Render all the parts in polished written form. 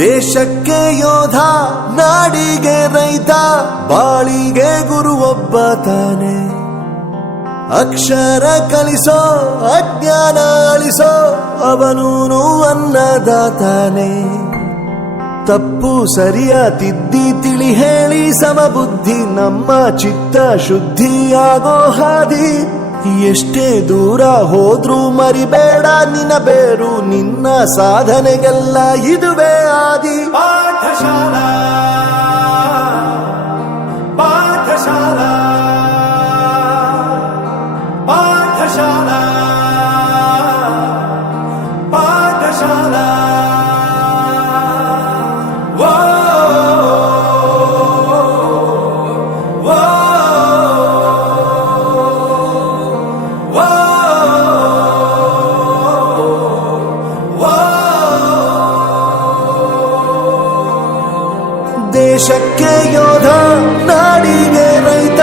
ದೇಶಕ್ಕೆ ಯೋಧ, ನಾಡಿಗೆ ರೈತ, ಬಾಳಿಗೆ ಗುರು ಒಬ್ಬ ತಾನೆ. ಅಕ್ಷರ ಕಲಿಸೋ, ಅಜ್ಞಾನ ಅಳಿಸೋ, ಅವನೂನು ಅನ್ನದಾತಾನೆ. ತಪ್ಪು ಸರಿಯ ತಿದ್ದಿ ತಿಳಿ ಹೇಳಿ ಸಮಬುದ್ಧಿ ನಮ್ಮ ಚಿತ್ತ ಶುದ್ಧಿಯಾಗೋ ಹಾದಿ. ಎಷ್ಟೇ ದೂರ ಹೋದ್ರೂ ಮರಿಬೇಡ ನಿನ್ನ ಬೇರು, ನಿನ್ನ ಸಾಧನೆಗೆಲ್ಲ ಇದುವೇ ಆದಿ. ಪಾಠಶಾಲಾ ಪಾಠಶಾಲಾ ಪಾಠಶಾಲಾ ಪಾಠಶಾಲಾ. ದೇಶಕ್ಕೆ ಯೋಧ, ನಾಡಿಗೆ ರೈತ,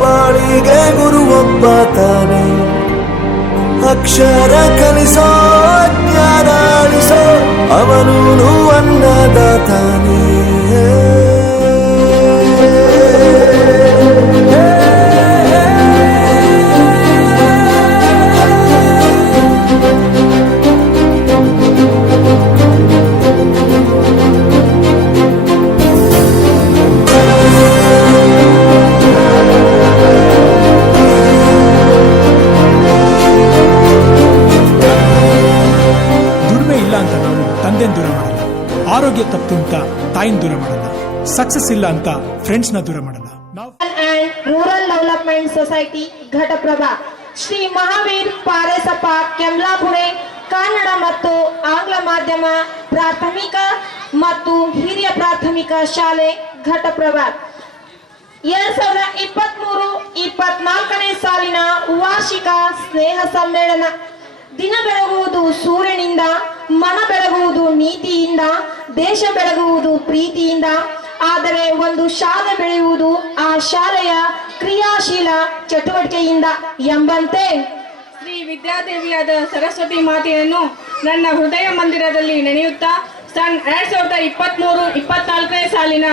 ಬಾಳಿಗೆ ಗುರು ಒಬ್ಬ ತಾನೆ. ಅಕ್ಷರ ಕಲಿಸೋ, ಜ್ಞಾನ ಅಳಿಸೋ, ಅವನೂನು ಅನ್ನದಾತಾನೆ. ದೂರ ಮಾಡಲ್ಲ, ಆರೋಗ್ಯ ತಪ್ಪು ಅಂತ ತಾಯಿನ ದೂರ ಮಾಡಲ್ಲ, ಸಕ್ಸಸ್ ಇಲ್ಲ ಅಂತ ಫ್ರೆಂಡ್ಸ್ ನ ದೂರ ಮಾಡಲ್ಲ. Rural development society Ghataprabha, Shri Mahavir Paresappa Kemlapure Kannada ಮತ್ತು ಆಂಗ್ಲ ಮಾಧ್ಯಮ ಪ್ರಾಥಮಿಕ ಮತ್ತು ಹಿರಿಯ ಪ್ರಾಥಮಿಕ ಶಾಲೆ ಘಟಪ್ರಭಾ 2023-24ನೇ ಸಾಲಿನ ವಾರ್ಷಿಕ ಸ್ನೇಹ ಸಮ್ಮೇಳನ. ದಿನ ಬೆಳಗುವುದು ಸೂರ್ಯನಿಂದ, ಮನ ಬೆಳಗುವುದು ನೀತಿಯಿಂದ, ದೇಶ ಬೆಳಗುವುದು ಪ್ರೀತಿಯಿಂದ. ಆದರೆ ಒಂದು ಶಾಲೆ ಬೆಳೆಯುವುದು ಆ ಶಾಲೆಯ ಕ್ರಿಯಾಶೀಲ ಚಟುವಟಿಕೆಯಿಂದ ಎಂಬಂತೆ ಶ್ರೀ ವಿದ್ಯಾದೇವಿಯಾದ ಸರಸ್ವತಿ ಮಾತೆಯನ್ನು ನನ್ನ ಹೃದಯ ಮಂದಿರದಲ್ಲಿ ನೆನೆಯುತ್ತಾ 2023-24ನೇ ಸಾಲಿನ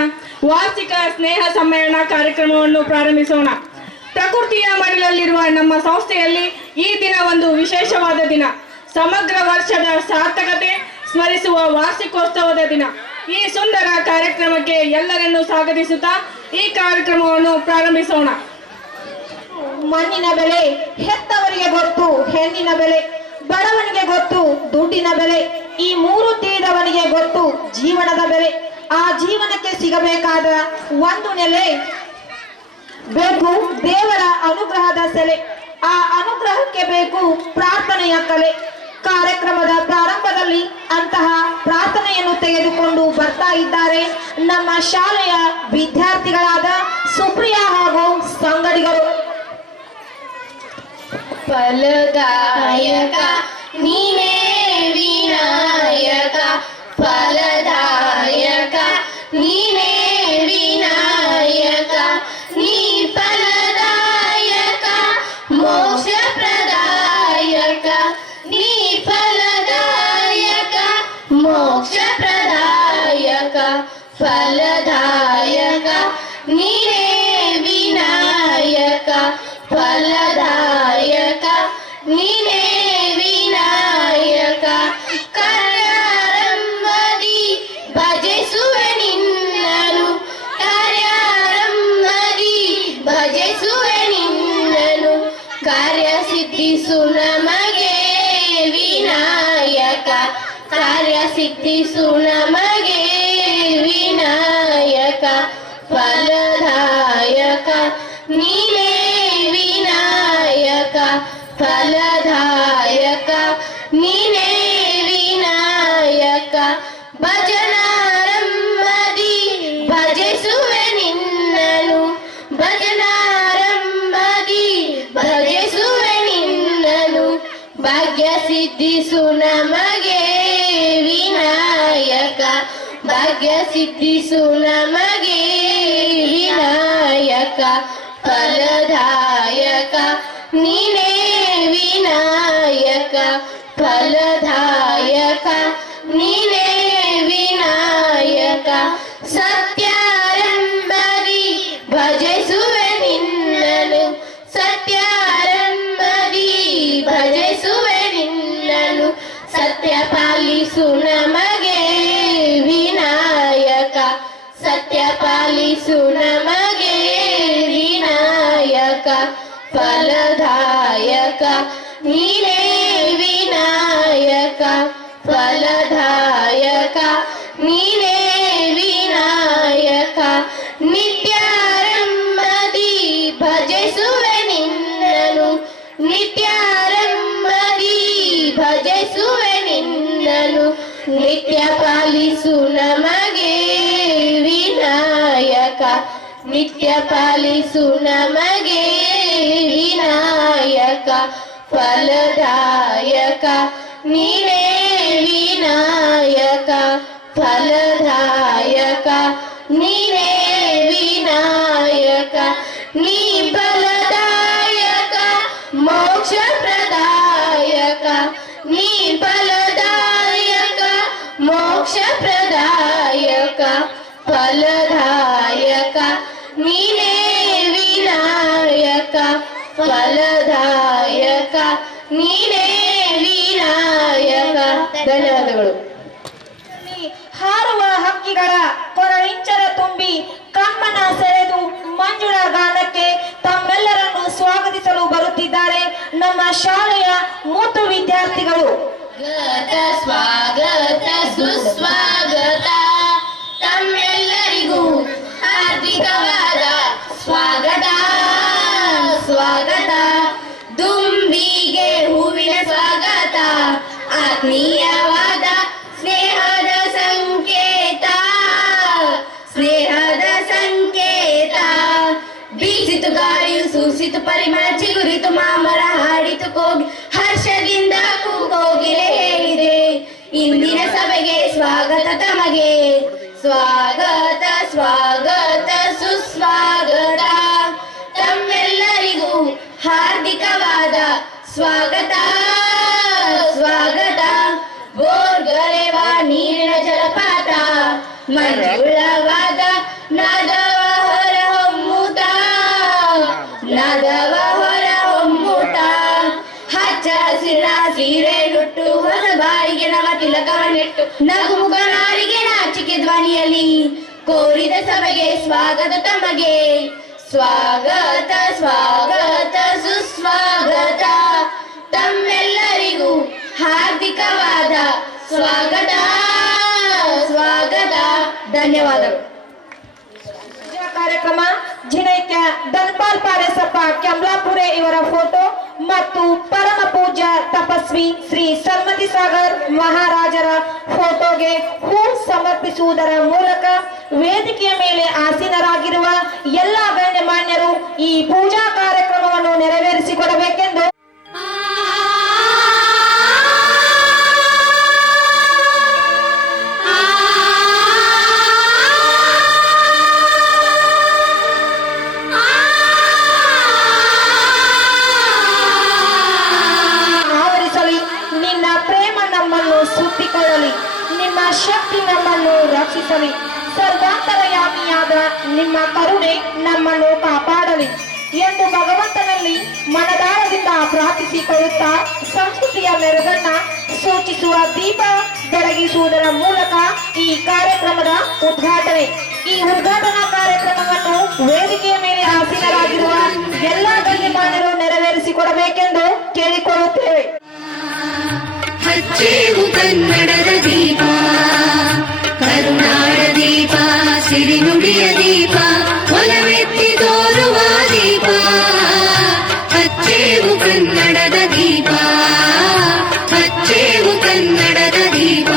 ವಾರ್ಷಿಕ ಸ್ನೇಹ ಸಮ್ಮೇಳನ ಕಾರ್ಯಕ್ರಮವನ್ನು ಪ್ರಾರಂಭಿಸೋಣ. ಪ್ರಕೃತಿಯ ಮಡಿಲಲ್ಲಿರುವ ನಮ್ಮ ಸಂಸ್ಥೆಯಲ್ಲಿ ಈ ದಿನ ಒಂದು ವಿಶೇಷವಾದ ದಿನ, ಸಮಗ್ರ ವರ್ಷದ ಸಾರ್ಥಕತೆ ಸ್ಮರಿಸುವ ವಾರ್ಷಿಕೋತ್ಸವದ ದಿನ. ಈ ಸುಂದರ ಕಾರ್ಯಕ್ರಮಕ್ಕೆ ಎಲ್ಲರನ್ನೂ ಸ್ವಾಗತಿಸುತ್ತಾ ಈ ಕಾರ್ಯಕ್ರಮವನ್ನು ಪ್ರಾರಂಭಿಸೋಣ. ಮಣ್ಣಿನ ಬೆಲೆ ಹೆತ್ತವರಿಗೆ ಗೊತ್ತು, ಹೆಣ್ಣಿನ ಬೆಲೆ ಬಡವನಿಗೆ ಗೊತ್ತು, ದುಡ್ಡಿನ ಬೆಲೆ ಈ ಮೂರು ತಿಳಿದವನಿಗೆ ಗೊತ್ತು ಜೀವನದ ಬೆಲೆ. ಆ ಜೀವನಕ್ಕೆ ಸಿಗಬೇಕಾದ ಒಂದು ನೆಲೆ ಬೇಕು ದೇವರ ಅನುಗ್ರಹದ ಸೆಲೆ. ಆ ಅನುಗ್ರಹಕ್ಕೆ ಬೇಕು ಪ್ರಾರ್ಥನೆಯ ಕಲೆ. ಕಾರ್ಯಕ್ರಮದ ಪ್ರಾರಂಭದಲ್ಲಿ ಅಂತಹ ಪ್ರಾರ್ಥನೆಯನ್ನು ತೆಗೆದುಕೊಂಡು ಬರ್ತಾ ಇದ್ದಾರೆ ನಮ್ಮ ಶಾಲೆಯ ವಿದ್ಯಾರ್ಥಿಗಳಾದ ಸುಪ್ರಿಯಾ ಹಾಗೂ ಸಂಗಡಿಗರು. ಫಲದಾಯಕ ನೀನೇ ವಿನಾಯಕ, ಫಲದಾಯಕ ನೀನೇ ವಿನಾಯಕ, ನೀ ಫಲದಾಯಕ ಮೋಕ್ಷ ಪ್ರದಾಯಕ, ನೀ ಫಲದಾಯಕ ಮೋಕ್ಷ ಪ್ರದಾಯಕ, ಫಲದಾಯಕ ನೀನೇ ವಿನಾಯಕ, ಫಲದಾಯಕ ನೀನೇ ವಿನಾಯಕ. ಕಾರ್ಯಾರಂಭದಿ ಭಜಿಸುವೆ ನಿನ್ನನು, ಕಾರ್ಯಾರಂಭದಿ ಭಜಿಸುವೆ ನಿನ್ನನು, ಕಾರ್ಯ ಸಿದ್ಧಿಸು ನಮಗೆ ವಿನಾಯಕ, ಕಾರ್ಯ ಸಿದ್ಧಿಸು ನಮಗೆ ವಿನಾಯಕ, ಫಲದಾಯಕ ನೀನೇ ವಿನಾಯಕ, ಫಲದಾಯಕ ನೀನೇ ವಿನಾಯಕ. ಭಜನಾರಂಭದಿ ಭಜಿಸುವೆ ನಿನ್ನನು, ಭಜನಾರಂಭದಿ ಭಜಿಸುವೆ ನಿನ್ನನು, ಭಾಗ್ಯ ಸಿದ್ಧಿಸು ನಮಗೆ ವಿನಾಯಕ, ಭಾಗ್ಯ ಸಿದ್ಧಿಸು ನಮಗೆ ವಿನಾಯಕ, ಫಲದಾಯಕ ನೀನೇ ವಿನಾಯಕ, ಫಲದಾಯಕ ನೀನೇ ವಿನಾಯಕ. ನಮಗೆ ವಿನಾಯಕ ಸತ್ಯ ಪಾಲಿಸು ನಮಗೆ ವಿನಾಯಕ ಫಲದಾಯಕ ನೀನೇ ವಿನಾಯಕ ಫಲದಾಯಕ ನೀನೇ ವಿನಾಯಕ ನಿತ್ಯಾರಂಭದಿ ಭಜಿಸುವೆ ನಿನ್ನನು ನಿತ್ಯಾರಂಭದಿ ಭಜಿಸುವೆ ನಿನ್ನನು ನಿತ್ಯ ಪಾಲಿಸು ನಮಗೆ ವಿನಾಯಕ ನಿತ್ಯ ಪಾಲಿಸು ನಮಗೆ ವಿನಾಯಕ ಫಲದಾಯಕ ನೀನೇ ವಿನಾಯಕ ಫಲದಾಯಕ ನೀನೇ ವಿನಾಯಕ ನೀ ಫಲದಾಯಕ ಮೋಕ್ಷ ಪ್ರದಾಯಕ ನೀ ಫಲದಾಯಕ ಮೋಕ್ಷ ಪ್ರದಾಯಕ ಫಲದಾಯಕ ನೀನೇ ವಿನಾಯಕ ಫಲದಾಯಕ ನೀನೇ ವಿನಾಯಕ ಧನ್ಯವಾದಗಳು. ಹಾರುವ ಹಕ್ಕಿಗಳ ಕೊರಳಿಂಚರ ತುಂಬಿ ಕಮ್ಮನ ಸೆಳೆದು ಮಂಜುಳ ಗಾನಕ್ಕೆ ತಮ್ಮೆಲ್ಲರನ್ನು ಸ್ವಾಗತಿಸಲು ಬರುತ್ತಿದ್ದಾರೆ ನಮ್ಮ ಶಾಲೆಯ ಮೂತು ವಿದ್ಯಾರ್ಥಿಗಳು. ಸ್ವಾಗತ ಸುಸ್ವಾಗತ ತಮ್ಮೆಲ್ಲರಿಗೂ ಹಾರ್ದಿಕವಾದ ಸ್ವಾಗತ ಸ್ವಾಗತ ದುಂಬಿಗೆ ಹೂವಿನ ಸ್ವಾಗತ ಆತ್ಮೀಯವಾದ ಸ್ನೇಹದ ಸಂಕೇತ ಸ್ನೇಹದ ಸಂಕೇತ ಬೀಸಿತು ಗಾಳಿಯು ಸೂಸಿತು ಪರಿಮಳ ಚಿಗುರಿತು ಮಾಮರ ಹಾಡಿತು ಕೋಗಿ ಹರ್ಷದಿಂದ ಕೂಗೋಗಿಲೆ ಹೇಳಿದೆ ಇಂದಿನ ಸಭೆಗೆ ಸ್ವಾಗತ ತಮಗೆ ಸ್ವಾಗತ ಸ್ವಾಗತ ಸುಸ್ವಾಗತ ತಮ್ಮೆಲ್ಲರಿಗೂ ಹಾರ್ದಿಕವಾದ ಸ್ವಾಗತ ಸ್ವಾಗತ ಬೋರ್ಗರೆವ ನೀರಿನ ಜಲಪಾತ ಮಂಜುಳವಾದ ನಾದವ ಹೊರ ಹೊಮ್ಮುತ ನಾದವ ಹೊರ ಹೊಮ್ಮುತ ಹಚ್ಚ ಹಸಿರ ಸೀರೆ ನುಟ್ಟು ಹೊಸ ಬಾರಿಗೆ ನವ ತಿಲಕವನ್ನಿಟ್ಟು ನಗುಮುಗನಾರಿಗೆ ನಾಚಿಕೆ ಧ್ವನಿಯಲ್ಲಿ ಕೋರಿದ ಸಭೆಗೆ ಸ್ವಾಗತ ತಮಗೆ ಸ್ವಾಗತ ಸ್ವಾಗತ ಸುಸ್ವಾಗತ ತಮ್ಮೆಲ್ಲರಿಗೂ ಹಾರ್ದಿಕವಾದ ಸ್ವಾಗತ ಸ್ವಾಗತ ಧನ್ಯವಾದಗಳು. ಕಾರ್ಯಕ್ರಮ ಜಿನೈಕ್ಯ ಧನ್ಪಾಲ್ ಪಾರೇಸಪ್ಪ ಕೆಂಬ್ಲಾಪುರೆ ಇವರ ಫೋಟೋ ಮತ್ತು ಪರಮ ಪೂಜ್ಯ ತಪಸ್ವಿ ಶ್ರೀ ಸನ್ಮತಿ ಸಾಗರ್ ಮಹಾರಾಜರ ಫೋಟೋಗೆ ಹೂ ಸಮರ್ಪಿಸುವುದರ ಮೂಲಕ ವೇದಿಕೆಯ ಮೇಲೆ ಆಸೀನರಾಗಿರುವ ಎಲ್ಲ ಗಣ್ಯಮಾನ್ಯರು ಈ ಪೂಜಾ ಕಾರ್ಯಕ್ರಮವನ್ನು ನೆರವೇರಿಸಿಕೊಡಬೇಕೆಂದು ಸುತ್ತಿಕೊಳ್ಳಲಿ ನಿಮ್ಮ ಶಕ್ತಿ ನಮ್ಮನ್ನು ರಕ್ಷಿಸಲಿ ಸರ್ವಾಂತರಯಾಮಿಯಾದ ನಿಮ್ಮ ಕರುಣೆ ನಮ್ಮನ್ನು ಕಾಪಾಡಲಿ ಎಂದು ಭಗವಂತನಲ್ಲಿ ಮನದಾಳದಿಂದ ಪ್ರಾರ್ಥಿಸಿಕೊಳ್ಳುತ್ತಾ ಸಂಸ್ಕೃತಿಯ ಮೆರುಗನ್ನ ಸೂಚಿಸುವ ದೀಪ ಬೆಳಗಿಸುವುದರ ಮೂಲಕ ಈ ಕಾರ್ಯಕ್ರಮದ ಉದ್ಘಾಟನೆ. ಈ ಉದ್ಘಾಟನಾ ಕಾರ್ಯಕ್ರಮವನ್ನು ವೇದಿಕೆಯ ಮೇಲೆ ಆಸೀನರಾಗಿರುವ ಎಲ್ಲ ಗಣ್ಯಮಾನ್ಯರು ನೆರವೇರಿಸಿಕೊಡಬೇಕೆಂದು ಕೇಳಿಕೊಳ್ಳುತ್ತೇವೆ. ಹಚ್ಚೇವು ಕನ್ನಡದ ದೀಪ ಕರುನಾಡ ದೀಪ ಸಿರಿನುಡಿಯ ದೀಪ ಒಲವೆತ್ತಿ ತೋರುವ ದೀಪ ಹಚ್ಚೇವು ಕನ್ನಡದ ದೀಪ ಹಚ್ಚೇವು ಕನ್ನಡದ ದೀಪ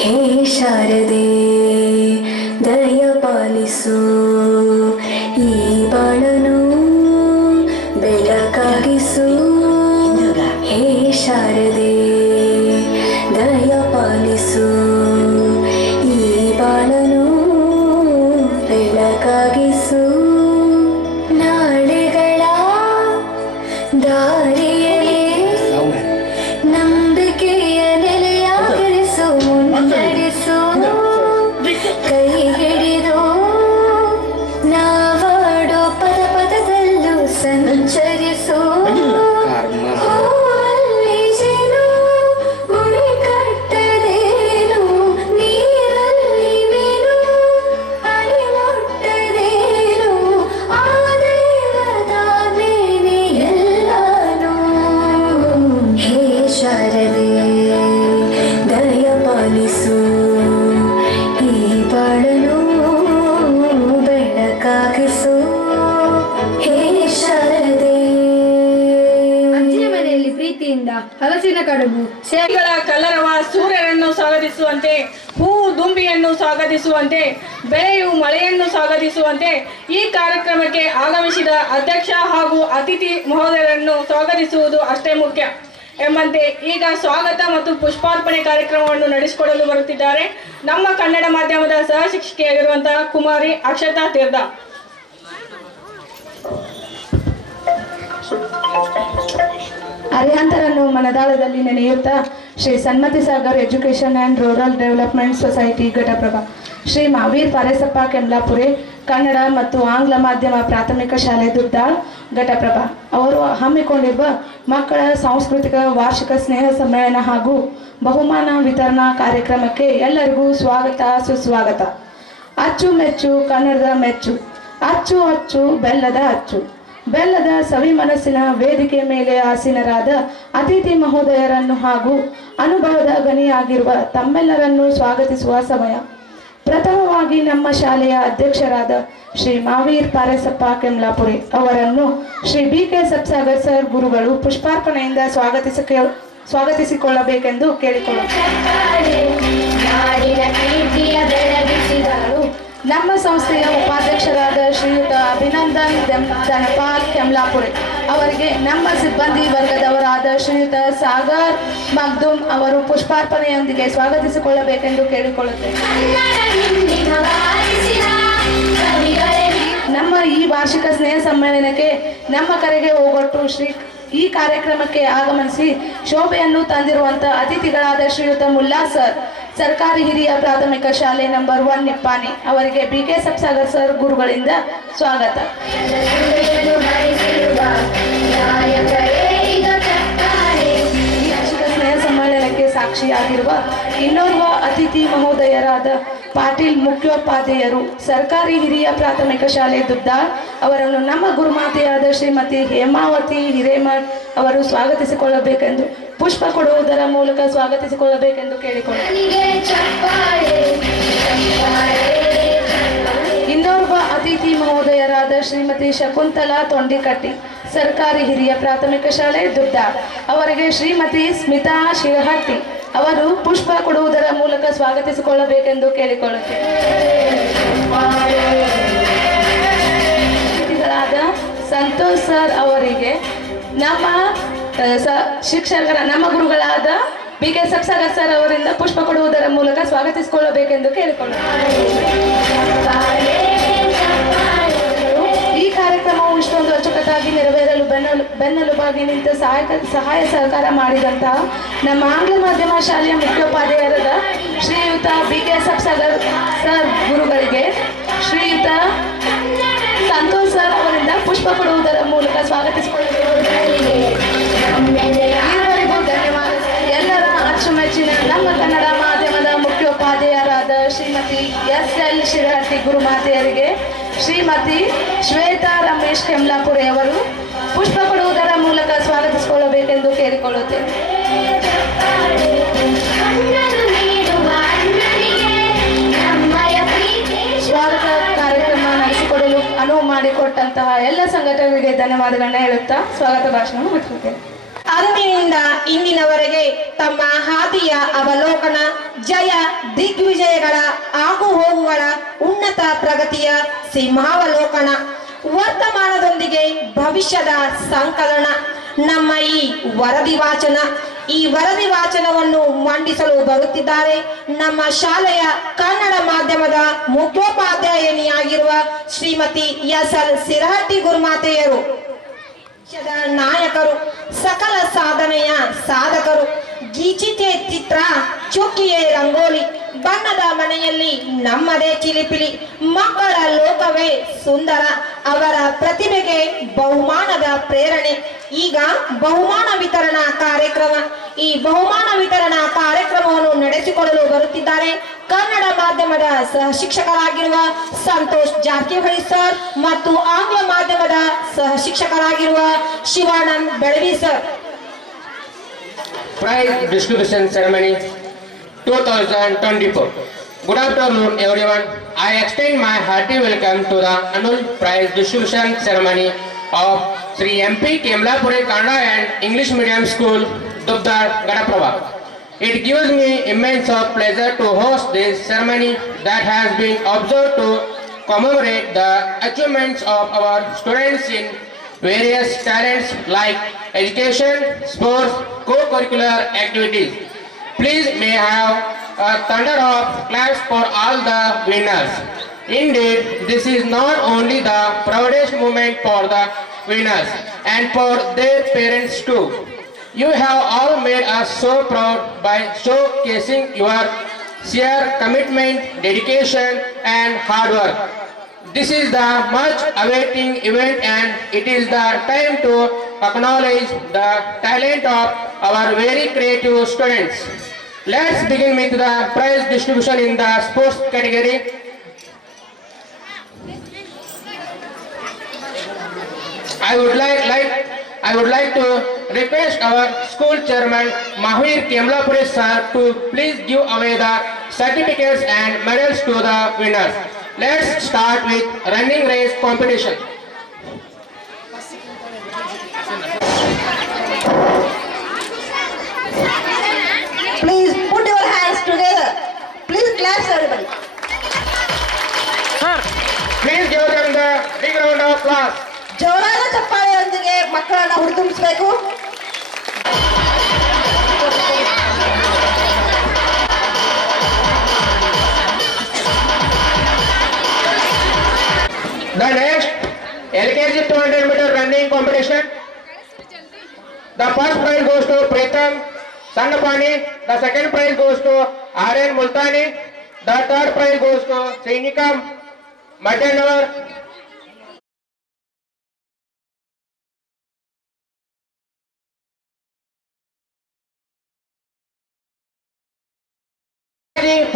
ಹೇ ಶಾರದೆ ದಯ ಪಾಲಿಸು ಈ ಬಾಳನು ಬೆಳಕಾಗಿಸು ಹೇ ಶಾರದೆ ದಯ ಪಾಲಿಸು ಈ ಬಾಳನು ಬೆಳಕಾಗಿಸು ನಾಳೆಗಳ ದಾರಿಯಲ್ಲಿ ನಂಬಿಕೆಯ ನೆಲೆಯಾಗಿರಿಸು ಮುನ್ನಡೆಸು ಕೈ ಹಿಡಿದು ನಾವಾಡೋ ಪದ ಪದದಲ್ಲೂ ಸಂಚರಿಸು ಹೂವಲ್ಲಿ ಜೇನು ಗುಡಿ ಕಟ್ಟದೇನು ನೀರಲ್ಲಿ ಮೀನು ಅಡಿ ಮುಟ್ಟದೇನು ಆ ದೇವತಾನೇನೆ ಎಲ್ಲಾನು ಹೇ ಶಾರದೆ ದಯ ಪಾಲಿಸು ಈ ಬಾಳನು ಬೆಳಕಾಗಿಸು ಹೇ ಶಾರದೆ ಅಜ್ಜಿಯ ಮನೆಯಲ್ಲಿ ಪ್ರೀತಿಯಿಂದ ಹಲಸಿನ ಕಡುಬು ಸೇವೆಗಳ ಕಲರವ ಸೂರ್ಯನನ್ನು ಸ್ವಾಗತಿಸುವಂತೆ ಹೂವು ದುಂಬಿಯನ್ನು ಸ್ವಾಗತಿಸುವಂತೆ ಬೆಳೆಯು ಮಳೆಯನ್ನು ಸ್ವಾಗತಿಸುವಂತೆ ಈ ಕಾರ್ಯಕ್ರಮಕ್ಕೆ ಆಗಮಿಸಿದ ಅಧ್ಯಕ್ಷ ಹಾಗೂ ಅತಿಥಿ ಮಹೋದಯರನ್ನು ಸ್ವಾಗತಿಸುವುದು ಅಷ್ಟೇ ಮುಖ್ಯ ಎಂಬಂತೆ ಈಗ ಸ್ವಾಗತ ಮತ್ತು ಪುಷ್ಪಾರ್ಪಣೆ ಕಾರ್ಯಕ್ರಮವನ್ನು ನಡೆಸಿಕೊಡಲು ಬರುತ್ತಿದ್ದಾರೆ ನಮ್ಮ ಕನ್ನಡ ಮಾಧ್ಯಮದ ಸಹ ಶಿಕ್ಷಕಿಯಾಗಿರುವಂತಹ ಕುಮಾರಿ ಅಕ್ಷತಾ ತೀರ್ಥ. ಅರಿಹಂತರನ್ನು ಮನದಾಳದಲ್ಲಿ ನೆನೆಯುತ್ತಾ Shri Sanmati Sagar education and rural development society Ghataprabha, Shri Mavir Paresappa Kemlapure Kannada ಮತ್ತು ಆಂಗ್ಲ ಮಾಧ್ಯಮ ಪ್ರಾಥಮಿಕ ಶಾಲೆ ದುದ್ದಾಳ್ ಘಟಪ್ರಭಾ ಅವರು ಹಮ್ಮಿಕೊಂಡಿರುವ ಮಕ್ಕಳ ಸಾಂಸ್ಕೃತಿಕ ವಾರ್ಷಿಕ ಸ್ನೇಹ ಸಮ್ಮೇಳನ ಹಾಗೂ ಬಹುಮಾನ ವಿತರಣಾ ಕಾರ್ಯಕ್ರಮಕ್ಕೆ ಎಲ್ಲರಿಗೂ ಸ್ವಾಗತ ಸುಸ್ವಾಗತ. ಅಚ್ಚುಮೆಚ್ಚು ಕನ್ನಡದ ಮೆಚ್ಚು, ಅಚ್ಚು ಅಚ್ಚು ಬೆಲ್ಲದ ಅಚ್ಚು, ಬೆಲ್ಲದ ಸವಿ ಮನಸ್ಸಿನ ವೇದಿಕೆ ಮೇಲೆ ಆಸೀನರಾದ ಅತಿಥಿ ಮಹೋದಯರನ್ನು ಹಾಗೂ ಅನುಭವದ ಗಣಿಯಾಗಿರುವ ತಮ್ಮೆಲ್ಲರನ್ನು ಸ್ವಾಗತಿಸುವ ಸಮಯ. ಪ್ರಥಮವಾಗಿ ನಮ್ಮ ಶಾಲೆಯ ಅಧ್ಯಕ್ಷರಾದ ಶ್ರೀ ಮಾವೀರ್ ಪಾರೇಸಪ್ಪ ಕೆಮ್ಲಾಪುರೆ ಅವರನ್ನು ಶ್ರೀ BK ಸಬ್ಸಾಗರ್ ಸರ್ ಗುರುಗಳು ಪುಷ್ಪಾರ್ಪಣೆಯಿಂದ ಸ್ವಾಗತಿಸಿಕೊಳ್ಳಬೇಕೆಂದು ಕೇಳಿಕೊಳ್ಳುತ್ತಾರೆ. ನಮ್ಮ ಸಂಸ್ಥೆಯ ಉಪಾಧ್ಯಕ್ಷರಾದ ಶ್ರೀಯುತ ಅಭಿನಂದನ್ ಧನಪಾಲ್ ಕೆಮ್ಲಾಪುರೆ ಅವರಿಗೆ ನಮ್ಮ ಸಿಬ್ಬಂದಿ ವರ್ಗದವರಾದ ಶ್ರೀಯುತ ಸಾಗರ್ ಮಗ್ದುಮ್ ಅವರು ಪುಷ್ಪಾರ್ಪಣೆಯೊಂದಿಗೆ ಸ್ವಾಗತಿಸಿಕೊಳ್ಳಬೇಕೆಂದು ಕೇಳಿಕೊಳ್ಳುತ್ತೇವೆ. ನಮ್ಮ ಈ ವಾರ್ಷಿಕ ಸ್ನೇಹ ಸಮ್ಮೇಳನಕ್ಕೆ ನಮ್ಮ ಕರೆಗೆ ಹೋಗೊಟ್ಟು ಈ ಕಾರ್ಯಕ್ರಮಕ್ಕೆ ಆಗಮಿಸಿ ಶೋಭೆಯನ್ನು ತಂದಿರುವಂತಹ ಅತಿಥಿಗಳಾದ ಶ್ರೀಯುತ ಮುಲ್ಲಾ ಸರ್, ಸರ್ಕಾರಿ ಹಿರಿಯ ಪ್ರಾಥಮಿಕ ಶಾಲೆ ನಂಬರ್ 1 ನಿಪ್ಪಾಣಿ ಅವರಿಗೆ BK ಸಬ್ಸಾಗರ್ ಸರ್ ಗುರುಗಳಿಂದ ಸ್ವಾಗತ. ಸ್ನೇಹ ಸಮ್ಮೇಳನಕ್ಕೆ ಸಾಕ್ಷಿಯಾಗಿರುವ ಇನ್ನೋರ್ವ ಅತಿಥಿ ಮಹೋದಯರಾದ ಪಾಟೀಲ್ ಮುಖ್ಯೋಪಾಧ್ಯಾಯರು ಸರ್ಕಾರಿ ಹಿರಿಯ ಪ್ರಾಥಮಿಕ ಶಾಲೆ ದುದ್ದಾಳ್ ಅವರನ್ನು ನಮ್ಮ ಗುರುಮಾತೆಯಾದ ಶ್ರೀಮತಿ ಹೇಮಾವತಿ ಹಿರೇಮಠ್ ಅವರು ಸ್ವಾಗತಿಸಿಕೊಳ್ಳಬೇಕೆಂದು ಪುಷ್ಪ ಕೊಡುವುದರ ಮೂಲಕ ಸ್ವಾಗತಿಸಿಕೊಳ್ಳಬೇಕೆಂದು ಕೇಳಿಕೊಳ್ಳುತ್ತೇವೆ. ಇನ್ನೋರ್ವ ಅತಿಥಿ ಮಹೋದಯರಾದ ಶ್ರೀಮತಿ ಶಕುಂತಲಾ ತೊಂಡಿಕಟ್ಟಿ ಸರ್ಕಾರಿ ಹಿರಿಯ ಪ್ರಾಥಮಿಕ ಶಾಲೆ ದುದ್ದಾಳ್ ಅವರಿಗೆ ಶ್ರೀಮತಿ ಸ್ಮಿತಾ ಶಿರಹಟ್ಟಿ ಅವರು ಪುಷ್ಪ ಕೊಡುವುದರ ಮೂಲಕ ಸ್ವಾಗತಿಸಿಕೊಳ್ಳಬೇಕೆಂದು ಕೇಳಿಕೊಳ್ಳುತ್ತೇವೆ. ಅತಿಥಿಗಳಾದ ಸಂತೋಷ್ ಸರ್ ಅವರಿಗೆ ನಮ್ಮ ನಮ್ಮ ಗುರುಗಳಾದ BK ಸಬ್ಸಾಗರ್ ಸರ್ ಅವರಿಂದ ಪುಷ್ಪ ಕೊಡುವುದರ ಮೂಲಕ ಸ್ವಾಗತಿಸಿಕೊಳ್ಳಬೇಕೆಂದು ಕೇಳಿಕೊಳ್ಳುತ್ತೇವೆ. ಈ ಕಾರ್ಯಕ್ರಮವು ಇಷ್ಟೊಂದು ಅಚ್ಚುಕಟ್ಟಾಗಿ ನೆರವೇರಲು ಬೆನ್ನೆಲುಬಾಗಿ ನಿಂತು ಸಹಾಯ ಸಹಕಾರ ಮಾಡಿದಂತಹ ನಮ್ಮ ಆಂಗ್ಲ ಮಾಧ್ಯಮ ಶಾಲೆಯ ಮುಖ್ಯೋಪಾಧ್ಯಾಯರಾದ ಶ್ರೀಯುತ BK ಸಬ್ಸಾಗರ್ ಸರ್ ಗುರುಗಳಿಗೆ ಶ್ರೀಯುತ ಸಂತೋಷ್ ಸರ್ ಅವರಿಂದ ಪುಷ್ಪ ಕೊಡುವುದರ ಮೂಲಕ ಸ್ವಾಗತಿಸಿಕೊಳ್ಳುತ್ತೇವೆ. ಧನ್ಯವಾದ. ಎಲ್ಲರ ಅಚ್ಚುಮೆಚ್ಚಿನ ನಮ್ಮ ಕನ್ನಡ ಮಾಧ್ಯಮದ ಮುಖ್ಯೋಪಾಧ್ಯಾಯರಾದ ಶ್ರೀಮತಿ SL ಶಿರಹಟ್ಟಿ ಗುರುಮಾತೆಯರಿಗೆ ಶ್ರೀಮತಿ ಶ್ವೇತಾ ರಮೇಶ್ ಕೆಮ್ಲಾಪುರೆ ಅವರು ಪುಷ್ಪ ಕೊಡುವುದರ ಮೂಲಕ ಸ್ವಾಗತಿಸಿಕೊಳ್ಳಬೇಕೆಂದು ಕೇಳಿಕೊಳ್ಳುತ್ತೇವೆ. ಸ್ವಾಗತ ಕಾರ್ಯಕ್ರಮ ನಡೆಸಿಕೊಡಲು ಅನುವು ಮಾಡಿಕೊಟ್ಟಂತಹ ಎಲ್ಲ ಸಂಘಟನೆಗಳಿಗೆ ಧನ್ಯವಾದಗಳನ್ನ ಹೇಳುತ್ತಾ ಸ್ವಾಗತ ಭಾಷಣ ಮುಗಿಸುತ್ತೇನೆ. ಅಂದಿನಿಂದ ಇಂದಿನವರೆಗೆ ತಮ್ಮ ಹಾದಿಯ ಅವಲೋಕನ, ಜಯ ದಿಗ್ವಿಜಯಗಳ ಆಗು ಹೋಗುಗಳ ಉನ್ನತ ಪ್ರಗತಿಯ ಸಿಂಹಾವಲೋಕನ, ವರ್ತಮಾನದೊಂದಿಗೆ ಭವಿಷ್ಯದ ಸಂಕಲನ ನಮ್ಮ ಈ ವರದಿ ವಾಚನ. ಈ ವರದಿ ವಾಚನವನ್ನು ಮಂಡಿಸಲು ಬರುತ್ತಿದ್ದಾರೆ ನಮ್ಮ ಶಾಲೆಯ ಕನ್ನಡ ಮಾಧ್ಯಮದ ಮುಖ್ಯೋಪಾಧ್ಯಾಯಿನಿಯಾಗಿರುವ ಶ್ರೀಮತಿ ಎಸ್.ಎಲ್. ಸಿರಹಟ್ಟಿ ಗುರುಮಾತೆಯರು. ದೇಶದ ನಾಯಕರು, ಸಕಲ ಸಾಧನೆಯ ಸಾಧಕರು, ಗೀಚಿತೆ ಚಿತ್ರ, ಚುಕ್ಕಿಯೇ ರಂಗೋಲಿ, ಬಣ್ಣದ ಮನೆಯಲ್ಲಿ ನಮ್ಮದೇ ಚಿಲಿಪಿಲಿ, ಮಕ್ಕಳ ಲೋಕವೇ ಸುಂದರ, ಅವರ ಪ್ರತಿಭೆಗೆ ಬಹುಮಾನದ ಪ್ರೇರಣೆ. ಈಗ ಬಹುಮಾನ ವಿತರಣಾ ಕಾರ್ಯಕ್ರಮ. ಈ ಬಹುಮಾನ ವಿತರಣಾ ಕಾರ್ಯಕ್ರಮವನ್ನು ನಡೆಸಿಕೊಳ್ಳಲು ಬರುತ್ತಿದ್ದಾರೆ ಕನ್ನಡ ಮಾಧ್ಯಮದ ಸಹ ಶಿಕ್ಷಕರಾಗಿರುವ ಸಂತೋಷ್ ಜಾರಕಿಹೊಳಿ ಸರ್ ಮತ್ತು ಆಂಗ್ಲ ಮಾಧ್ಯಮದ ಸಹ ಶಿಕ್ಷಕರಾಗಿರುವ Shivanand Belavi sir. Prize distribution ceremony 2024. Good afternoon everyone. I extend my hearty welcome to the annual prize distribution ceremony of Sri MP Kemlapure Kannada and English Medium School, Dubdar, Gadaprabha. It gives me immense pleasure to host this ceremony that has been observed to commemorate the achievements of our students in various talents like education, sports, co-curricular activities. Please may have a thunder of claps for all the winners. Indeed, this is not only the proudest moment for the winners and for their parents too. You have all made us so proud by showcasing your sheer commitment, dedication and hard work. This is the much awaiting event and it is the time to acknowledge the talent of our very creative students. Let's begin with the prize distribution in the sports category. I would like to request our school chairman Mahir Kemlapure sir to please give away the certificates and medals to the winners. Let's start with running race competition. Please put your hands together. Please clap everybody. Please give them the big round of applause. ಜೋರಾದ ಚಪ್ಪಾಳೆಯೊಂದಿಗೆ ಮಕ್ಕಳನ್ನ ಹುರಿದುಂಬಿಸಬೇಕು. The next LKG 200 meter running competition. The first prize goes to Pritham Sandapani. The second prize goes to R.N. Multani. The third prize goes to Srinikam Madanavar.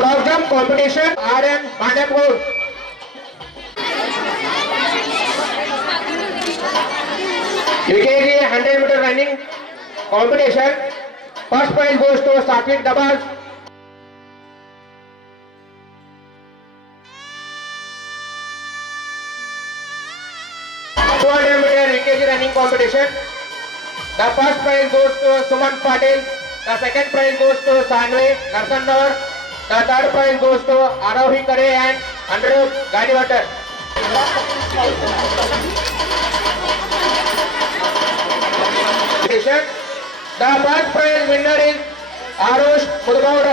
Program competition R.N. Mandapur. UKG 100 meter running competition. First prize goes to Satvik Dabas. UKG running competition. The first prize goes to Suman Patil. The second prize goes to Sanve Narsandawar. The third prize goes to Arohi Kare and Anirudh Gadivatar. The first prize winner is Arush Mudgaur.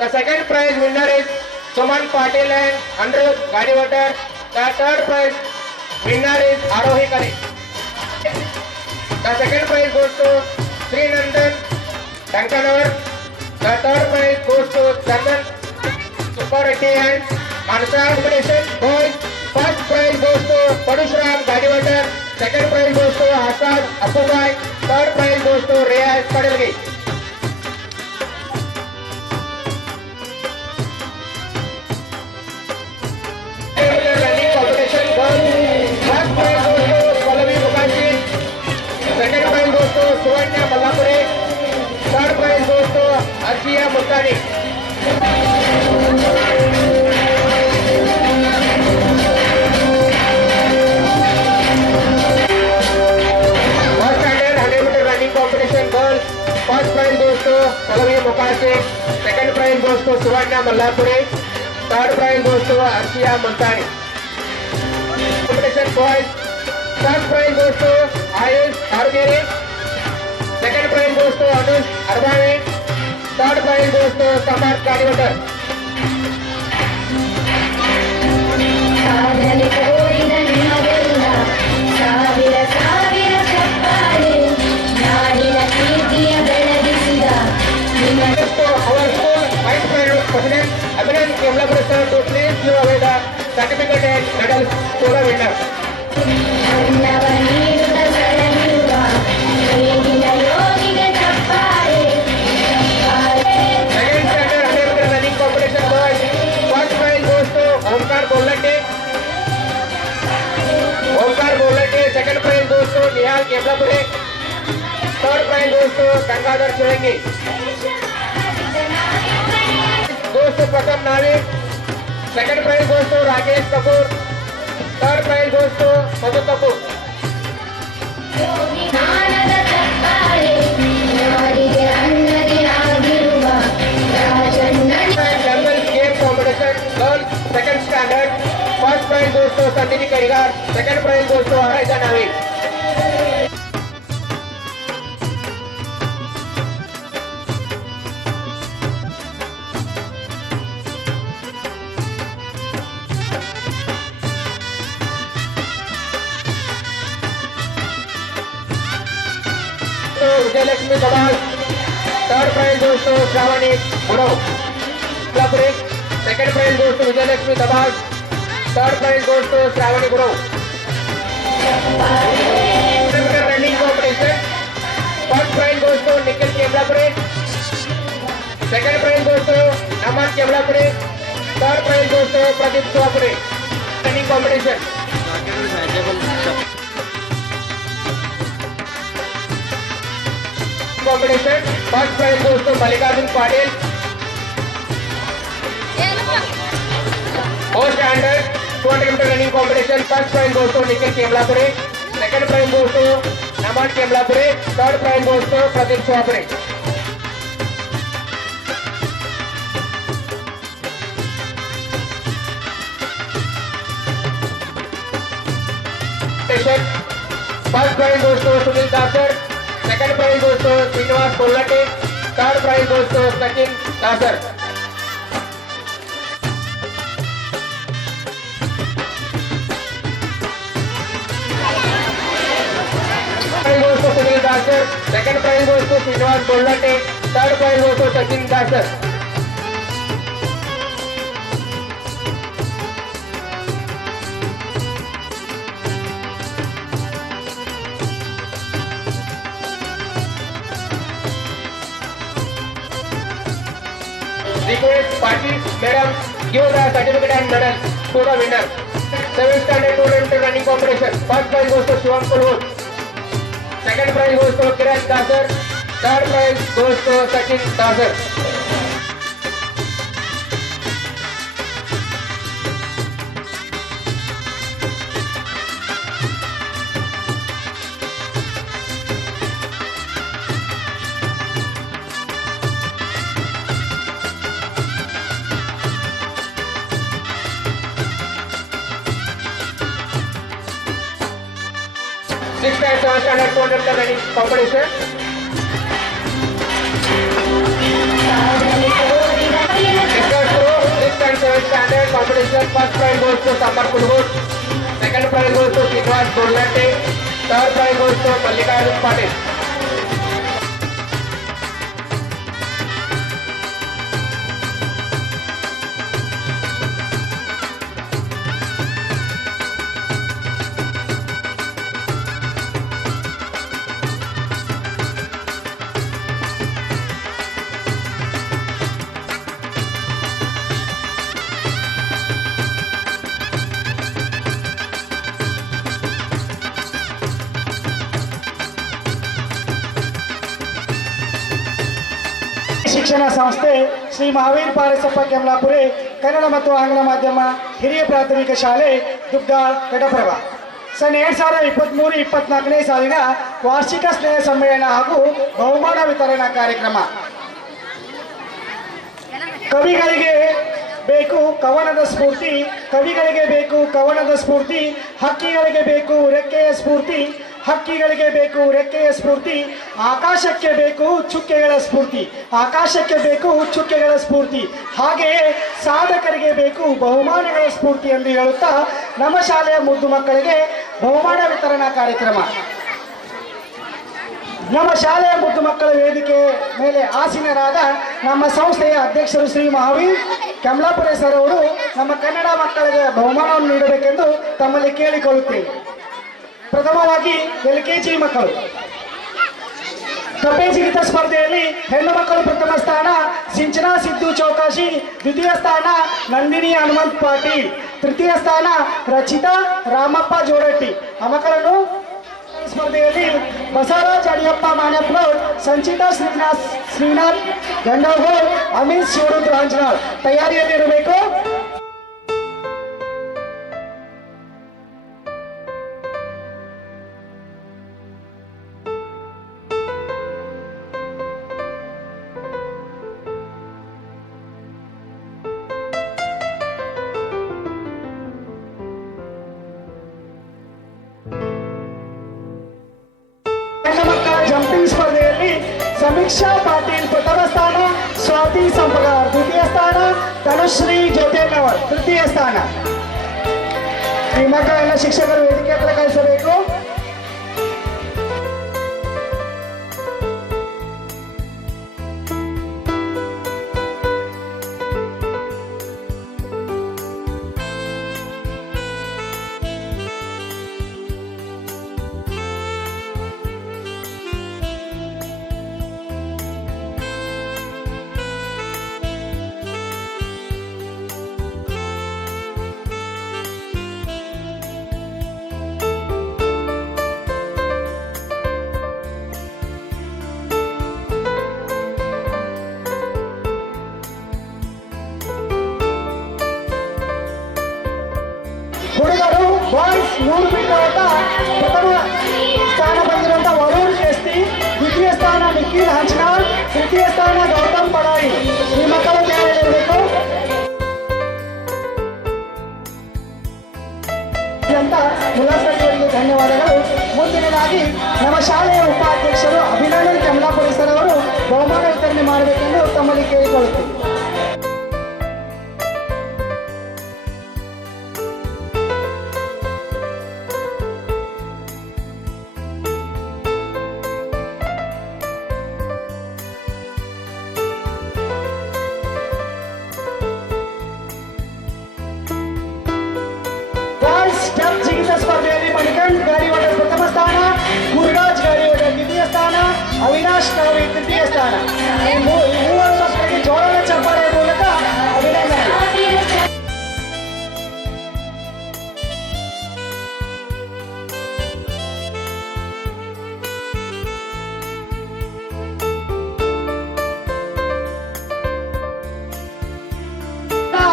The second prize winner is Suman Patil and Anirudh Gadivatar. The third prize winner is Arohi Kare. The second prize goes to Sri Nandan Dankanavar. The third prize goes to Chandan Suppareddy and Manasa competition. Boys, first prize goes to Padushuram Gadivatar. Second prize goes to Asad Apubai. Third prize goes to Reyes Padalgi. Running competition. First prize goes to Pallavi Mukherjee. Second prize goes to Suvanya Mallapure. Third prize goes to Arshia Multani. First standard 100 meter running competition. First prize goes to Pallavi Mukase. Second prize goes to Suvarna Mallapure. Third prize goes to Arshia Mantani. Competition boys. First prize goes to Ayush Argere. Second prize goes to Anush Arbane. Third prize goes to Samar Kadivatar. ಸಾಧನೆ ತೋರಿದ ನಿಮಗೆಲ್ಲ ಸಾವಿರ ಸಾವಿರ ಚಪ್ಪಾಳೆ ನಾಡಿನ ಕೀರ್ತಿಯ ಬೆಳಗಿಸಿದ ನಿಮ್ಮ To our school Vice President Abhinan Kemlapur sir to please give away the certificate and medals to the winner. ಅನ್ನವ ನೀಡುತ್ತ ಸಲಹಿರುವ ಈಗಿನ ಯೋಗಿಗೆ ಚಪ್ಪಾಳೆ Second standard 100 meter running competition boys. First prize goes to Omkar Bolate. Omkar Bolate. Second prize goes to Nihal Kemlapure. Third prize goes to Gangadhar Chirangi. Goes to Pratham Navid. Second prize goes to Rakesh Kapoor. Third prize goes to Madhu Kapoor. ಜ್ಞಾನದ ಚಪ್ಪಾಳೆ ನಾಡಿಗೆ ಅನ್ನದಿ ಆಗಿರುವ Rajanna General game competition girls second standard. First prize goes to Sandini Karigar. Second prize goes to Araja Navid. Vijayalakshmi Dabal. Third prize goes to Shravani Guru. Second prize goes to Vijayalakshmi Dabal. Third prize goes to Shravani Guru. Running competition. First prize goes to Nikhil Kemlapure. Second prize goes to Naman Kemlapure. Third prize goes to Pradeep Chowapure. Running competition. Competition. First prize goes to Mallikarjun Patil. Fourth standard 200 meter running competition. First prize goes to Nikhil Kemlapure. Second prize goes to Naman Kemlapure. Third prize goes to Pradeep Chowapure. First prize goes to Sunil Dasar. Second prize goes to Srinivas Kollate. Third prize goes to Sachin Dasar. Prize goes to Sunil Dasar. Second prize goes to Srinivas Kollate. Third prize goes to Sachin Dasar. Request party madam give the certificate and medal to the winner. 7th standard 200 meter running competition. First prize goes to Shivam Kulhut. Second prize goes to Kiran Dasar. Third prize goes to Sachin Dasar. Sixth and seventh standard 200 meter running competition. Sixth and seventh standard competition. First prize goes to Samar Kulhut. Second prize goes to Srinivas Kollate. Third prize goes to Mallikarjun Patil. ಶಿಕ್ಷಣ ಸಂಸ್ಥೆ ಶ್ರೀ ಮಹಾವೀರ್ ಪಾರಸಪ್ಪ ಕೆಮ್ಲಾಪುರೆ ಕನ್ನಡ ಮತ್ತು ಆಂಗ್ಲ ಮಾಧ್ಯಮ ಹಿರಿಯ ಪ್ರಾಥಮಿಕ ಶಾಲೆ ದುಗ್ಗಾಳ್ ಘಟಪ್ರಭಾ ಸನ್ 2023-24ನೇ ಸಾಲಿನ ವಾರ್ಷಿಕ ಸ್ನೇಹ ಸಮ್ಮೇಳನ ಹಾಗೂ ಬಹುಮಾನ ವಿತರಣಾ ಕಾರ್ಯಕ್ರಮ. ಕವಿಗಳಿಗೆ ಬೇಕು ಕವನದ ಸ್ಫೂರ್ತಿ, ಕವಿಗಳಿಗೆ ಬೇಕು ಕವನದ ಸ್ಫೂರ್ತಿ, ಹಕ್ಕಿಗಳಿಗೆ ಬೇಕು ರೆಕ್ಕೆಯ ಸ್ಫೂರ್ತಿ, ಹಕ್ಕಿಗಳಿಗೆ ಬೇಕು ರೆಕ್ಕೆಯ ಸ್ಫೂರ್ತಿ, ಆಕಾಶಕ್ಕೆ ಬೇಕು ಚುಕ್ಕೆಗಳ ಸ್ಫೂರ್ತಿ, ಆಕಾಶಕ್ಕೆ ಬೇಕು ಚುಕ್ಕೆಗಳ ಸ್ಫೂರ್ತಿ, ಹಾಗೆಯೇ ಸಾಧಕರಿಗೆ ಬೇಕು ಬಹುಮಾನಗಳ ಸ್ಫೂರ್ತಿ ಎಂದು ಹೇಳುತ್ತಾ ನಮ್ಮ ಶಾಲೆಯ ಮುದ್ದು ಮಕ್ಕಳಿಗೆ ಬಹುಮಾನ ವಿತರಣಾ ಕಾರ್ಯಕ್ರಮ. ನಮ್ಮ ಶಾಲೆಯ ಮುದ್ದು ಮಕ್ಕಳ ವೇದಿಕೆ ಮೇಲೆ ಆಸೀನರಾದ ನಮ್ಮ ಸಂಸ್ಥೆಯ ಅಧ್ಯಕ್ಷರು ಶ್ರೀ ಮಹಾವೀರ್ ಕಮಲಾಪುರ ಸರ್ ಅವರು ನಮ್ಮ ಕನ್ನಡ ಮಕ್ಕಳಿಗೆ ಬಹುಮಾನವನ್ನು ನೀಡಬೇಕೆಂದು ತಮ್ಮಲ್ಲಿ ಕೇಳಿಕೊಳ್ಳುತ್ತೇವೆ. ಪ್ರಥಮವಾಗಿ LKG ಮಕ್ಕಳು ಕಪ್ಪೆ ಜಿಗಿತ ಸ್ಪರ್ಧೆಯಲ್ಲಿ ಹೆಣ್ಣು ಮಕ್ಕಳು ಪ್ರಥಮ ಸ್ಥಾನ ಸಿಂಚನಾ ಸಿದ್ದು ಚೌಕಾಶಿ, ದ್ವಿತೀಯ ಸ್ಥಾನ ನಂದಿನಿ ಹನುಮಂತ್ ಪಾಟೀಲ್, ತೃತೀಯ ಸ್ಥಾನ ರಚಿತಾ ರಾಮಪ್ಪ ಜೋಡಟ್ಟಿ. ಆ ಮಕ್ಕಳನ್ನು ಸ್ಪರ್ಧೆಯಲ್ಲಿ ಬಸವರಾಜ್ ಅಡಿಯಪ್ಪ ಮಾನ್ಯಪ್ನೋಡ್, ಸಂಚಿತಾ ಶ್ರೀನಾಥ್ ಗಂಡಗೋಳ್, ಅಮಿತ್ ಶಿವರುದ್ರ ಅಂಜನಾಳ್ ತಯಾರಿಯಲ್ಲಿರಬೇಕು. ಜಂಪಿಂಗ್ ಸ್ಪರ್ಧೆಯಲ್ಲಿ ಸಮೀಕ್ಷಾ ಪಾಟೀಲ್ ಪ್ರಥಮ ಸ್ಥಾನ, ಸ್ವಾತಿ ಸಂಪಗಾರ್ ದ್ವಿತೀಯ ಸ್ಥಾನ, ತನುಶ್ರೀ ಜೋತೇನವರ್ ತೃತೀಯ ಸ್ಥಾನ. ಈ ಮಕ್ಕಳೆಲ್ಲ ಶಿಕ್ಷಕರು ವೇದಿಕೆ ಹತ್ರ ಕಳಿಸಬೇಕು. ಹುಡುಗರು ಬಾಯ್ಸ್ 100 ಮೀಟರ್ ಓಟ ಪ್ರಥಮ ಸ್ಥಾನ ಬಂದಿರುವಂತ ವರುಣ್ ಎಸ್ತಿ, ದ್ವಿತೀಯ ಸ್ಥಾನ ನಿಖಿಲ್ ಹಂಚನಾಳ್, ತೃತೀಯ ಸ್ಥಾನ ಗೌತಮ್ ಪಡಾಯಿ. ಈ ಮಕ್ಕಳು ತಯಾರಿರಬೇಕು ಅಂತ ಮುಲಾಸರಿಗೆ ಧನ್ಯವಾದಗಳು. ಮುಂದಿನದಾಗಿ ನಮ್ಮ ಶಾಲೆಯ ಉಪಾಧ್ಯಕ್ಷರು ಅಭಿನಂದನ್ ಕಮಲಾಪುರಿ ಸರ್ ಅವರು ಬಹುಮಾನ ವಿತರಣೆ ಮಾಡಬೇಕೆಂದು ತಮ್ಮಲ್ಲಿ ಕೇಳಿಕೊಳ್ಳುತ್ತೇವೆ. ಸ್ಟೆಪ್ ಜಿಗಿತ ಸ್ಪರ್ಧೆಯಲ್ಲಿ ಮಣಿಕಂಠ್ ಗಾರಿವಾಡ ಪ್ರಥಮ ಸ್ಥಾನ, ಗುರುರಾಜ್ ಗಾರಿವಾಡ ದ್ವಿತೀಯ ಸ್ಥಾನ, ಅವಿನಾಶ್ ಕಾವಿ ತೃತೀಯ ಸ್ಥಾನ. ಈ ಮೂವರು ಮಕ್ಕಳಿಗೆ ಜೋಳದ ಚಪ್ಪಾಳೆ ಮೂಲಕ ಅಭಿನಂದನೆ.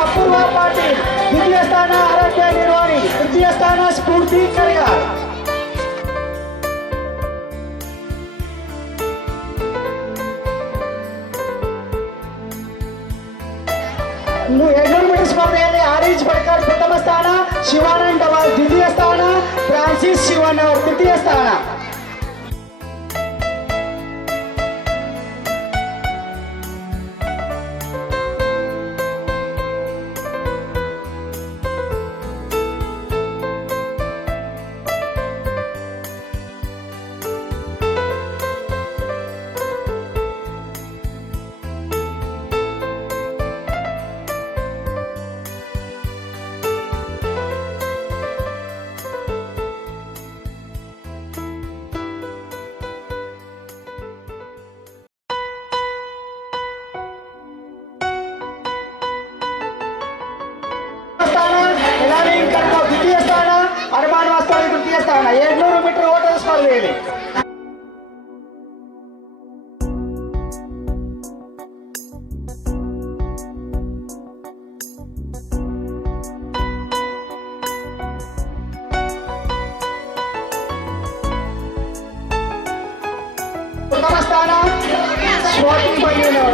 ಅಪೂರ್ವ ಪಾಟೀಲ್ ದ್ವಿತೀಯ ಸ್ಥಾನ, ಆರಾಧ್ಯ ನಿರ್ವಾಣಿ ತೃತೀಯ ಸ್ಥಾನ, ಸ್ಫೂರ್ತಿ ಕರಿಗಾರ್. 200 ಮೀಟರ್ ಸ್ಪರ್ಧೆಯಲ್ಲಿ ಆರೀಜ್ ಬಡ್ಕರ್ ಪ್ರಥಮ ಸ್ಥಾನ, ಶಿವಾನಂದ್ ಅವರ್ ದ್ವಿತೀಯ ಸ್ಥಾನ, ಫ್ರಾನ್ಸಿಸ್ ಶಿವನ್ ಅವರ್ ತೃತೀಯ ಸ್ಥಾನ. ದ್ವಿತೀಯ ಸ್ಥಾನ, ಅರಮಾನ್ ವಾಸ್ತವ ತೃತೀಯ ಸ್ಥಾನ. 200 ಮೀಟರ್ ಓಟದ ಸ್ಪರ್ಧೆಯಲ್ಲಿ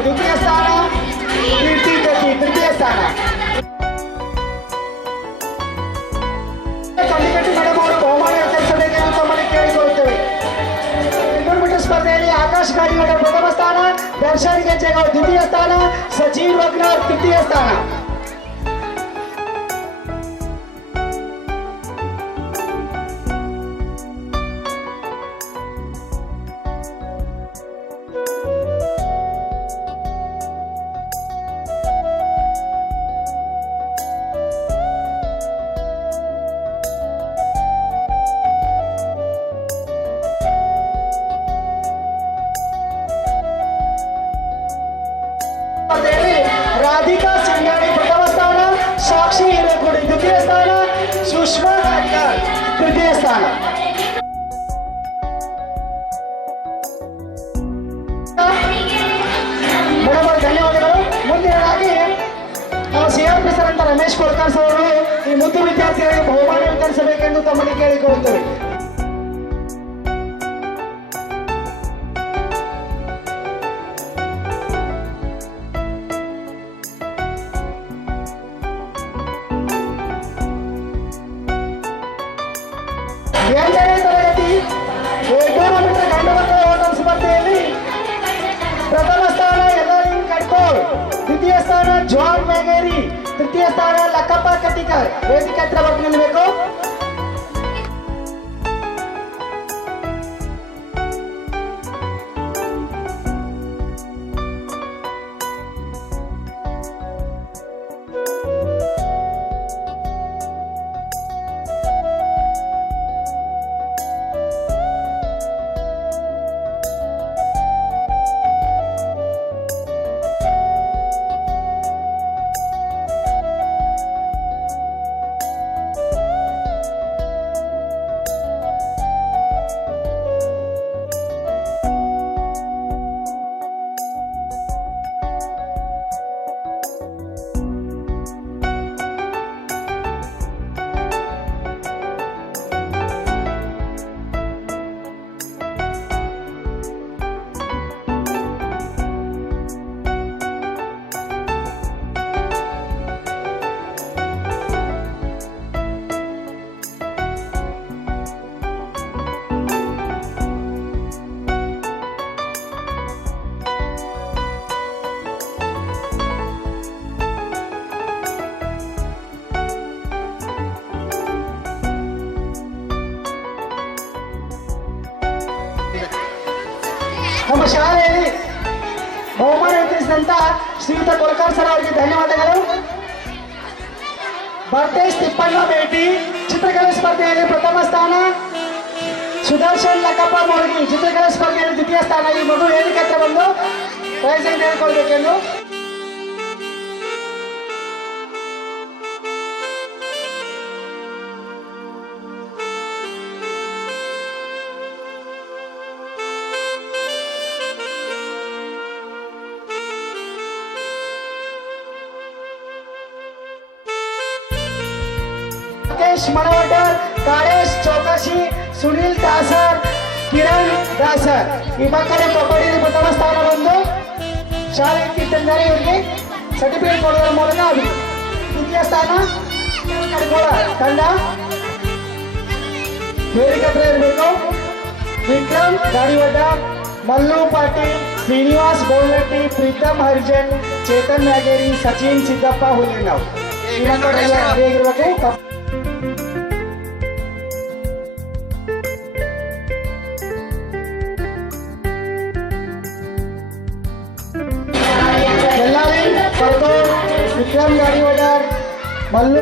ದ್ವಿತೀಯ ಸ್ಥಾನ, ಕೀರ್ತಿ ಗತಿ ತೃತೀಯ ಸ್ಥಾನ. ಕಣ್ಣಿಗಟ್ಟಿ ಮೇಡಮ್ ಅವರು ಬಹುಮಾನ ವಿತರಿಸಬೇಕೆಂದು ತಮ್ಮಲ್ಲಿ ಕೇಳಿಕೊಳ್ಳುತ್ತೇವೆ. 200 ಮೀಟರ್ ಸ್ಪರ್ಧೆಯಲ್ಲಿ ಆಕಾಶ್ ಗಾಡಿಗೌಡ ಪ್ರಥಮ ಸ್ಥಾನ, ದರ್ಶನ್ ಗೆಜ್ಜೆಗೌಡ ದ್ವಿತೀಯ ಸ್ಥಾನ, ಸಚಿನ್ ವಗ್ನರ್ ತೃತೀಯ ಸ್ಥಾನ. ಸ್ಪರ್ಧೆಯಲ್ಲಿ ರಾಧಿಕಾ ಸಿಂಗಾಡಿ ಪ್ರಥಮ ಸ್ಥಾನ, ಸಾಕ್ಷಿ ಹಿರೇಗುಡಿ ದ್ವಿತೀಯ ಸ್ಥಾನ, ಸುಷ್ಮಾ ಕಟ್ಕರ್ ತೃತೀಯ ಸ್ಥಾನ. ಮೇಡಮ್ ಅವರು ಧನ್ಯವಾದಗಳು. ಮುಂದಿನದಾಗಿ ನಮ್ಮ ಸಿಆರ್ಪಿ ಸರ್ ಅಂತ ರಮೇಶ್ ಕೋಡ್ಕರ್ ಸರ್ ಅವರು ಈ ಮುದ್ದು ವಿದ್ಯಾರ್ಥಿಗಳಿಗೆ ಬಹುಮಾನ ವಿತರಿಸಬೇಕೆಂದು ತಮ್ಮಲ್ಲಿ ಕೇಳಿಕೊಳ್ಳುತ್ತೇವೆ. ಎರಡನೇ ತರಗತಿ 200 ಮೀಟರ್ ಗಂಡು ಮಕ್ಕಳ ಓಟ ಸ್ಪರ್ಧೆಯಲ್ಲಿ ಪ್ರಥಮ ಸ್ಥಾನ ಎಲ್ಲರಿನ್ ಕಟ್ಕೋಳ್, ದ್ವಿತೀಯ ಸ್ಥಾನ ಜಾನ್ ಮೇಗೇರಿ, ತೃತೀಯ ಸ್ಥಾನ ಲಕ್ಕಪ್ಪ ಕಟ್ಟಿಕರ್. ವೇದಿಕೆ ಹತ್ರ ಬಂದು ನಿಲ್ಲಬೇಕು. ನಮ್ಮ ಶಾಲೆಯಲ್ಲಿ ಬಹುಮಾನ ವಿತರಿಸಿದಂತ ಶ್ರೀಯುತ ಕೋಲ್ಕರ್ ಸರ್ ಅವರಿಗೆ ಧನ್ಯವಾದಗಳು. ಭರ್ತೇಶ್ ತಿಪ್ಪಣ್ಣ ಭೇಟಿ ಚಿತ್ರಕಲಾ ಸ್ಪರ್ಧೆಯಲ್ಲಿ ಪ್ರಥಮ ಸ್ಥಾನ, ಸುದರ್ಶನ್ ಲಕ್ಕಪ್ಪ ಮೋರ್ಗಿ ಚಿತ್ರಕಲಾ ಸ್ಪರ್ಧೆಯಲ್ಲಿ ದ್ವಿತೀಯ ಸ್ಥಾನ. ಈ ಮಗು ವೇದಿಕೆ ಹತ್ರ ಬಂದು ಪ್ರೈಸ್ ಹೇಳ್ಕೊಳ್ಬೇಕೆಂದು. राकेश मनवटर, काळेश चौकशी, सुनील दासर, किरण दासर ಈ ಮಕ್ಕಳ ಕಬಡ್ಡಿಯಲ್ಲಿ ಪ್ರಥಮ ಸ್ಥಾನ ಬಂದು ಶಾಲೆ ಇಟ್ಟಿದ್ದಾರೆ. ಇವರಿಗೆ ಸರ್ಟಿಫಿಕೇಟ್ ಕೊಡುವುದರ ಮೂಲಕ ಅದು ದ್ವಿತೀಯ ಸ್ಥಾನ ತಂಡ ವೇದಿಕೆ ಹತ್ರ ಇರಬೇಕು. ವಿಕ್ರಮ್ ಗಾಡಿವಡ್ಡ, ಮಲ್ಲು ಪಾಟೀಲ್, ಶ್ರೀನಿವಾಸ್ ಗೋಲ್ಗಟ್ಟಿ, ಪ್ರೀತಮ್ ಹರಿಜನ್, ಚೇತನ್ ನಾಗೇರಿ, ಸಚಿನ್ ಸಿದ್ದಪ್ಪ ಹುಲಿನಾವ್ ಈ ಮಕ್ಕಳೆಲ್ಲ ರೆಡಿಯಾಗಿರ್ಬೇಕು. विक्रम गाड़ीवाडर, मल्लू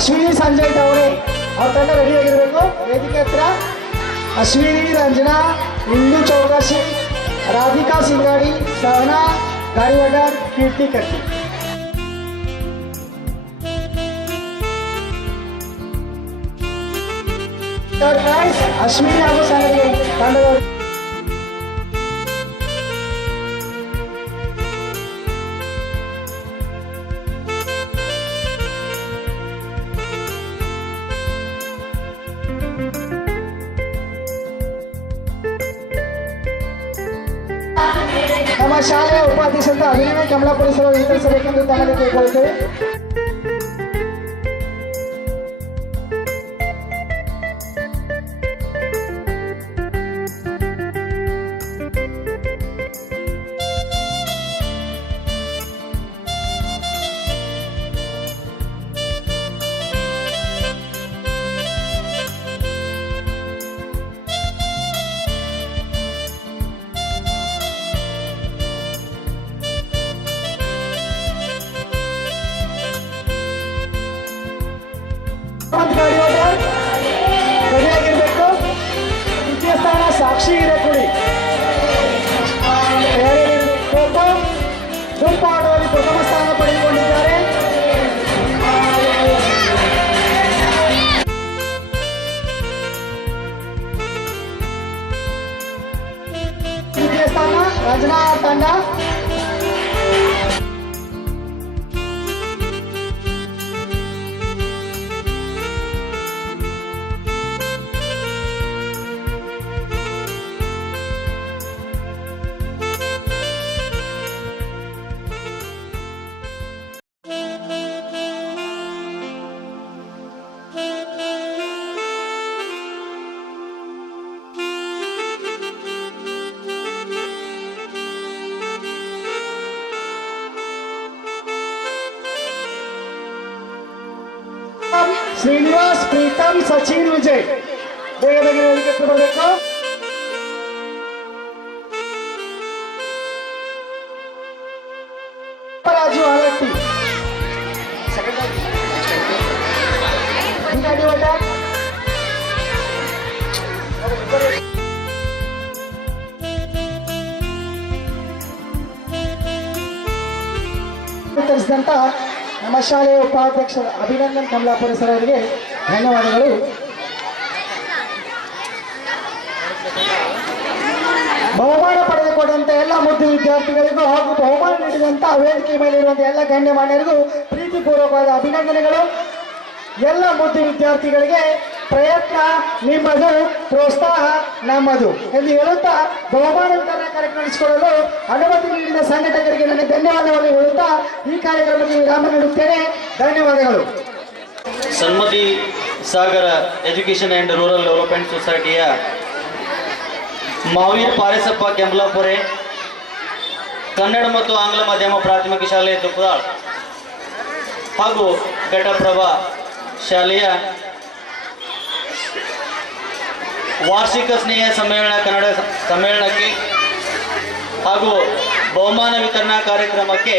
ಅಶ್ವಿನಿ ಸಂಜಯ್ ಅವರೇ ಅವ್ರ ತಂಡ ರೆಡಿಯಾಗಿರಬೇಕು. ವೇದಿಕೆ ಹತ್ರ ಅಶ್ವಿನಿ, ರಂಜನಾ, ಇಂದು ಚೌಕಾಸಿ, ರಾಧಿಕಾ ಸಿಂಗಾಡಿ, ಸಹನಾ ಗಾಡಿವಾಡ, ಕೀರ್ತಿ ಕಟ್ಟಿ. ಅಶ್ವಿನಿ ಹಾಗೂ ಸಂಗಡಿ ತಂಡದವರು ನಮ್ಮ ಶಾಲೆಯ ಉಪಾಧ್ಯಕ್ಷರಾದ ಅಭಿನಯ ಕಮಲಾಪುರ ಸರ್ ವಿತರಿಸಬೇಕೆಂದು ತಮಗೆ ಕೇಳಿಕೊಳ್ಳುತ್ತೇವೆ. ರೆಡಿಯಾಗಿರ್ಬೇಕು. ದ್ವಿತೀಯ ಸ್ಥಾನ ಸಾಕ್ಷಿ ಹಿರೇಕುಡಿ ಗುಂಪು ಆಟದಲ್ಲಿ ಪ್ರಥಮ ಸ್ಥಾನ ಪಡೆದುಕೊಂಡಿದ್ದಾರೆ. ದ್ವಿತೀಯ ಸ್ಥಾನ ರಚನಾ ತಂಡ. ಶ್ರೀನಿವಾಸ್, ಪ್ರೀತಮ್, ಸಚಿನ್, ವಿಜಯ್ ಬೇಗ ಬೇಗ ವೇದಿಕೆ ಬರಬೇಕು. ರಾಜು ಹಲಟ್ಟಿ ವಿತರಿಸಿದಂತ ನಮ್ಮ ಶಾಲೆಯ ಉಪಾಧ್ಯಕ್ಷ ಅಭಿನಂದನ್ ಕಮಲಾಪುರ ಸರ್ ಅವರಿಗೆ ಧನ್ಯವಾದಗಳು. ಬಹುಮಾನ ಪಡೆದುಕೊಂಡಂತ ಎಲ್ಲ ಮುದ್ದು ವಿದ್ಯಾರ್ಥಿಗಳಿಗೂ ಹಾಗೂ ಬಹುಮಾನ ನೀಡಿದಂತ ವೇದಿಕೆ ಮೇಲೆ ಇರುವಂತಹ ಎಲ್ಲ ಗಣ್ಯಮಾನ್ಯರಿಗೂ ಪ್ರೀತಿಪೂರ್ವಕವಾದ ಅಭಿನಂದನೆಗಳು. ಎಲ್ಲ ಮುದ್ದು ವಿದ್ಯಾರ್ಥಿಗಳಿಗೆ ಪ್ರಯತ್ನ ನಿಮ್ಮದು, ಪ್ರೋತ್ಸಾಹ ನಮ್ಮದು ಎಂದು ಹೇಳುತ್ತಾ ಬಹುಮಾನ ವಿತರಣಾ ಕಾರ್ಯಕ್ರಮ ನಡೆಸಿಕೊಳ್ಳಲು ಅನುಮತಿ ನೀಡಿದ ಸಂಘಟಕರಿಗೆ ನನ್ನ ಧನ್ಯವಾದಗಳನ್ನು ಹೇಳುತ್ತಾ ಈ ಕಾರ್ಯಕ್ರಮಕ್ಕೆ ವಿರಾಮ ನೀಡುತ್ತೇನೆ. ಧನ್ಯವಾದಗಳು. Sanmati Sagara education and rural development ಸೊಸೈಟಿಯ ಮಾವೀರ್ ಪಾರೇಸಪ್ಪ ಕೆಂಬಲಾಪುರೆ ಕನ್ನಡ ಮತ್ತು ಆಂಗ್ಲ ಮಾಧ್ಯಮ ಪ್ರಾಥಮಿಕ ಶಾಲೆ ದುಪ್ಪದಾಳ್ ಹಾಗೂ ಘಟಪ್ರಭಾ ಶಾಲೆಯ ವಾರ್ಷಿಕ ಸ್ನೇಹ ಸಮ್ಮೇಳನ ಕನ್ನಡ ಸಮ್ಮೇಳನಕ್ಕೆ ಹಾಗೂ ಬಹುಮಾನ ವಿತರಣಾ ಕಾರ್ಯಕ್ರಮಕ್ಕೆ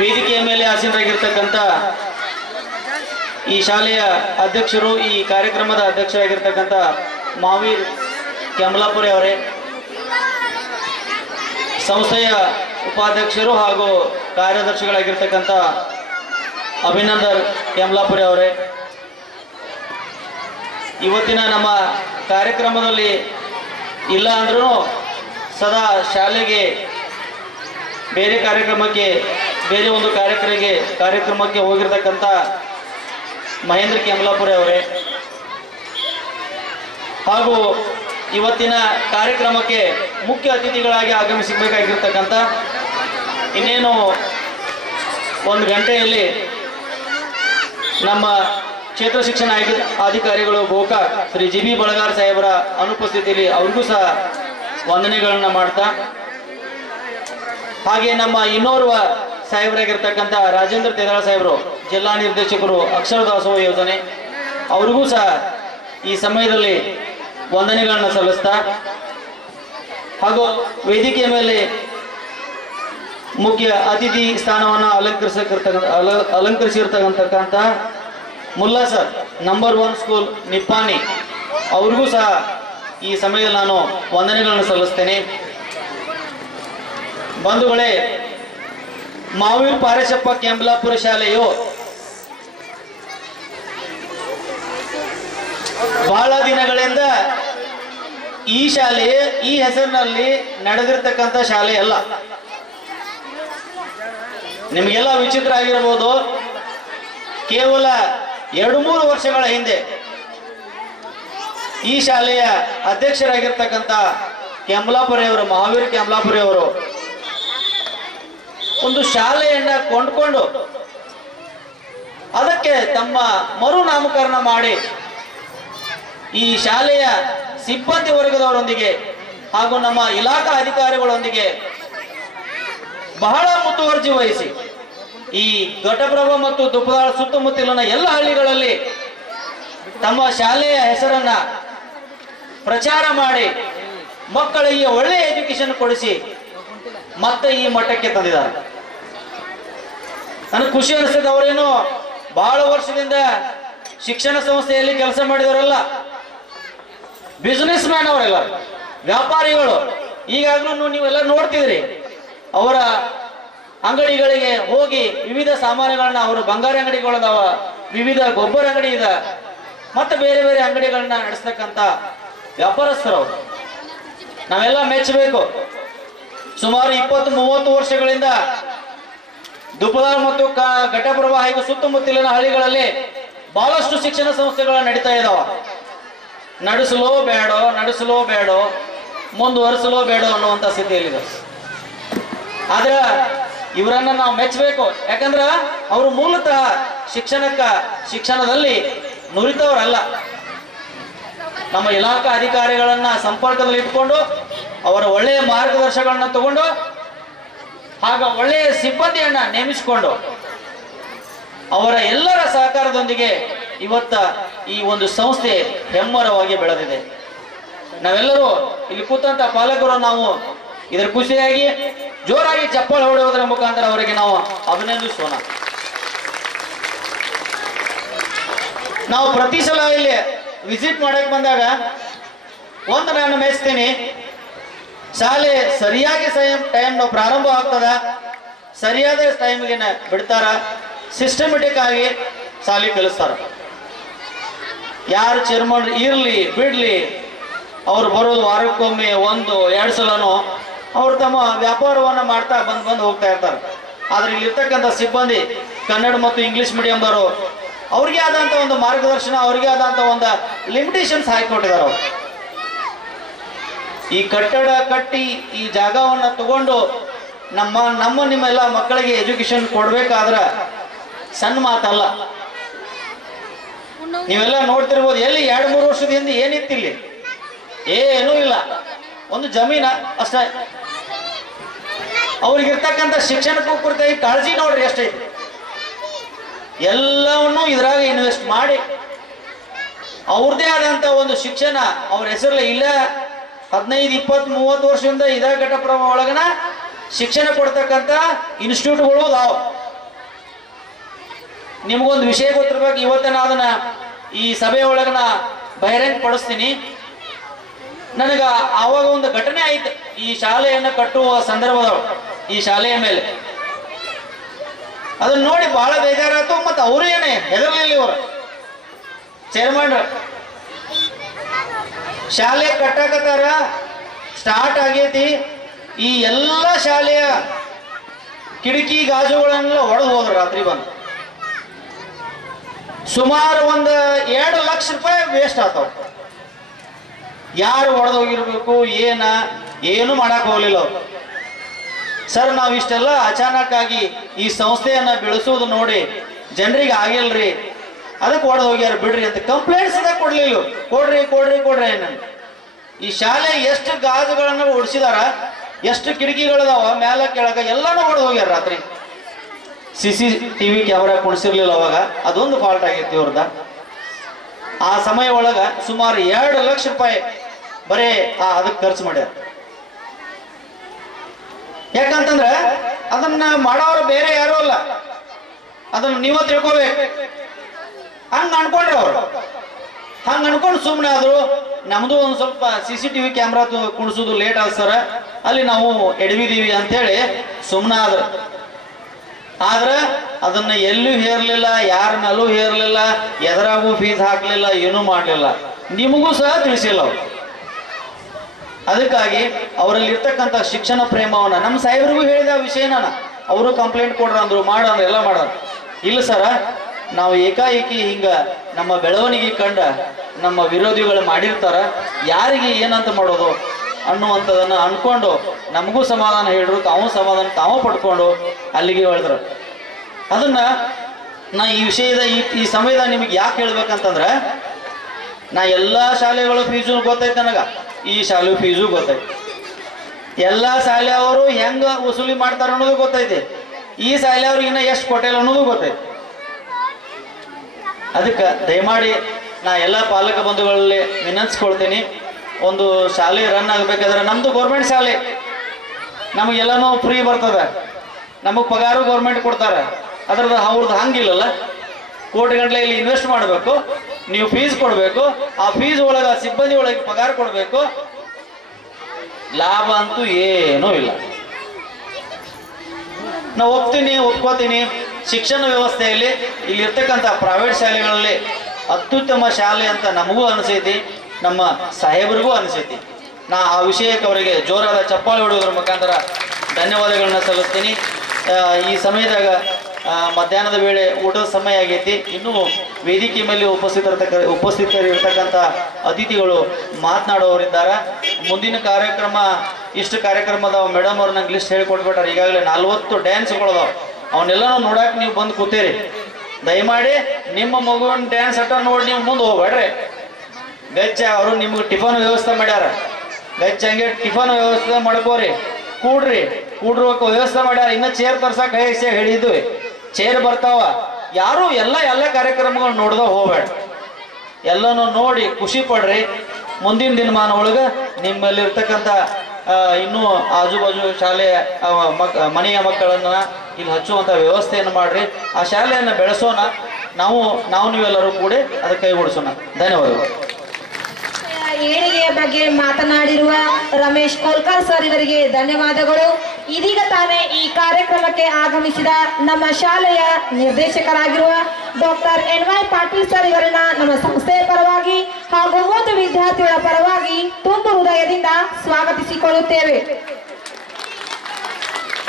ವೇದಿಕೆಯ ಮೇಲೆ ಆಸೀನರಾಗಿರ್ತಕ್ಕಂಥ ಈ ಶಾಲೆಯ ಅಧ್ಯಕ್ಷರು, ಈ ಕಾರ್ಯಕ್ರಮದ ಅಧ್ಯಕ್ಷರಾಗಿರ್ತಕ್ಕಂಥ ಮಾವೀರ್ ಕೆಂಬಲಾಪುರೆ ಅವರೇ, ಸಂಸ್ಥೆಯ ಉಪಾಧ್ಯಕ್ಷರು ಹಾಗೂ ಕಾರ್ಯದರ್ಶಿಗಳಾಗಿರ್ತಕ್ಕಂಥ ಅಭಿನಂದನ್ ಕೆಂಬಲಾಪುರೆ ಅವರೇ, ಇವತ್ತಿನ ನಮ್ಮ ಕಾರ್ಯಕ್ರಮದಲ್ಲಿ ಇಲ್ಲ ಅಂದ್ರೂ ಸದಾ ಶಾಲೆಗೆ ಬೇರೆ ಕಾರ್ಯಕ್ರಮಕ್ಕೆ ಬೇರೆ ಒಂದು ಕಾರ್ಯಕ್ರಮಕ್ಕೆ ಹೋಗಿರ್ತಕ್ಕಂಥ ಮಹೇಂದ್ರ ಕೆಂಬಲಾಪುರೆ ಅವರೇ ಹಾಗೂ ಇವತ್ತಿನ ಕಾರ್ಯಕ್ರಮಕ್ಕೆ ಮುಖ್ಯ ಅತಿಥಿಗಳಾಗಿ ಆಗಮಿಸಬೇಕಾಗಿರ್ತಕ್ಕಂಥ ಇನ್ನೇನು ಒಂದು ಗಂಟೆಯಲ್ಲಿ ನಮ್ಮ ಕ್ಷೇತ್ರ ಶಿಕ್ಷಣ ಅಧಿಕಾರಿಗಳು ಗೋಕಾಕ್ ಶ್ರೀ ಜಿ ಬಿ ಬಳಗಾರ್ ಸಾಹೇಬರ ಅನುಪಸ್ಥಿತಿಯಲ್ಲಿ ಅವ್ರಿಗೂ ಸಹ ವಂದನೆಗಳನ್ನು ಮಾಡ್ತಾ, ಹಾಗೆ ನಮ್ಮ ಇನ್ನೋರ್ವ ಸಾಹೇಬರಾಗಿರ್ತಕ್ಕಂಥ ರಾಜೇಂದ್ರ ತೇದಾಳ ಸಾಹೇಬರು, ಜಿಲ್ಲಾ ನಿರ್ದೇಶಕರು ಅಕ್ಷರ ದಾಸೋಹ ಯೋಜನೆ, ಅವ್ರಿಗೂ ಸಹ ಈ ಸಮಯದಲ್ಲಿ ವಂದನೆಗಳನ್ನು ಸಲ್ಲಿಸ್ತಾ, ಹಾಗೂ ವೇದಿಕೆಯ ಮೇಲೆ ಮುಖ್ಯ ಅತಿಥಿ ಸ್ಥಾನವನ್ನು ಅಲಂಕರಿಸಿರ್ತಕ್ಕಂಥ Mulla sir number 1 school Nippani ಅವ್ರಿಗೂ ಸಹ ಈ ಸಮಯದಲ್ಲಿ ನಾನು ವಂದನೆಗಳನ್ನು ಸಲ್ಲಿಸ್ತೇನೆ. ಬಂಧುಗಳೇ, ಮಾವೀರ್ ಪಾರೇಶಪ್ಪ ಕೆಂಬ್ಲಾಪುರ ಶಾಲೆಯು ಬಹಳ ದಿನಗಳಿಂದ ಈ ಶಾಲೆ ಈ ಹೆಸರಿನಲ್ಲಿ ನಡೆದಿರ್ತಕ್ಕಂಥ ಶಾಲೆ ಅಲ್ಲ. ನಿಮಗೆಲ್ಲ ವಿಚಿತ್ರ ಆಗಿರಬಹುದು. ಕೇವಲ 2-3 ವರ್ಷಗಳ ಹಿಂದೆ ಈ ಶಾಲೆಯ ಅಧ್ಯಕ್ಷರಾಗಿರ್ತಕ್ಕಂಥ ಕೆಂಬ್ಲಾಪುರಿಯವರು, ಮಹಾವೀರ್ ಕೆಂಬ್ಲಾಪುರಿಯವರು ಒಂದು ಶಾಲೆಯನ್ನ ಕೊಂಡ್ಕೊಂಡು ಅದಕ್ಕೆ ತಮ್ಮ ಮರುನಾಮಕರಣ ಮಾಡಿ ಈ ಶಾಲೆಯ ಸಿಬ್ಬಂದಿ ವರ್ಗದವರೊಂದಿಗೆ ಹಾಗೂ ನಮ್ಮ ಇಲಾಖಾ ಅಧಿಕಾರಿಗಳೊಂದಿಗೆ ಬಹಳ ಮುತುವರ್ಜಿ ವಹಿಸಿ ಈ ಘಟಪ್ರಭಾ ಮತ್ತು ದುಪ್ಪದಾಳ ಸುತ್ತಮುತ್ತಲಿನ ಎಲ್ಲ ಹಳ್ಳಿಗಳಲ್ಲಿ ತಮ್ಮ ಶಾಲೆಯ ಹೆಸರನ್ನ ಪ್ರಚಾರ ಮಾಡಿ ಮಕ್ಕಳಿಗೆ ಒಳ್ಳೆಯ ಎಜುಕೇಶನ್ ಕೊಡಿಸಿ ಮತ್ತೆ ಈ ಮಟ್ಟಕ್ಕೆ ತಂದಿದ್ದಾರೆ. ನನಗೆ ಖುಷಿ ಅನಿಸ್ತದೆ. ಅವರೇನು ಬಹಳ ವರ್ಷದಿಂದ ಶಿಕ್ಷಣ ಸಂಸ್ಥೆಯಲ್ಲಿ ಕೆಲಸ ಮಾಡಿದವರಲ್ಲ, ಬಿಸ್ನೆಸ್ ಮ್ಯಾನ್ ಅವರೆಲ್ಲ, ವ್ಯಾಪಾರಿಗಳು. ಈಗಾಗಲೂ ನೀವೆಲ್ಲ ನೋಡ್ತಿದ್ರಿ, ಅವರ ಅಂಗಡಿಗಳಿಗೆ ಹೋಗಿ ವಿವಿಧ ಸಾಮಾನುಗಳನ್ನ, ಅವರು ಬಂಗಾರ ಅಂಗಡಿಗಳದಾವ, ವಿವಿಧ ಗೊಬ್ಬರ ಅಂಗಡಿ ಇದೆ, ಮತ್ತೆ ಬೇರೆ ಬೇರೆ ಅಂಗಡಿಗಳನ್ನ ನಡೆಸ್ತಕ್ಕಂಥ ವ್ಯಾಪಾರಸ್ಥರು ಅವರು. ನಾವೆಲ್ಲ ಮೆಚ್ಚಬೇಕು. ಸುಮಾರು 20-30 ವರ್ಷಗಳಿಂದ ದುಪ್ಪದಾಳ ಮತ್ತು ಘಟಪ್ರಭಾ ಹಾಗೂ ಸುತ್ತಮುತ್ತಲಿನ ಹಳ್ಳಿಗಳಲ್ಲಿ ಬಹಳಷ್ಟು ಶಿಕ್ಷಣ ಸಂಸ್ಥೆಗಳು ನಡೀತಾ ಇದಾವ. ನಡೆಸಲೋ ಬೇಡೋ ಮುಂದುವರಿಸಲೋ ಬೇಡೋ ಅನ್ನುವಂಥ ಸ್ಥಿತಿಯಲ್ಲಿದೆ. ಆದ್ರೆ ಇವರನ್ನ ನಾವು ಮೆಚ್ಚಬೇಕು. ಯಾಕಂದ್ರೆ ಅವರು ಮೂಲತಃ ಶಿಕ್ಷಣದಲ್ಲಿ ನುರಿತವರಲ್ಲ. ನಮ್ಮ ಇಲಾಖಾ ಅಧಿಕಾರಿಗಳನ್ನ ಸಂಪರ್ಕದಲ್ಲಿ ಇಟ್ಕೊಂಡು ಅವರ ಒಳ್ಳೆಯ ಮಾರ್ಗದರ್ಶನಗಳನ್ನ ತಗೊಂಡು ಹಾಗೂ ಒಳ್ಳೆಯ ಸಿಬ್ಬಂದಿಯನ್ನ ನೇಮಿಸಿಕೊಂಡು ಅವರ ಎಲ್ಲರ ಸಹಕಾರದೊಂದಿಗೆ ಇವತ್ತ ಈ ಒಂದು ಸಂಸ್ಥೆ ಹೆಮ್ಮರವಾಗಿ ಬೆಳೆದಿದೆ. ನಾವೆಲ್ಲರೂ ಇಲ್ಲಿ ಕೂತಂತ ಪಾಲಕರು ನಾವು ಇದರ ಖುಷಿಯಾಗಿ ಜೋರಾಗಿ ಚಪ್ಪಾಳೆ ಹೊಡೆಯುವುದರ ಮುಖಾಂತರ ಅವರಿಗೆ ನಾವು ಅಭಿನಂದಿಸೋಣ. ನಾವು ಪ್ರತಿ ಸಲ ಇಲ್ಲಿ ವಿಸಿಟ್ ಮಾಡಕ್ ಬಂದಾಗ ಒಂದು ನಾನು ಮೆಚ್ತೀನಿ, ಶಾಲೆ ಸರಿಯಾಗಿ ಟೈಮ್ ಪ್ರಾರಂಭ ಆಗ್ತದ, ಸರಿಯಾದ ಟೈಮ್ಗೆ ಬಿಡ್ತಾರ, ಸಿಸ್ಟಮೆಟಿಕ್ ಆಗಿ ಶಾಲೆ ಕಲಿಸ್ತಾರ. ಯಾರು ಚೇರ್ಮನ್ ಇರ್ಲಿ ಬಿಡ್ಲಿ, ಅವ್ರು ಬರೋದು ವಾರಕ್ಕೊಮ್ಮೆ 1-2 ಸಲನೂ ಅವ್ರು ತಮ್ಮ ವ್ಯಾಪಾರವನ್ನ ಮಾಡ್ತಾ ಬಂದು ಹೋಗ್ತಾ ಇರ್ತಾರೆ. ಆದ್ರೆ ಇಲ್ಲಿರ್ತಕ್ಕಂಥ ಸಿಬ್ಬಂದಿ ಕನ್ನಡ ಮತ್ತು ಇಂಗ್ಲಿಷ್ ಮೀಡಿಯಂದವರು ಅವ್ರಿಗೆ ಆದಂತ ಒಂದು ಮಾರ್ಗದರ್ಶನ, ಅವ್ರಿಗೆ ಆದಂತ ಒಂದು ಲಿಮಿಟೇಷನ್ಸ್ ಹಾಕಿಕೊಟ್ಟಿದ್ದಾರೆ. ಅವರು ಈ ಕಟ್ಟಡ ಕಟ್ಟಿ ಈ ಜಾಗವನ್ನ ತಗೊಂಡು ನಿಮ್ಮೆಲ್ಲ ಮಕ್ಕಳಿಗೆ ಎಜುಕೇಶನ್ ಕೊಡ್ಬೇಕಾದ್ರೆ ಸಣ್ಣ ಮಾತಲ್ಲ. ನೀವೆಲ್ಲ ನೋಡ್ತಿರ್ಬೋದು, ಎಲ್ಲಿ 2-3 ವರ್ಷದ ಹಿಂದೆ ಏನಿತ್ತಿಲ್ಲಿ? ಏನೂ ಇಲ್ಲ, ಒಂದು ಜಮೀನ ಅಷ್ಟೇ. ಅವ್ರಿಗಿರ್ತಕ್ಕಂಥ ಶಿಕ್ಷಣಕ್ಕೂ ಕುರಿತಾಗಿ ಕಾಳಜಿ ನೋಡ್ರಿ ಎಷ್ಟೈತಿ. ಎಲ್ಲವನ್ನೂ ಇದ್ರಾಗ ಇನ್ವೆಸ್ಟ್ ಮಾಡಿ ಅವ್ರದೇ ಆದಂತ ಒಂದು ಶಿಕ್ಷಣ ಅವ್ರ ಹೆಸರಲ್ಲಿ ಇಲ್ಲ. 15-20-30 ವರ್ಷದಿಂದ ಇದೇ ಘಟಪ್ರಭಾ ಒಳಗನ ಶಿಕ್ಷಣ ಕೊಡ್ತಕ್ಕಂಥ ಇನ್ಸ್ಟಿಟ್ಯೂಟ್ಗಳು ಅದಾವ. ನಿಮ್ಗೊಂದು ವಿಷಯ ಗೊತ್ತಿರ್ಬೇಕು. ಇವತ್ತಿನ ಅದನ್ನ ಈ ಸಭೆ ಒಳಗನ ಬಹಿರಂಗ ಪಡಿಸ್ತೀನಿ. ನನಗ ಆವಾಗ ಒಂದು ಘಟನೆ ಆಯ್ತು ಈ ಶಾಲೆಯನ್ನು ಕಟ್ಟುವ ಸಂದರ್ಭದೊಳಗೆ. ಈ ಶಾಲೆಯ ಮೇಲೆ ಅದನ್ನ ನೋಡಿ ಬಹಳ ಬೇಜಾರಾಯ್ತು. ಮತ್ತೆ ಅವರು ಏನೇ ಹೆದರ್ಲಿಲ್ಲ. ಇವರು ಚೇರ್ಮನ್ ಶಾಲೆ ಕಟ್ಟಕತ್ತಾರ, ಸ್ಟಾರ್ಟ್ ಆಗೈತಿ. ಈ ಎಲ್ಲ ಶಾಲೆಯ ಕಿಟಕಿ ಗಾಜುಗಳನ್ನೆಲ್ಲ ಒಡೆದು ಹೋದ್ರು ರಾತ್ರಿ ಬಂದು. ಸುಮಾರು ಒಂದು 2 ಲಕ್ಷ ರೂಪಾಯಿ ವೇಸ್ಟ್ ಆಗ್ತಾವ. ಯಾರು ಒಡೆದು ಹೋಗಿರ್ಬೇಕು, ಏನು ಮಾಡಕ್ ಹೋಗ್ಲಿಲ್ಲ ಅವ್ರು. ಸರ್, ನಾವು ಇಷ್ಟೆಲ್ಲ ಅಚಾನಕ್ ಆಗಿ ಈ ಸಂಸ್ಥೆಯನ್ನ ಬೆಳೆಸುವುದು ನೋಡಿ ಜನರಿಗೆ ಆಗಿಲ್ರಿ, ಅದಕ್ಕೆ ಒಡೆದು ಹೋಗ್ಯಾರ ಬಿಡ್ರಿ ಅಂತ ಕಂಪ್ಲೇಂಟ್ಸ್ ಕೊಡ್ಲಿಲ್ಲ. ಕೊಡ್ರಿ ಏನಂತ. ಈ ಶಾಲೆ ಎಷ್ಟು ಗಾಜುಗಳನ್ನ ಓಡಿಸಿದಾರ, ಎಷ್ಟು ಕಿಟಕಿಗಳದಾವ ಮ್ಯಾಲ ಕೆಳಗ ಎಲ್ಲಾನು ಹೊಡೆದು ಹೋಗ್ಯಾರ ರಾತ್ರಿ. CCTV ಕ್ಯಾಮರಾ ಕುಣಿಸಿರ್ಲಿಲ್ಲ ಅವಾಗ. ಅದೊಂದು ಫಾಲ್ಟ್ ಆಗೈತಿ ಇವ್ರದ. ಆ ಸಮಯ ಒಳಗ ಸುಮಾರು 2 ಲಕ್ಷ ರೂಪಾಯಿ ಬರೇ ಅದಕ್ಕೆ ಖರ್ಚು ಮಾಡ್ಯಾರ. ಯಾಕಂತಂದ್ರ ಅದನ್ನ ಮಾಡೋರು ಬೇರೆ ಯಾರು ಅಲ್ಲ, ಅದನ್ನ ನೀವ ತಿಳ್ಕೊಬೇಕು. ಹಂಗ ಅನ್ಕೊಂಡ್ರಿ ಅವ್ರು, ಹಂಗ ಅನ್ಕೊಂಡು ಸುಮ್ಮನೆ ಆದ್ರು. ನಮ್ದು ಒಂದು ಸ್ವಲ್ಪ CCTV ಕ್ಯಾಮ್ರಾ ಕುಣಿಸೋದು ಲೇಟ್ ಆದ ಸರ್, ಅಲ್ಲಿ ನಾವು ಎಡವಿದೀವಿ ಅಂತೇಳಿ ಸುಮ್ಮನೆ ಆದ್ರು. ಆದ್ರೆ ಅದನ್ನ ಎಲ್ಲೂ ಹೇರ್ಲಿಲ್ಲ, ಯಾರ ಮೇಲೂ ಹೇರ್ಲಿಲ್ಲ, ಎದರಾಗೂ ಫೀಸ್ ಹಾಕ್ಲಿಲ್ಲ, ಏನೂ ಮಾಡ್ಲಿಲ್ಲ, ನಿಮಗೂ ಸಹ ತಿಳಿಸಿಲ್ಲ ಅವ್ರು. ಅದಕ್ಕಾಗಿ ಅವರಲ್ಲಿ ಇರ್ತಕ್ಕಂಥ ಶಿಕ್ಷಣ ಪ್ರೇಮವನ್ನ ನಮ್ಮ ಸಾಹೇಬರಿಗೂ ಹೇಳಿದ ವಿಷಯನ ಅವರು ಕಂಪ್ಲೇಂಟ್ ಕೊಡ್ರ ಅಂದ್ರು, ಮಾಡಂದ್ರೆ ಎಲ್ಲ ಮಾಡೋಣ. ಇಲ್ಲ ಸರ, ನಾವು ಏಕಾಏಕಿ ಹಿಂಗ ನಮ್ಮ ಬೆಳವಣಿಗೆ ಕಂಡ ನಮ್ಮ ವಿರೋಧಿಗಳು ಮಾಡಿರ್ತಾರ, ಯಾರಿಗೆ ಏನಂತ ಮಾಡೋದು ಅನ್ನುವಂಥದ್ದನ್ನ ಅನ್ಕೊಂಡು ನಮಗೂ ಸಮಾಧಾನ ಹೇಳಿದ್ರು, ತಾವು ಸಮಾಧಾನ ತಾವು ಪಡ್ಕೊಂಡು ಅಲ್ಲಿಗೆ ಹೇಳಿದ್ರು. ಅದನ್ನ ನಾ ಈ ವಿಷಯದ ಈ ಸಮಯದಾಗ ನಿಮಗೆ ಯಾಕೆ ಹೇಳ್ಬೇಕಂತಂದ್ರೆ, ನಾ ಎಲ್ಲ ಶಾಲೆಗಳು ಫೀಸು ಗೊತ್ತೈತೆ ನನಗ, ಈ ಶಾಲೆ ಫೀಸು ಗೊತ್ತೈತೆ, ಎಲ್ಲ ಶಾಲೆಯವರು ಹೆಂಗ ವಸೂಲಿ ಮಾಡ್ತಾರ ಅನ್ನೋದು ಗೊತ್ತೈತಿ, ಈ ಶಾಲೆಯವ್ರಿಗೆ ಇನ್ನ ಎಷ್ಟು ಕೊಟ್ಟಿಲ್ಲ ಅನ್ನೋದು ಗೊತ್ತೈತಿ. ಅದಕ್ಕೆ ದಯಮಾಡಿ ನಾ ಎಲ್ಲ ಪಾಲಕ ಬಂಧುಗಳಲ್ಲಿ ವಿನಂತಿಸ್ಕೊಳ್ತೀನಿ, ಒಂದು ಶಾಲೆ ರನ್ ಆಗಬೇಕಾದ್ರೆ, ನಮ್ದು ಗೌರ್ಮೆಂಟ್ ಶಾಲೆ, ನಮಗೆಲ್ಲನೂ ಫ್ರೀ ಬರ್ತದೆ, ನಮಗೆ ಪಗಾರು ಗೌರ್ಮೆಂಟ್ ಕೊಡ್ತಾರೆ, ಅದ್ರದ್ದು ಅವ್ರದ್ದು ಹಂಗಿಲ್ಲಲ್ಲ, ಕೋಟಿ ಗಂಟಲೆ ಇಲ್ಲಿ ಇನ್ವೆಸ್ಟ್ ಮಾಡಬೇಕು, ನೀವು ಫೀಸ್ ಕೊಡಬೇಕು, ಆ ಫೀಸ್ ಒಳಗೆ ಸಿಬ್ಬಂದಿ ಒಳಗೆ ಪಗಾರ ಕೊಡಬೇಕು, ಲಾಭ ಅಂತೂ ಏನೂ ಇಲ್ಲ. ನಾವು ಒಪ್ಕೋತೀನಿ, ಶಿಕ್ಷಣ ವ್ಯವಸ್ಥೆಯಲ್ಲಿ ಇಲ್ಲಿರ್ತಕ್ಕಂಥ ಪ್ರೈವೇಟ್ ಶಾಲೆಗಳಲ್ಲಿ ಅತ್ಯುತ್ತಮ ಶಾಲೆ ಅಂತ ನಮಗೂ ಅನಿಸೈತಿ, ನಮ್ಮ ಸಾಹೇಬರಿಗೂ ಅನಿಸೈತಿ. ನಾ ಆ ವಿಷಯಕ್ಕೆ ಅವರಿಗೆ ಜೋರಾದ ಚಪ್ಪಾಳೆ ಹೊಡೆಯೋದ್ರ ಮುಖಾಂತರ ಧನ್ಯವಾದಗಳನ್ನ ಸಲ್ಲಿಸ್ತೀನಿ. ಈ ಸಮಯದಾಗ ಮಧ್ಯಾಹ್ನದ ವೇಳೆ ಊಟದ ಸಮಯ ಆಗೈತಿ. ಇನ್ನೂ ವೇದಿಕೆ ಮೇಲೆ ಉಪಸ್ಥಿತರಿರ್ತಕ್ಕಂಥ ಅತಿಥಿಗಳು ಮಾತನಾಡುವವರಿದ್ದಾರೆ. ಮುಂದಿನ ಕಾರ್ಯಕ್ರಮ, ಇಷ್ಟು ಕಾರ್ಯಕ್ರಮದ ಮೇಡಮ್ ಅವ್ರು ನಂಗೆ ಲಿಸ್ಟ್ ಹೇಳಿಕೊಟ್ಬಿಟ್ಟಾರೆ. ಈಗಾಗಲೇ 40 ಡ್ಯಾನ್ಸ್ಗಳದಾವ, ಅವನ್ನೆಲ್ಲನೂ ನೋಡಕ್ಕೆ ನೀವು ಬಂದು ಕೂತೀರಿ. ದಯಮಾಡಿ ನಿಮ್ಮ ಮಗುವಿನ ಡ್ಯಾನ್ಸ್ ಅಟ್ಟ ನೋಡಿ ನೀವು ಮುಂದೆ ಹೋಗ್ಬೇಡ್ರಿ. ಗಚ್ಚ ಅವರು ನಿಮ್ಗೆ ಟಿಫನ್ ವ್ಯವಸ್ಥೆ ಮಾಡ್ಯಾರ, ಗಚ್ಚ ಹಂಗೆ ಟಿಫನ್ ವ್ಯವಸ್ಥೆ ಮಾಡ್ಕೋರಿ, ಕೂಡ್ರೋಕೆ ವ್ಯವಸ್ಥೆ ಮಾಡ್ಯಾರ. ಇನ್ನು ಚೇರ್ ತರ್ಸಕ್ಕೆ ಹೇಳಿದ್ವಿ, ಚೇರ್ ಬರ್ತಾವ. ಯಾರು ಎಲ್ಲ ಕಾರ್ಯಕ್ರಮಗಳು ನೋಡ್ದ ಹೋಗ್ಬೇಡ, ಎಲ್ಲನೂ ನೋಡಿ ಖುಷಿ ಪಡ್ರಿ. ಮುಂದಿನ ದಿನಮಾನ ಒಳಗೆ ನಿಮ್ಮಲ್ಲಿರ್ತಕ್ಕಂಥ ಇನ್ನೂ ಆಜು ಬಾಜು ಶಾಲೆಯ ಮನೆಯ ಮಕ್ಕಳನ್ನ ಇಲ್ಲಿ ಹಚ್ಚುವಂಥ ವ್ಯವಸ್ಥೆಯನ್ನು ಮಾಡ್ರಿ. ಆ ಶಾಲೆಯನ್ನು ಬೆಳೆಸೋಣ, ನಾವು ನೀವೆಲ್ಲರೂ ಕೂಡ ಅದಕ್ಕೆ ಕೈಗೂಡಿಸೋಣ. ಧನ್ಯವಾದಗಳು. ಏಳಿಗೆಯ ಬಗ್ಗೆ ಮಾತನಾಡಿರುವ ರಮೇಶ್ ಕೋಲ್ಕರ್ ಸರ್ ಇವರಿಗೆ ಧನ್ಯವಾದಗಳು. ಇದೀಗ ತಾನೇ ಈ ಕಾರ್ಯಕ್ರಮಕ್ಕೆ ಆಗಮಿಸಿದ ನಮ್ಮ ಶಾಲೆಯ ನಿರ್ದೇಶಕರಾಗಿರುವ ಡಾಕ್ಟರ್ NY ಪಾಟೀಲ್ ಸರ್ ಇವರನ್ನ ನಮ್ಮ ಸಂಸ್ಥೆಯ ಪರವಾಗಿ ಹಾಗೂ 30 ವಿದ್ಯಾರ್ಥಿಗಳ ಪರವಾಗಿ ತುಂಬು ಹೃದಯದಿಂದ ಸ್ವಾಗತಿಸಿಕೊಳ್ಳುತ್ತೇವೆ.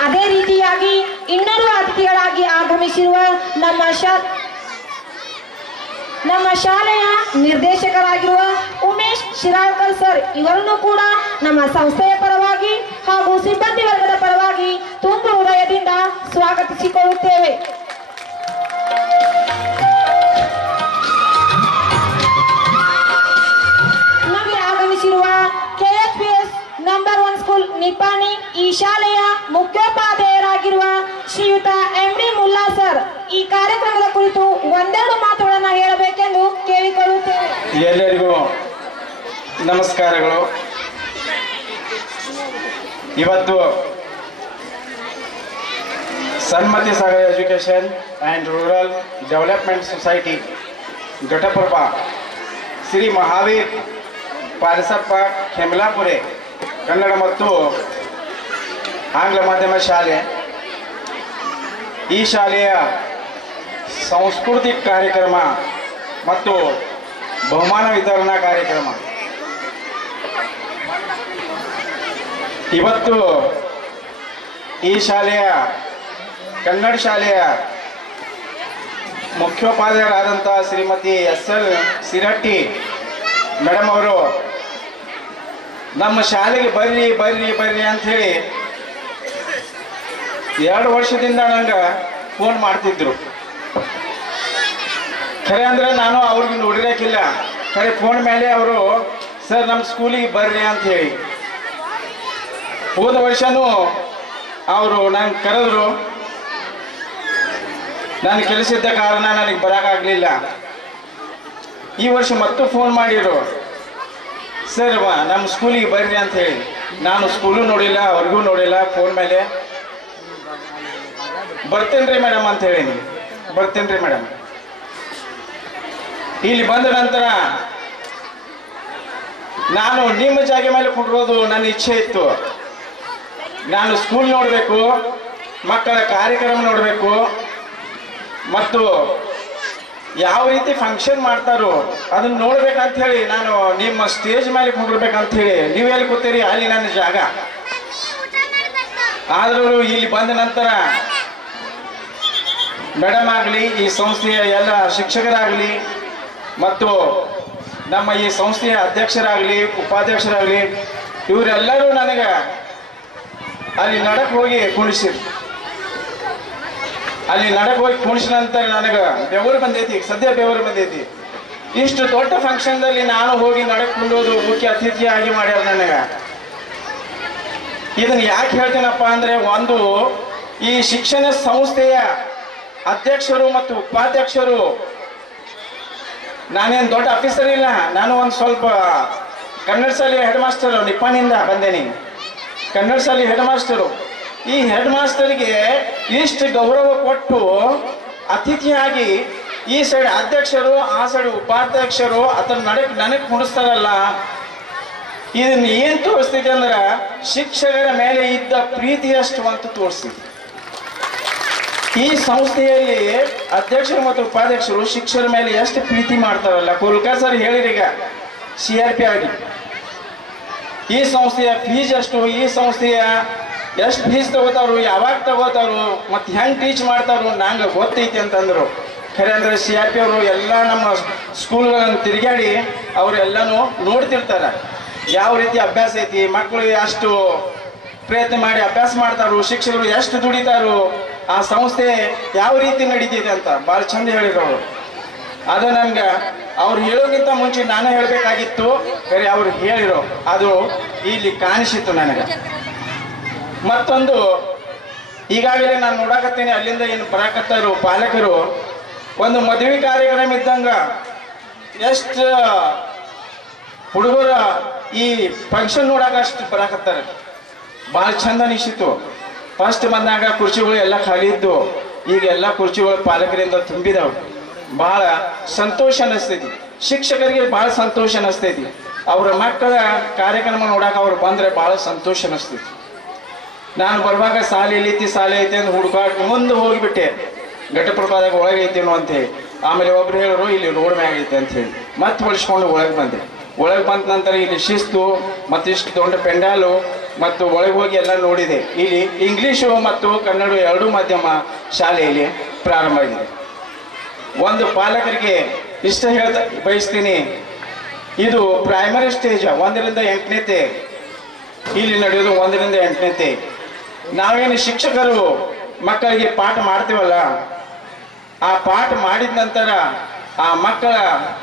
ಅದೇ ರೀತಿಯಾಗಿ ಇನ್ನೋರ್ವ ಅತಿಥಿಗಳಾಗಿ ಆಗಮಿಸಿರುವ ನಮ್ಮ ಶಾಲೆಯ ನಿರ್ದೇಶಕರಾಗಿರುವ ಉಮೇಶ್ ಶಿರಾಳ್ಕರ್ ಸರ್ ಇವರನ್ನು ಕೂಡ ನಮ್ಮ ಸಂಸ್ಥೆಯ ಪರವಾಗಿ ಹಾಗೂ ಸಿಬ್ಬಂದಿ ವರ್ಗದ ಪರವಾಗಿ ತುಂಬು ಹೃದಯದಿಂದ ಸ್ವಾಗತಿಸಿಕೊಳ್ಳುತ್ತೇವೆ. ನಮಗೆ ಆಗಮಿಸಿರುವ KSPS ನಂಬರ್ 1 ಸ್ಕೂಲ್ ನಿಪಾಣಿ ಈ ಶಾಲೆಯ ಮುಖ್ಯೋಪಾಧ್ಯಾಯರಾಗಿರುವ ಶ್ರೀಯುತ MD ಮುಲ್ಲಾ ಸರ್ ಈ ಕಾರ್ಯಕ್ರಮದ ಕುರಿತು ಒಂದೆರಡು ಮಾತುಗಳನ್ನ ಹೇಳಬೇಕೆಂದು ಕೇಳಿಕೊಳ್ಳುತ್ತೇವೆ. ಎಲ್ಲರಿಗೂ ನಮಸ್ಕಾರಗಳು. ಇವತ್ತು Sanmati Sagar education and rural development society Ghataprabha Shri Mahavir Parasappa Khemlapure Kannada ಮತ್ತು ಆಂಗ್ಲ ಮಾಧ್ಯಮ ಶಾಲೆ, ಈ ಶಾಲೆಯ ಸಾಂಸ್ಕೃತಿಕ ಕಾರ್ಯಕ್ರಮ ಮತ್ತು ಬಹುಮಾನ ವಿತರಣಾ ಕಾರ್ಯಕ್ರಮ ಇವತ್ತು ಈ ಶಾಲೆಯ ಕನ್ನಡ ಶಾಲೆಯ ಮುಖ್ಯೋಪಾಧ್ಯಾಯರಾದಂಥ ಶ್ರೀಮತಿ SL ಸಿರಟ್ಟಿ ಮೇಡಮ್ ಅವರು ನಮ್ಮ ಶಾಲೆಗೆ ಬರ್ರಿ ಅಂಥೇಳಿ 2 ವರ್ಷದಿಂದ ನಂಗೆ ಫೋನ್ ಮಾಡ್ತಿದ್ರು. ಖರೆ ಅಂದರೆ ನಾನು ಅವ್ರಿಗೆ ನೋಡಿರೋಕ್ಕಿಲ್ಲ, ಖರೆ ಫೋನ್ ಮೇಲೆ ಅವರು ಸರ್ ನಮ್ಮ ಸ್ಕೂಲಿಗೆ ಬರ್ರಿ ಅಂಥೇಳಿ. ಹೋದ ವರ್ಷನೂ ಅವರು ನಂಗೆ ಕರೆದ್ರು, ನಾನು ಕೆಲಸಿದ್ದ ಕಾರಣ ನನಗೆ ಬರೋಕ್ಕಾಗಲಿಲ್ಲ. ಈ ವರ್ಷ ಮತ್ತು ಫೋನ್ ಮಾಡಿದ್ರು, ಸರ್ ನಮ್ಮ ಸ್ಕೂಲಿಗೆ ಬರ್ರಿ ಅಂತ ಹೇಳಿ. ನಾನು ಸ್ಕೂಲು ನೋಡಿಲ್ಲ, ಅವ್ರಿಗೂ ನೋಡಿಲ್ಲ, ಫೋನ್ ಮೇಲೆ ಬರ್ತೇನ್ರಿ ಮೇಡಮ್ ಅಂತ ಹೇಳೀನಿ. ಬರ್ತೇನ್ರಿ ಮೇಡಮ್. ಇಲ್ಲಿ ಬಂದ ನಂತರ ನಾನು ನಿಮ್ಮ ಜಾಗ ಮೇಲೆ ಕುಡಿರೋದು ನನ್ನ ಇಚ್ಛೆ ಇತ್ತು. ನಾನು ಸ್ಕೂಲ್ ನೋಡಬೇಕು, ಮಕ್ಕಳ ಕಾರ್ಯಕ್ರಮ ನೋಡಬೇಕು, ಮತ್ತು ಯಾವ ರೀತಿ ಫಂಕ್ಷನ್ ಮಾಡ್ತಾರೋ ಅದನ್ನ ನೋಡ್ಬೇಕಂತ ಹೇಳಿ ನಾನು ನಿಮ್ಮ ಸ್ಟೇಜ್ ಮೇಲೆ ಕುಂಡಿರ್ಬೇಕಂತ ಹೇಳಿ ನೀವು ಎಲ್ಲಿ ಕೂತೀರಿ ಅಲ್ಲಿ ನನ್ನ ಜಾಗ. ಆದರೂ ಇಲ್ಲಿ ಬಂದ ನಂತರ ಮೇಡಮ್ ಆಗಲಿ, ಈ ಸಂಸ್ಥೆಯ ಎಲ್ಲ ಶಿಕ್ಷಕರಾಗಲಿ ಮತ್ತು ನಮ್ಮ ಈ ಸಂಸ್ಥೆಯ ಅಧ್ಯಕ್ಷರಾಗಲಿ ಉಪಾಧ್ಯಕ್ಷರಾಗಲಿ ಇವರೆಲ್ಲರೂ ನನಗೆ ಅಲ್ಲಿ ನಡಕ್ ಹೋಗಿ ಕುಣಿಸಿರು. ಅಲ್ಲಿ ನಡಕ್ ಹೋಗಿ ಕುಣಿಸಿದ ನಂತರ ನನಗೆ ಬೆವರು ಬಂದೈತಿ, ಸದ್ಯ ಬೆವರು ಬಂದೈತಿ. ಇಷ್ಟು ದೊಡ್ಡ ಫಂಕ್ಷನ್ದಲ್ಲಿ ನಾನು ಹೋಗಿ ನಡಕ್ ಕುಂಡೋದು ಮುಖ್ಯ ಅತಿಥಿಯಾಗಿ ಮಾಡ್ಯಾರ ನನಗೆ. ಇದನ್ನು ಯಾಕೆ ಹೇಳ್ತೀನಪ್ಪ ಅಂದರೆ, ಒಂದು ಈ ಶಿಕ್ಷಣ ಸಂಸ್ಥೆಯ ಅಧ್ಯಕ್ಷರು ಮತ್ತು ಉಪಾಧ್ಯಕ್ಷರು, ನಾನೇನು ದೊಡ್ಡ ಆಫೀಸರ್ ಇಲ್ಲ, ನಾನು ಒಂದು ಸ್ವಲ್ಪ ಕನ್ನಡ ಶಾಲೆಯ ಹೆಡ್ ಮಾಸ್ಟರು, ನಿಪ್ಪಾಣಿಂದ ಬಂದೇನಿ. ಕನ್ನಡ ಶಾಲೆ ಹೆಡ್ ಮಾಸ್ಟರು. ಈ ಹೆಡ್ ಮಾಸ್ಟರ್ಗೆ ಇಷ್ಟು ಗೌರವ ಕೊಟ್ಟು ಅತಿಥಿಯಾಗಿ ಈ ಸೈಡ್ ಅಧ್ಯಕ್ಷರು ಆ ಸೈಡ್ ಉಪಾಧ್ಯಕ್ಷರು ಅದನ್ನ ನನಗೆ ಕುಣಿಸ್ತಾರಲ್ಲ, ಇದನ್ನ ಏನು ತೋರಿಸ್ತಿದೆ ಅಂದ್ರೆ ಶಿಕ್ಷಕರ ಮೇಲೆ ಇದ್ದ ಪ್ರೀತಿಯಷ್ಟು ಅಂತ ತೋರಿಸ್ತಿದೆ. ಈ ಸಂಸ್ಥೆಯಲ್ಲಿ ಅಧ್ಯಕ್ಷರು ಮತ್ತು ಉಪಾಧ್ಯಕ್ಷರು ಶಿಕ್ಷಕರ ಮೇಲೆ ಎಷ್ಟು ಪ್ರೀತಿ ಮಾಡ್ತಾರಲ್ಲ. ಕುಲ್ಕರ್ ಸರ್ ಹೇಳಿರೀಗ CRP ಆಗಿ ಈ ಸಂಸ್ಥೆಯ ಫೀಸ್ ಎಷ್ಟು, ಈ ಸಂಸ್ಥೆಯ ಎಷ್ಟು ಫೀಸ್ ತಗೋತಾರು, ಯಾವಾಗ ತಗೋತಾರು, ಮತ್ತು ಹೆಂಗೆ ಟೀಚ್ ಮಾಡ್ತಾರೋ ನಂಗೆ ಗೊತ್ತೈತಿ ಅಂತಂದರು. ಖರೆ ಅಂದರೆ CRP ಅವರು ಎಲ್ಲ ನಮ್ಮ ಸ್ಕೂಲ್ಗಳನ್ನು ತಿರುಗಾಡಿ ಅವರೆಲ್ಲನೂ ನೋಡ್ತಿರ್ತಾರೆ ಯಾವ ರೀತಿ ಅಭ್ಯಾಸ ಐತಿ, ಮಕ್ಕಳು ಎಷ್ಟು ಪ್ರಯತ್ನ ಮಾಡಿ ಅಭ್ಯಾಸ ಮಾಡ್ತಾರೋ, ಶಿಕ್ಷಕರು ಎಷ್ಟು ದುಡಿತಾರೋ, ಆ ಸಂಸ್ಥೆ ಯಾವ ರೀತಿ ನಡೀತಿದೆ ಅಂತ ಭಾಳ ಚಂದ ಹೇಳಿರೋರು. ಅದು ನಮ್ಗೆ ಅವ್ರು ಹೇಳೋಕ್ಕಿಂತ ಮುಂಚೆ ನಾನು ಹೇಳಬೇಕಾಗಿತ್ತು, ಖರೆ ಅವ್ರು ಹೇಳಿರೋ ಅದು ಇಲ್ಲಿ ಕಾಣಿಸಿತ್ತು ನನಗೆ. ಮತ್ತೊಂದು, ಈಗಾಗಲೇ ನಾನು ನೋಡಕತ್ತೀನಿ ಅಲ್ಲಿಂದ ಏನು ಬರಾಕತ್ತಾರು ಪಾಲಕರು, ಒಂದು ಮದುವೆ ಕಾರ್ಯಕ್ರಮ ಇದ್ದಂಗ ಎಷ್ಟು ಹುಡುಗರ ಈ ಫಂಕ್ಷನ್ ನೋಡಾಕ ಅಷ್ಟು ಬರಾಕತ್ತಾರೆ. ಭಾಳ ಚಂದ ಅನಿಸಿತು. ಫಸ್ಟ್ ಬಂದಾಗ ಕುರ್ಚಿಗಳು ಎಲ್ಲ ಖಾಲಿ ಇದ್ದು, ಈಗ ಎಲ್ಲ ಕುರ್ಚಿಗಳು ಪಾಲಕರಿಂದ ತುಂಬಿದವು. ಭಾಳ ಸಂತೋಷ ಅನ್ನಿಸ್ತೈತಿ. ಶಿಕ್ಷಕರಿಗೆ ಭಾಳ ಸಂತೋಷ ಅನ್ನಿಸ್ತೈತಿ. ಅವರ ಮಕ್ಕಳ ಕಾರ್ಯಕ್ರಮ ನೋಡಾಕ ಅವ್ರು ಬಂದರೆ ಭಾಳ ಸಂತೋಷ ಅನ್ನಿಸ್ತೈತಿ. ನಾನು ಬರುವಾಗ ಶಾಲೆ ಐತಿ ಶಾಲೆ ಐತಿ ಅಂತ ಹುಡುಕಾಡಿ ಮುಂದೆ ಹೋಗಿಬಿಟ್ಟೆ. ಘಟಪ್ರಭಾದಾಗ ಒಳಗೆ ಐತೇನೋ ಅಂತೇಳಿ. ಆಮೇಲೆ ಒಬ್ರು ಹೇಳೋರು ಇಲ್ಲಿ ರೋಡ್ ಮ್ಯಾಗ ಐತೆ ಅಂತ ಹೇಳಿ ಮತ್ತೆ ಹೊಳಿಸ್ಕೊಂಡು ಒಳಗೆ ಬಂದೆ. ಒಳಗೆ ಬಂದ ನಂತರ ಇಲ್ಲಿ ಶಿಸ್ತು ಮತ್ತು ಇಷ್ಟು ದೊಡ್ಡ ಪೆಂಡಾಲು ಮತ್ತು ಒಳಗೆ ಹೋಗಿ ಎಲ್ಲ ನೋಡಿದೆ. ಇಲ್ಲಿ ಇಂಗ್ಲೀಷು ಮತ್ತು ಕನ್ನಡ ಎರಡೂ ಮಾಧ್ಯಮ ಶಾಲೆಯಲ್ಲಿ ಪ್ರಾರಂಭ ಆಗಿದೆ. ಒಂದು ಪಾಲಕರಿಗೆ ಇಷ್ಟ ಹೇಳ್ತಾ ಬಯಸ್ತೀನಿ, ಇದು ಪ್ರೈಮರಿ ಸ್ಟೇಜ್ 1ರಿಂದ 8ನೇತೆ ಇಲ್ಲಿ ನಡೆಯೋದು. 1ರಿಂದ 8ನೇತೆ ನಾವೇನು ಶಿಕ್ಷಕರು ಮಕ್ಕಳಿಗೆ ಪಾಠ ಮಾಡ್ತೀವಲ್ಲ, ಆ ಪಾಠ ಮಾಡಿದ ನಂತರ ಆ ಮಕ್ಕಳ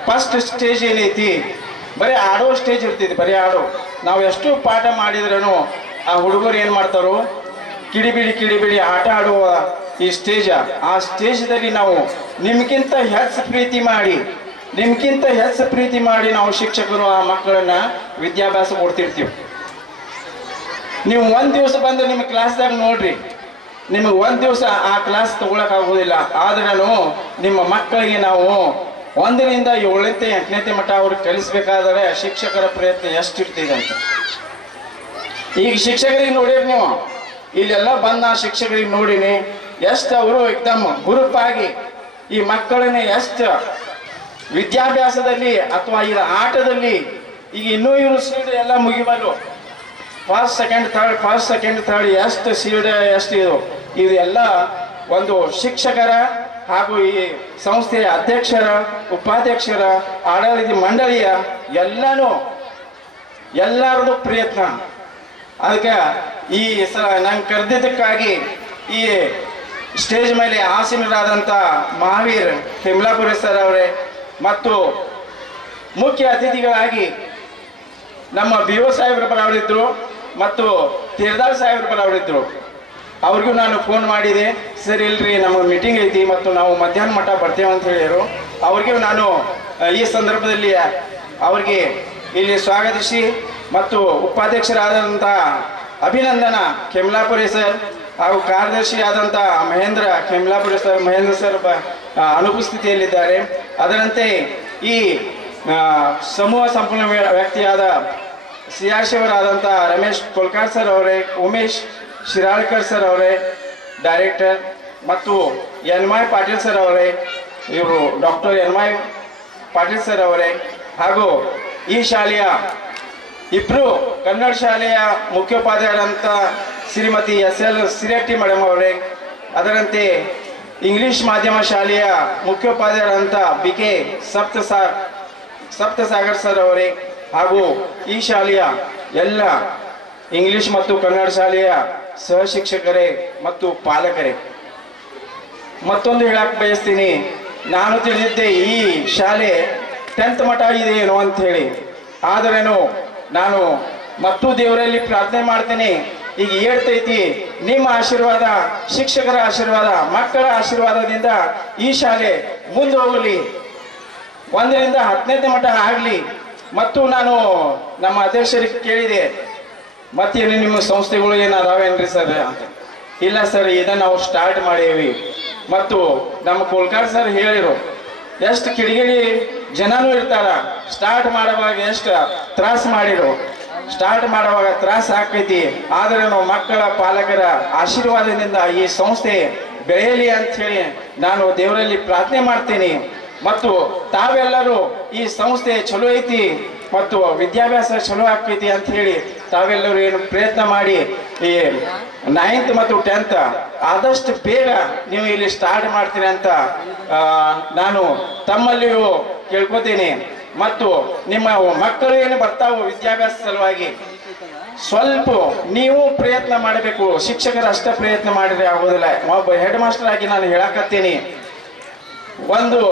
ಫಸ್ಟ್ ಸ್ಟೇಜ್ ಏನೈತಿ, ಬರೀ ಆಡೋ ಸ್ಟೇಜ್ ಇರ್ತೈತಿ. ಬರೀ ಆಡೋ. ನಾವು ಎಷ್ಟು ಪಾಠ ಮಾಡಿದ್ರೂ ಆ ಹುಡುಗರು ಏನು ಮಾಡ್ತಾರೋ ಕಿಡಿಬಿಡಿ ಆಟ ಆಡುವ ಈ ಸ್ಟೇಜ, ಆ ಸ್ಟೇಜ್ದಲ್ಲಿ ನಾವು ನಿಮ್ಗಿಂತ ಹೆಚ್ಚು ಪ್ರೀತಿ ಮಾಡಿ ನಾವು ಶಿಕ್ಷಕರು ಆ ಮಕ್ಕಳನ್ನ ವಿದ್ಯಾಭ್ಯಾಸ ಕೊಡ್ತಿರ್ತೀವಿ. ನೀವು ಒಂದು ದಿವಸ ಬಂದು ನಿಮ್ಮ ಕ್ಲಾಸ್ದಾಗ ನೋಡ್ರಿ, ನಿಮಗೆ ಒಂದು ದಿವಸ ಆ ಕ್ಲಾಸ್ ತಗೊಳಕ್ಕಾಗೋದಿಲ್ಲ. ಆದ್ರೂ ನಿಮ್ಮ ಮಕ್ಕಳಿಗೆ ನಾವು 1ರಿಂದ 7ನೇ 8ನೇ ಮಟ್ಟ ಅವ್ರಿಗೆ ಕಲಿಸ್ಬೇಕಾದ್ರೆ ಶಿಕ್ಷಕರ ಪ್ರಯತ್ನ ಎಷ್ಟಿರ್ತಿದೆ ಅಂತ. ಈಗ ಶಿಕ್ಷಕರಿಗೆ ನೋಡಿರಿ ನೀವು, ಇಲ್ಲೆಲ್ಲ ಬಂದ ಶಿಕ್ಷಕರಿಗೆ ನೋಡಿನಿ ಎಷ್ಟು ಅವರು ಎಕ್ದಮ್ ಗ್ರೂಪ್ ಆಗಿ ಈ ಮಕ್ಕಳನ್ನ ಎಷ್ಟು ವಿದ್ಯಾಭ್ಯಾಸದಲ್ಲಿ ಅಥವಾ ಈ ಆಟದಲ್ಲಿ ಈಗ ಇನ್ನೂ ಇವರು ಸೀಡ್ ಎಲ್ಲ ಮುಗಿಬಲ್ಲ. ಫಸ್ಟ್ ಸೆಕೆಂಡ್ ಥರ್ಡ್ ಎಷ್ಟು ಸೀಡ್ ಎಷ್ಟು ಇದು ಎಲ್ಲ ಒಂದು ಶಿಕ್ಷಕರ ಹಾಗೂ ಈ ಸಂಸ್ಥೆಯ ಅಧ್ಯಕ್ಷರ ಉಪಾಧ್ಯಕ್ಷರ ಆಡಳಿತ ಮಂಡಳಿಯ ಎಲ್ಲರದು ಪ್ರಯತ್ನ. ಅದಕ್ಕೆ ಈ ಸಲ ನಂಗೆ ಕರೆದಿದ್ದಕ್ಕಾಗಿ ಈ ಸ್ಟೇಜ್ ಮೇಲೆ ಆಸೀನರಾದಂಥ ಮಹಾವೀರ್ ತಿಮ್ಲಾಪುರಿ ಸರ್ ಅವರೇ ಮತ್ತು ಮುಖ್ಯ ಅತಿಥಿಗಳಾಗಿ ನಮ್ಮ BO ಸಾಹೇಬ್ರ ಬರವರಿದ್ದರು ಮತ್ತು ತೀರ್ದಾಳ್ ಸಾಹೇಬ್ರ ಬರವರಿದ್ದರು. ಅವ್ರಿಗೂ ನಾನು ಫೋನ್ ಮಾಡಿದೆ, ಸರ್ ಇಲ್ರಿ ನಮಗೆ ಮೀಟಿಂಗ್ ಐತಿ ಮತ್ತು ನಾವು ಮಧ್ಯಾಹ್ನ ಮಟ್ಟ ಬರ್ತೇವೆ ಅಂತ ಹೇಳಿದರು. ಅವ್ರಿಗೂ ನಾನು ಈ ಸಂದರ್ಭದಲ್ಲಿ ಅವ್ರಿಗೆ ಇಲ್ಲಿ ಸ್ವಾಗತಿಸಿ ಮತ್ತು ಉಪಾಧ್ಯಕ್ಷರಾದಂಥ ಅಭಿನಂದನ ಕೆಮ್ಲಾಪುರಿ ಸರ್ ಹಾಗೂ ಕಾರ್ಯದರ್ಶಿ ಆದಂಥ ಮಹೇಂದ್ರ ಕೆಮ್ಲಾಪುರಿ ಸರ್ ಮಹೇಂದ್ರ ಸರ್ ಅನುಪಸ್ಥಿತಿಯಲ್ಲಿದ್ದಾರೆ. ಅದರಂತೆ ಈ ಸಮೂಹ ಸಂಪೂರ್ಣ ವ್ಯಕ್ತಿಯಾದ ಸಿಯಾಶಿವರಾದಂಥ ರಮೇಶ್ ಕೋಲ್ಕಾರ್ ಸರ್ ಅವರೇ, ಉಮೇಶ್ ಶಿರಾಳ್ಕರ್ ಸರ್ ಅವರೇ ಡೈರೆಕ್ಟರ್, ಮತ್ತು ಎನ್.ವೈ. ಪಾಟೀಲ್ ಸರ್ ಅವರೇ, ಇವರು ಡಾಕ್ಟರ್ ಎನ್.ವೈ. ಪಾಟೀಲ್ ಸರ್ ಅವರೇ, ಹಾಗೂ ಈ ಶಾಲೆಯ ಇಬ್ಬರು ಕನ್ನಡ ಶಾಲೆಯ ಮುಖ್ಯೋಪಾಧ್ಯಾಯರಂಥ ಶ್ರೀಮತಿ ಎಸ್.ಎಲ್. ಸಿರೆಟ್ಟಿ ಮೇಡಮ್ ಅವರೇ, ಅದರಂತೆ ಇಂಗ್ಲಿಷ್ ಮಾಧ್ಯಮ ಶಾಲೆಯ ಮುಖ್ಯೋಪಾಧ್ಯಾಯರಂಥ ಬಿ.ಕೆ. ಸಪ್ತಸಾಗರ್ ಸರ್ ಅವರೇ, ಹಾಗೂ ಈ ಶಾಲೆಯ ಎಲ್ಲ ಇಂಗ್ಲಿಷ್ ಮತ್ತು ಕನ್ನಡ ಶಾಲೆಯ ಸಹಶಿಕ್ಷಕರೇ ಮತ್ತು ಪಾಲಕರೇ. ಮತ್ತೊಂದು ಹೇಳಕ್ಕೆ ಬಯಸ್ತೀನಿ, ನಾನು ತಿಳಿದಿದ್ದೆ ಈ ಶಾಲೆ 10th ಮಟ್ಟ ಇದೆ ಏನೋ ಅಂಥೇಳಿ. ಆದ್ರೇನು ನಾನು ಮತ್ತು ದೇವರಲ್ಲಿ ಪ್ರಾರ್ಥನೆ ಮಾಡ್ತೀನಿ, ಈಗ 8th ಐತಿ. ನಿಮ್ಮ ಆಶೀರ್ವಾದ, ಶಿಕ್ಷಕರ ಆಶೀರ್ವಾದ, ಮಕ್ಕಳ ಆಶೀರ್ವಾದದಿಂದ ಈ ಶಾಲೆ ಮುಂದೆ ಹೋಗಲಿ, 1ರಿಂದ 10ನೇ ಮಟ್ಟ ಆಗಲಿ. ಮತ್ತು ನಾನು ನಮ್ಮ ಅಧ್ಯಕ್ಷರಿಗೆ ಕೇಳಿದೆ, ಮತ್ತೇನು ನಿಮ್ಮ ಸಂಸ್ಥೆಗಳು ಏನು ಅದಾವೇನ್ರಿ ಸರ್ ಅಂತ. ಇಲ್ಲ ಸರ್, ಇದನ್ನು ನಾವು ಸ್ಟಾರ್ಟ್ ಮಾಡೇವಿ. ಮತ್ತು ನಮ್ಮ ಕೋಲ್ಕಾರ್ ಸರ್ ಹೇಳಿರು, ಎಷ್ಟು ಕಿಡಿಗಿಡಿ ಜನನೂ ಇರ್ತಾರ, ಸ್ಟಾರ್ಟ್ ಮಾಡುವಾಗ ಎಷ್ಟು ತ್ರಾಸ ಮಾಡಿರು, ಸ್ಟಾರ್ಟ್ ಮಾಡುವಾಗ ತ್ರಾಸ ಆಕೈತಿ. ಆದರೆ ನಾವು ಮಕ್ಕಳ ಪಾಲಕರ ಆಶೀರ್ವಾದದಿಂದ ಈ ಸಂಸ್ಥೆ ಬೆಳೆಯಲಿ ಅಂಥೇಳಿ ನಾನು ದೇವರಲ್ಲಿ ಪ್ರಾರ್ಥನೆ ಮಾಡ್ತೀನಿ. ಮತ್ತು ತಾವೆಲ್ಲರೂ ಈ ಸಂಸ್ಥೆ ಚಲೋ ಐತಿ ಮತ್ತು ವಿದ್ಯಾಭ್ಯಾಸ ಚಲೋ ಆಕೈತಿ ಅಂತ ಹೇಳಿ ತಾವೆಲ್ಲರೂ ಏನು ಪ್ರಯತ್ನ ಮಾಡಿ ಈ 9th ಮತ್ತು 10th ಆದಷ್ಟು ಬೇಗ ನೀವು ಇಲ್ಲಿ ಸ್ಟಾರ್ಟ್ ಮಾಡ್ತೀರಿ ಅಂತ ನಾನು ತಮ್ಮಲ್ಲಿಯೂ ಕೇಳ್ಕೊತೀನಿ. ಮತ್ತು ನಿಮ್ಮ ಮಕ್ಕಳು ಏನು ಬರ್ತಾವೋ ವಿದ್ಯಾಭ್ಯಾಸ ಸಲುವಾಗಿ ಸ್ವಲ್ಪ ನೀವು ಪ್ರಯತ್ನ ಮಾಡಬೇಕು. ಶಿಕ್ಷಕರು ಅಷ್ಟೇ ಪ್ರಯತ್ನ ಮಾಡಿದ್ರೆ ಆಗೋದಿಲ್ಲ. ಒಬ್ಬ ಹೆಡ್ ಮಾಸ್ಟರ್ ಆಗಿ ನಾನು ಹೇಳಕತ್ತೀನಿ, ಒಂದು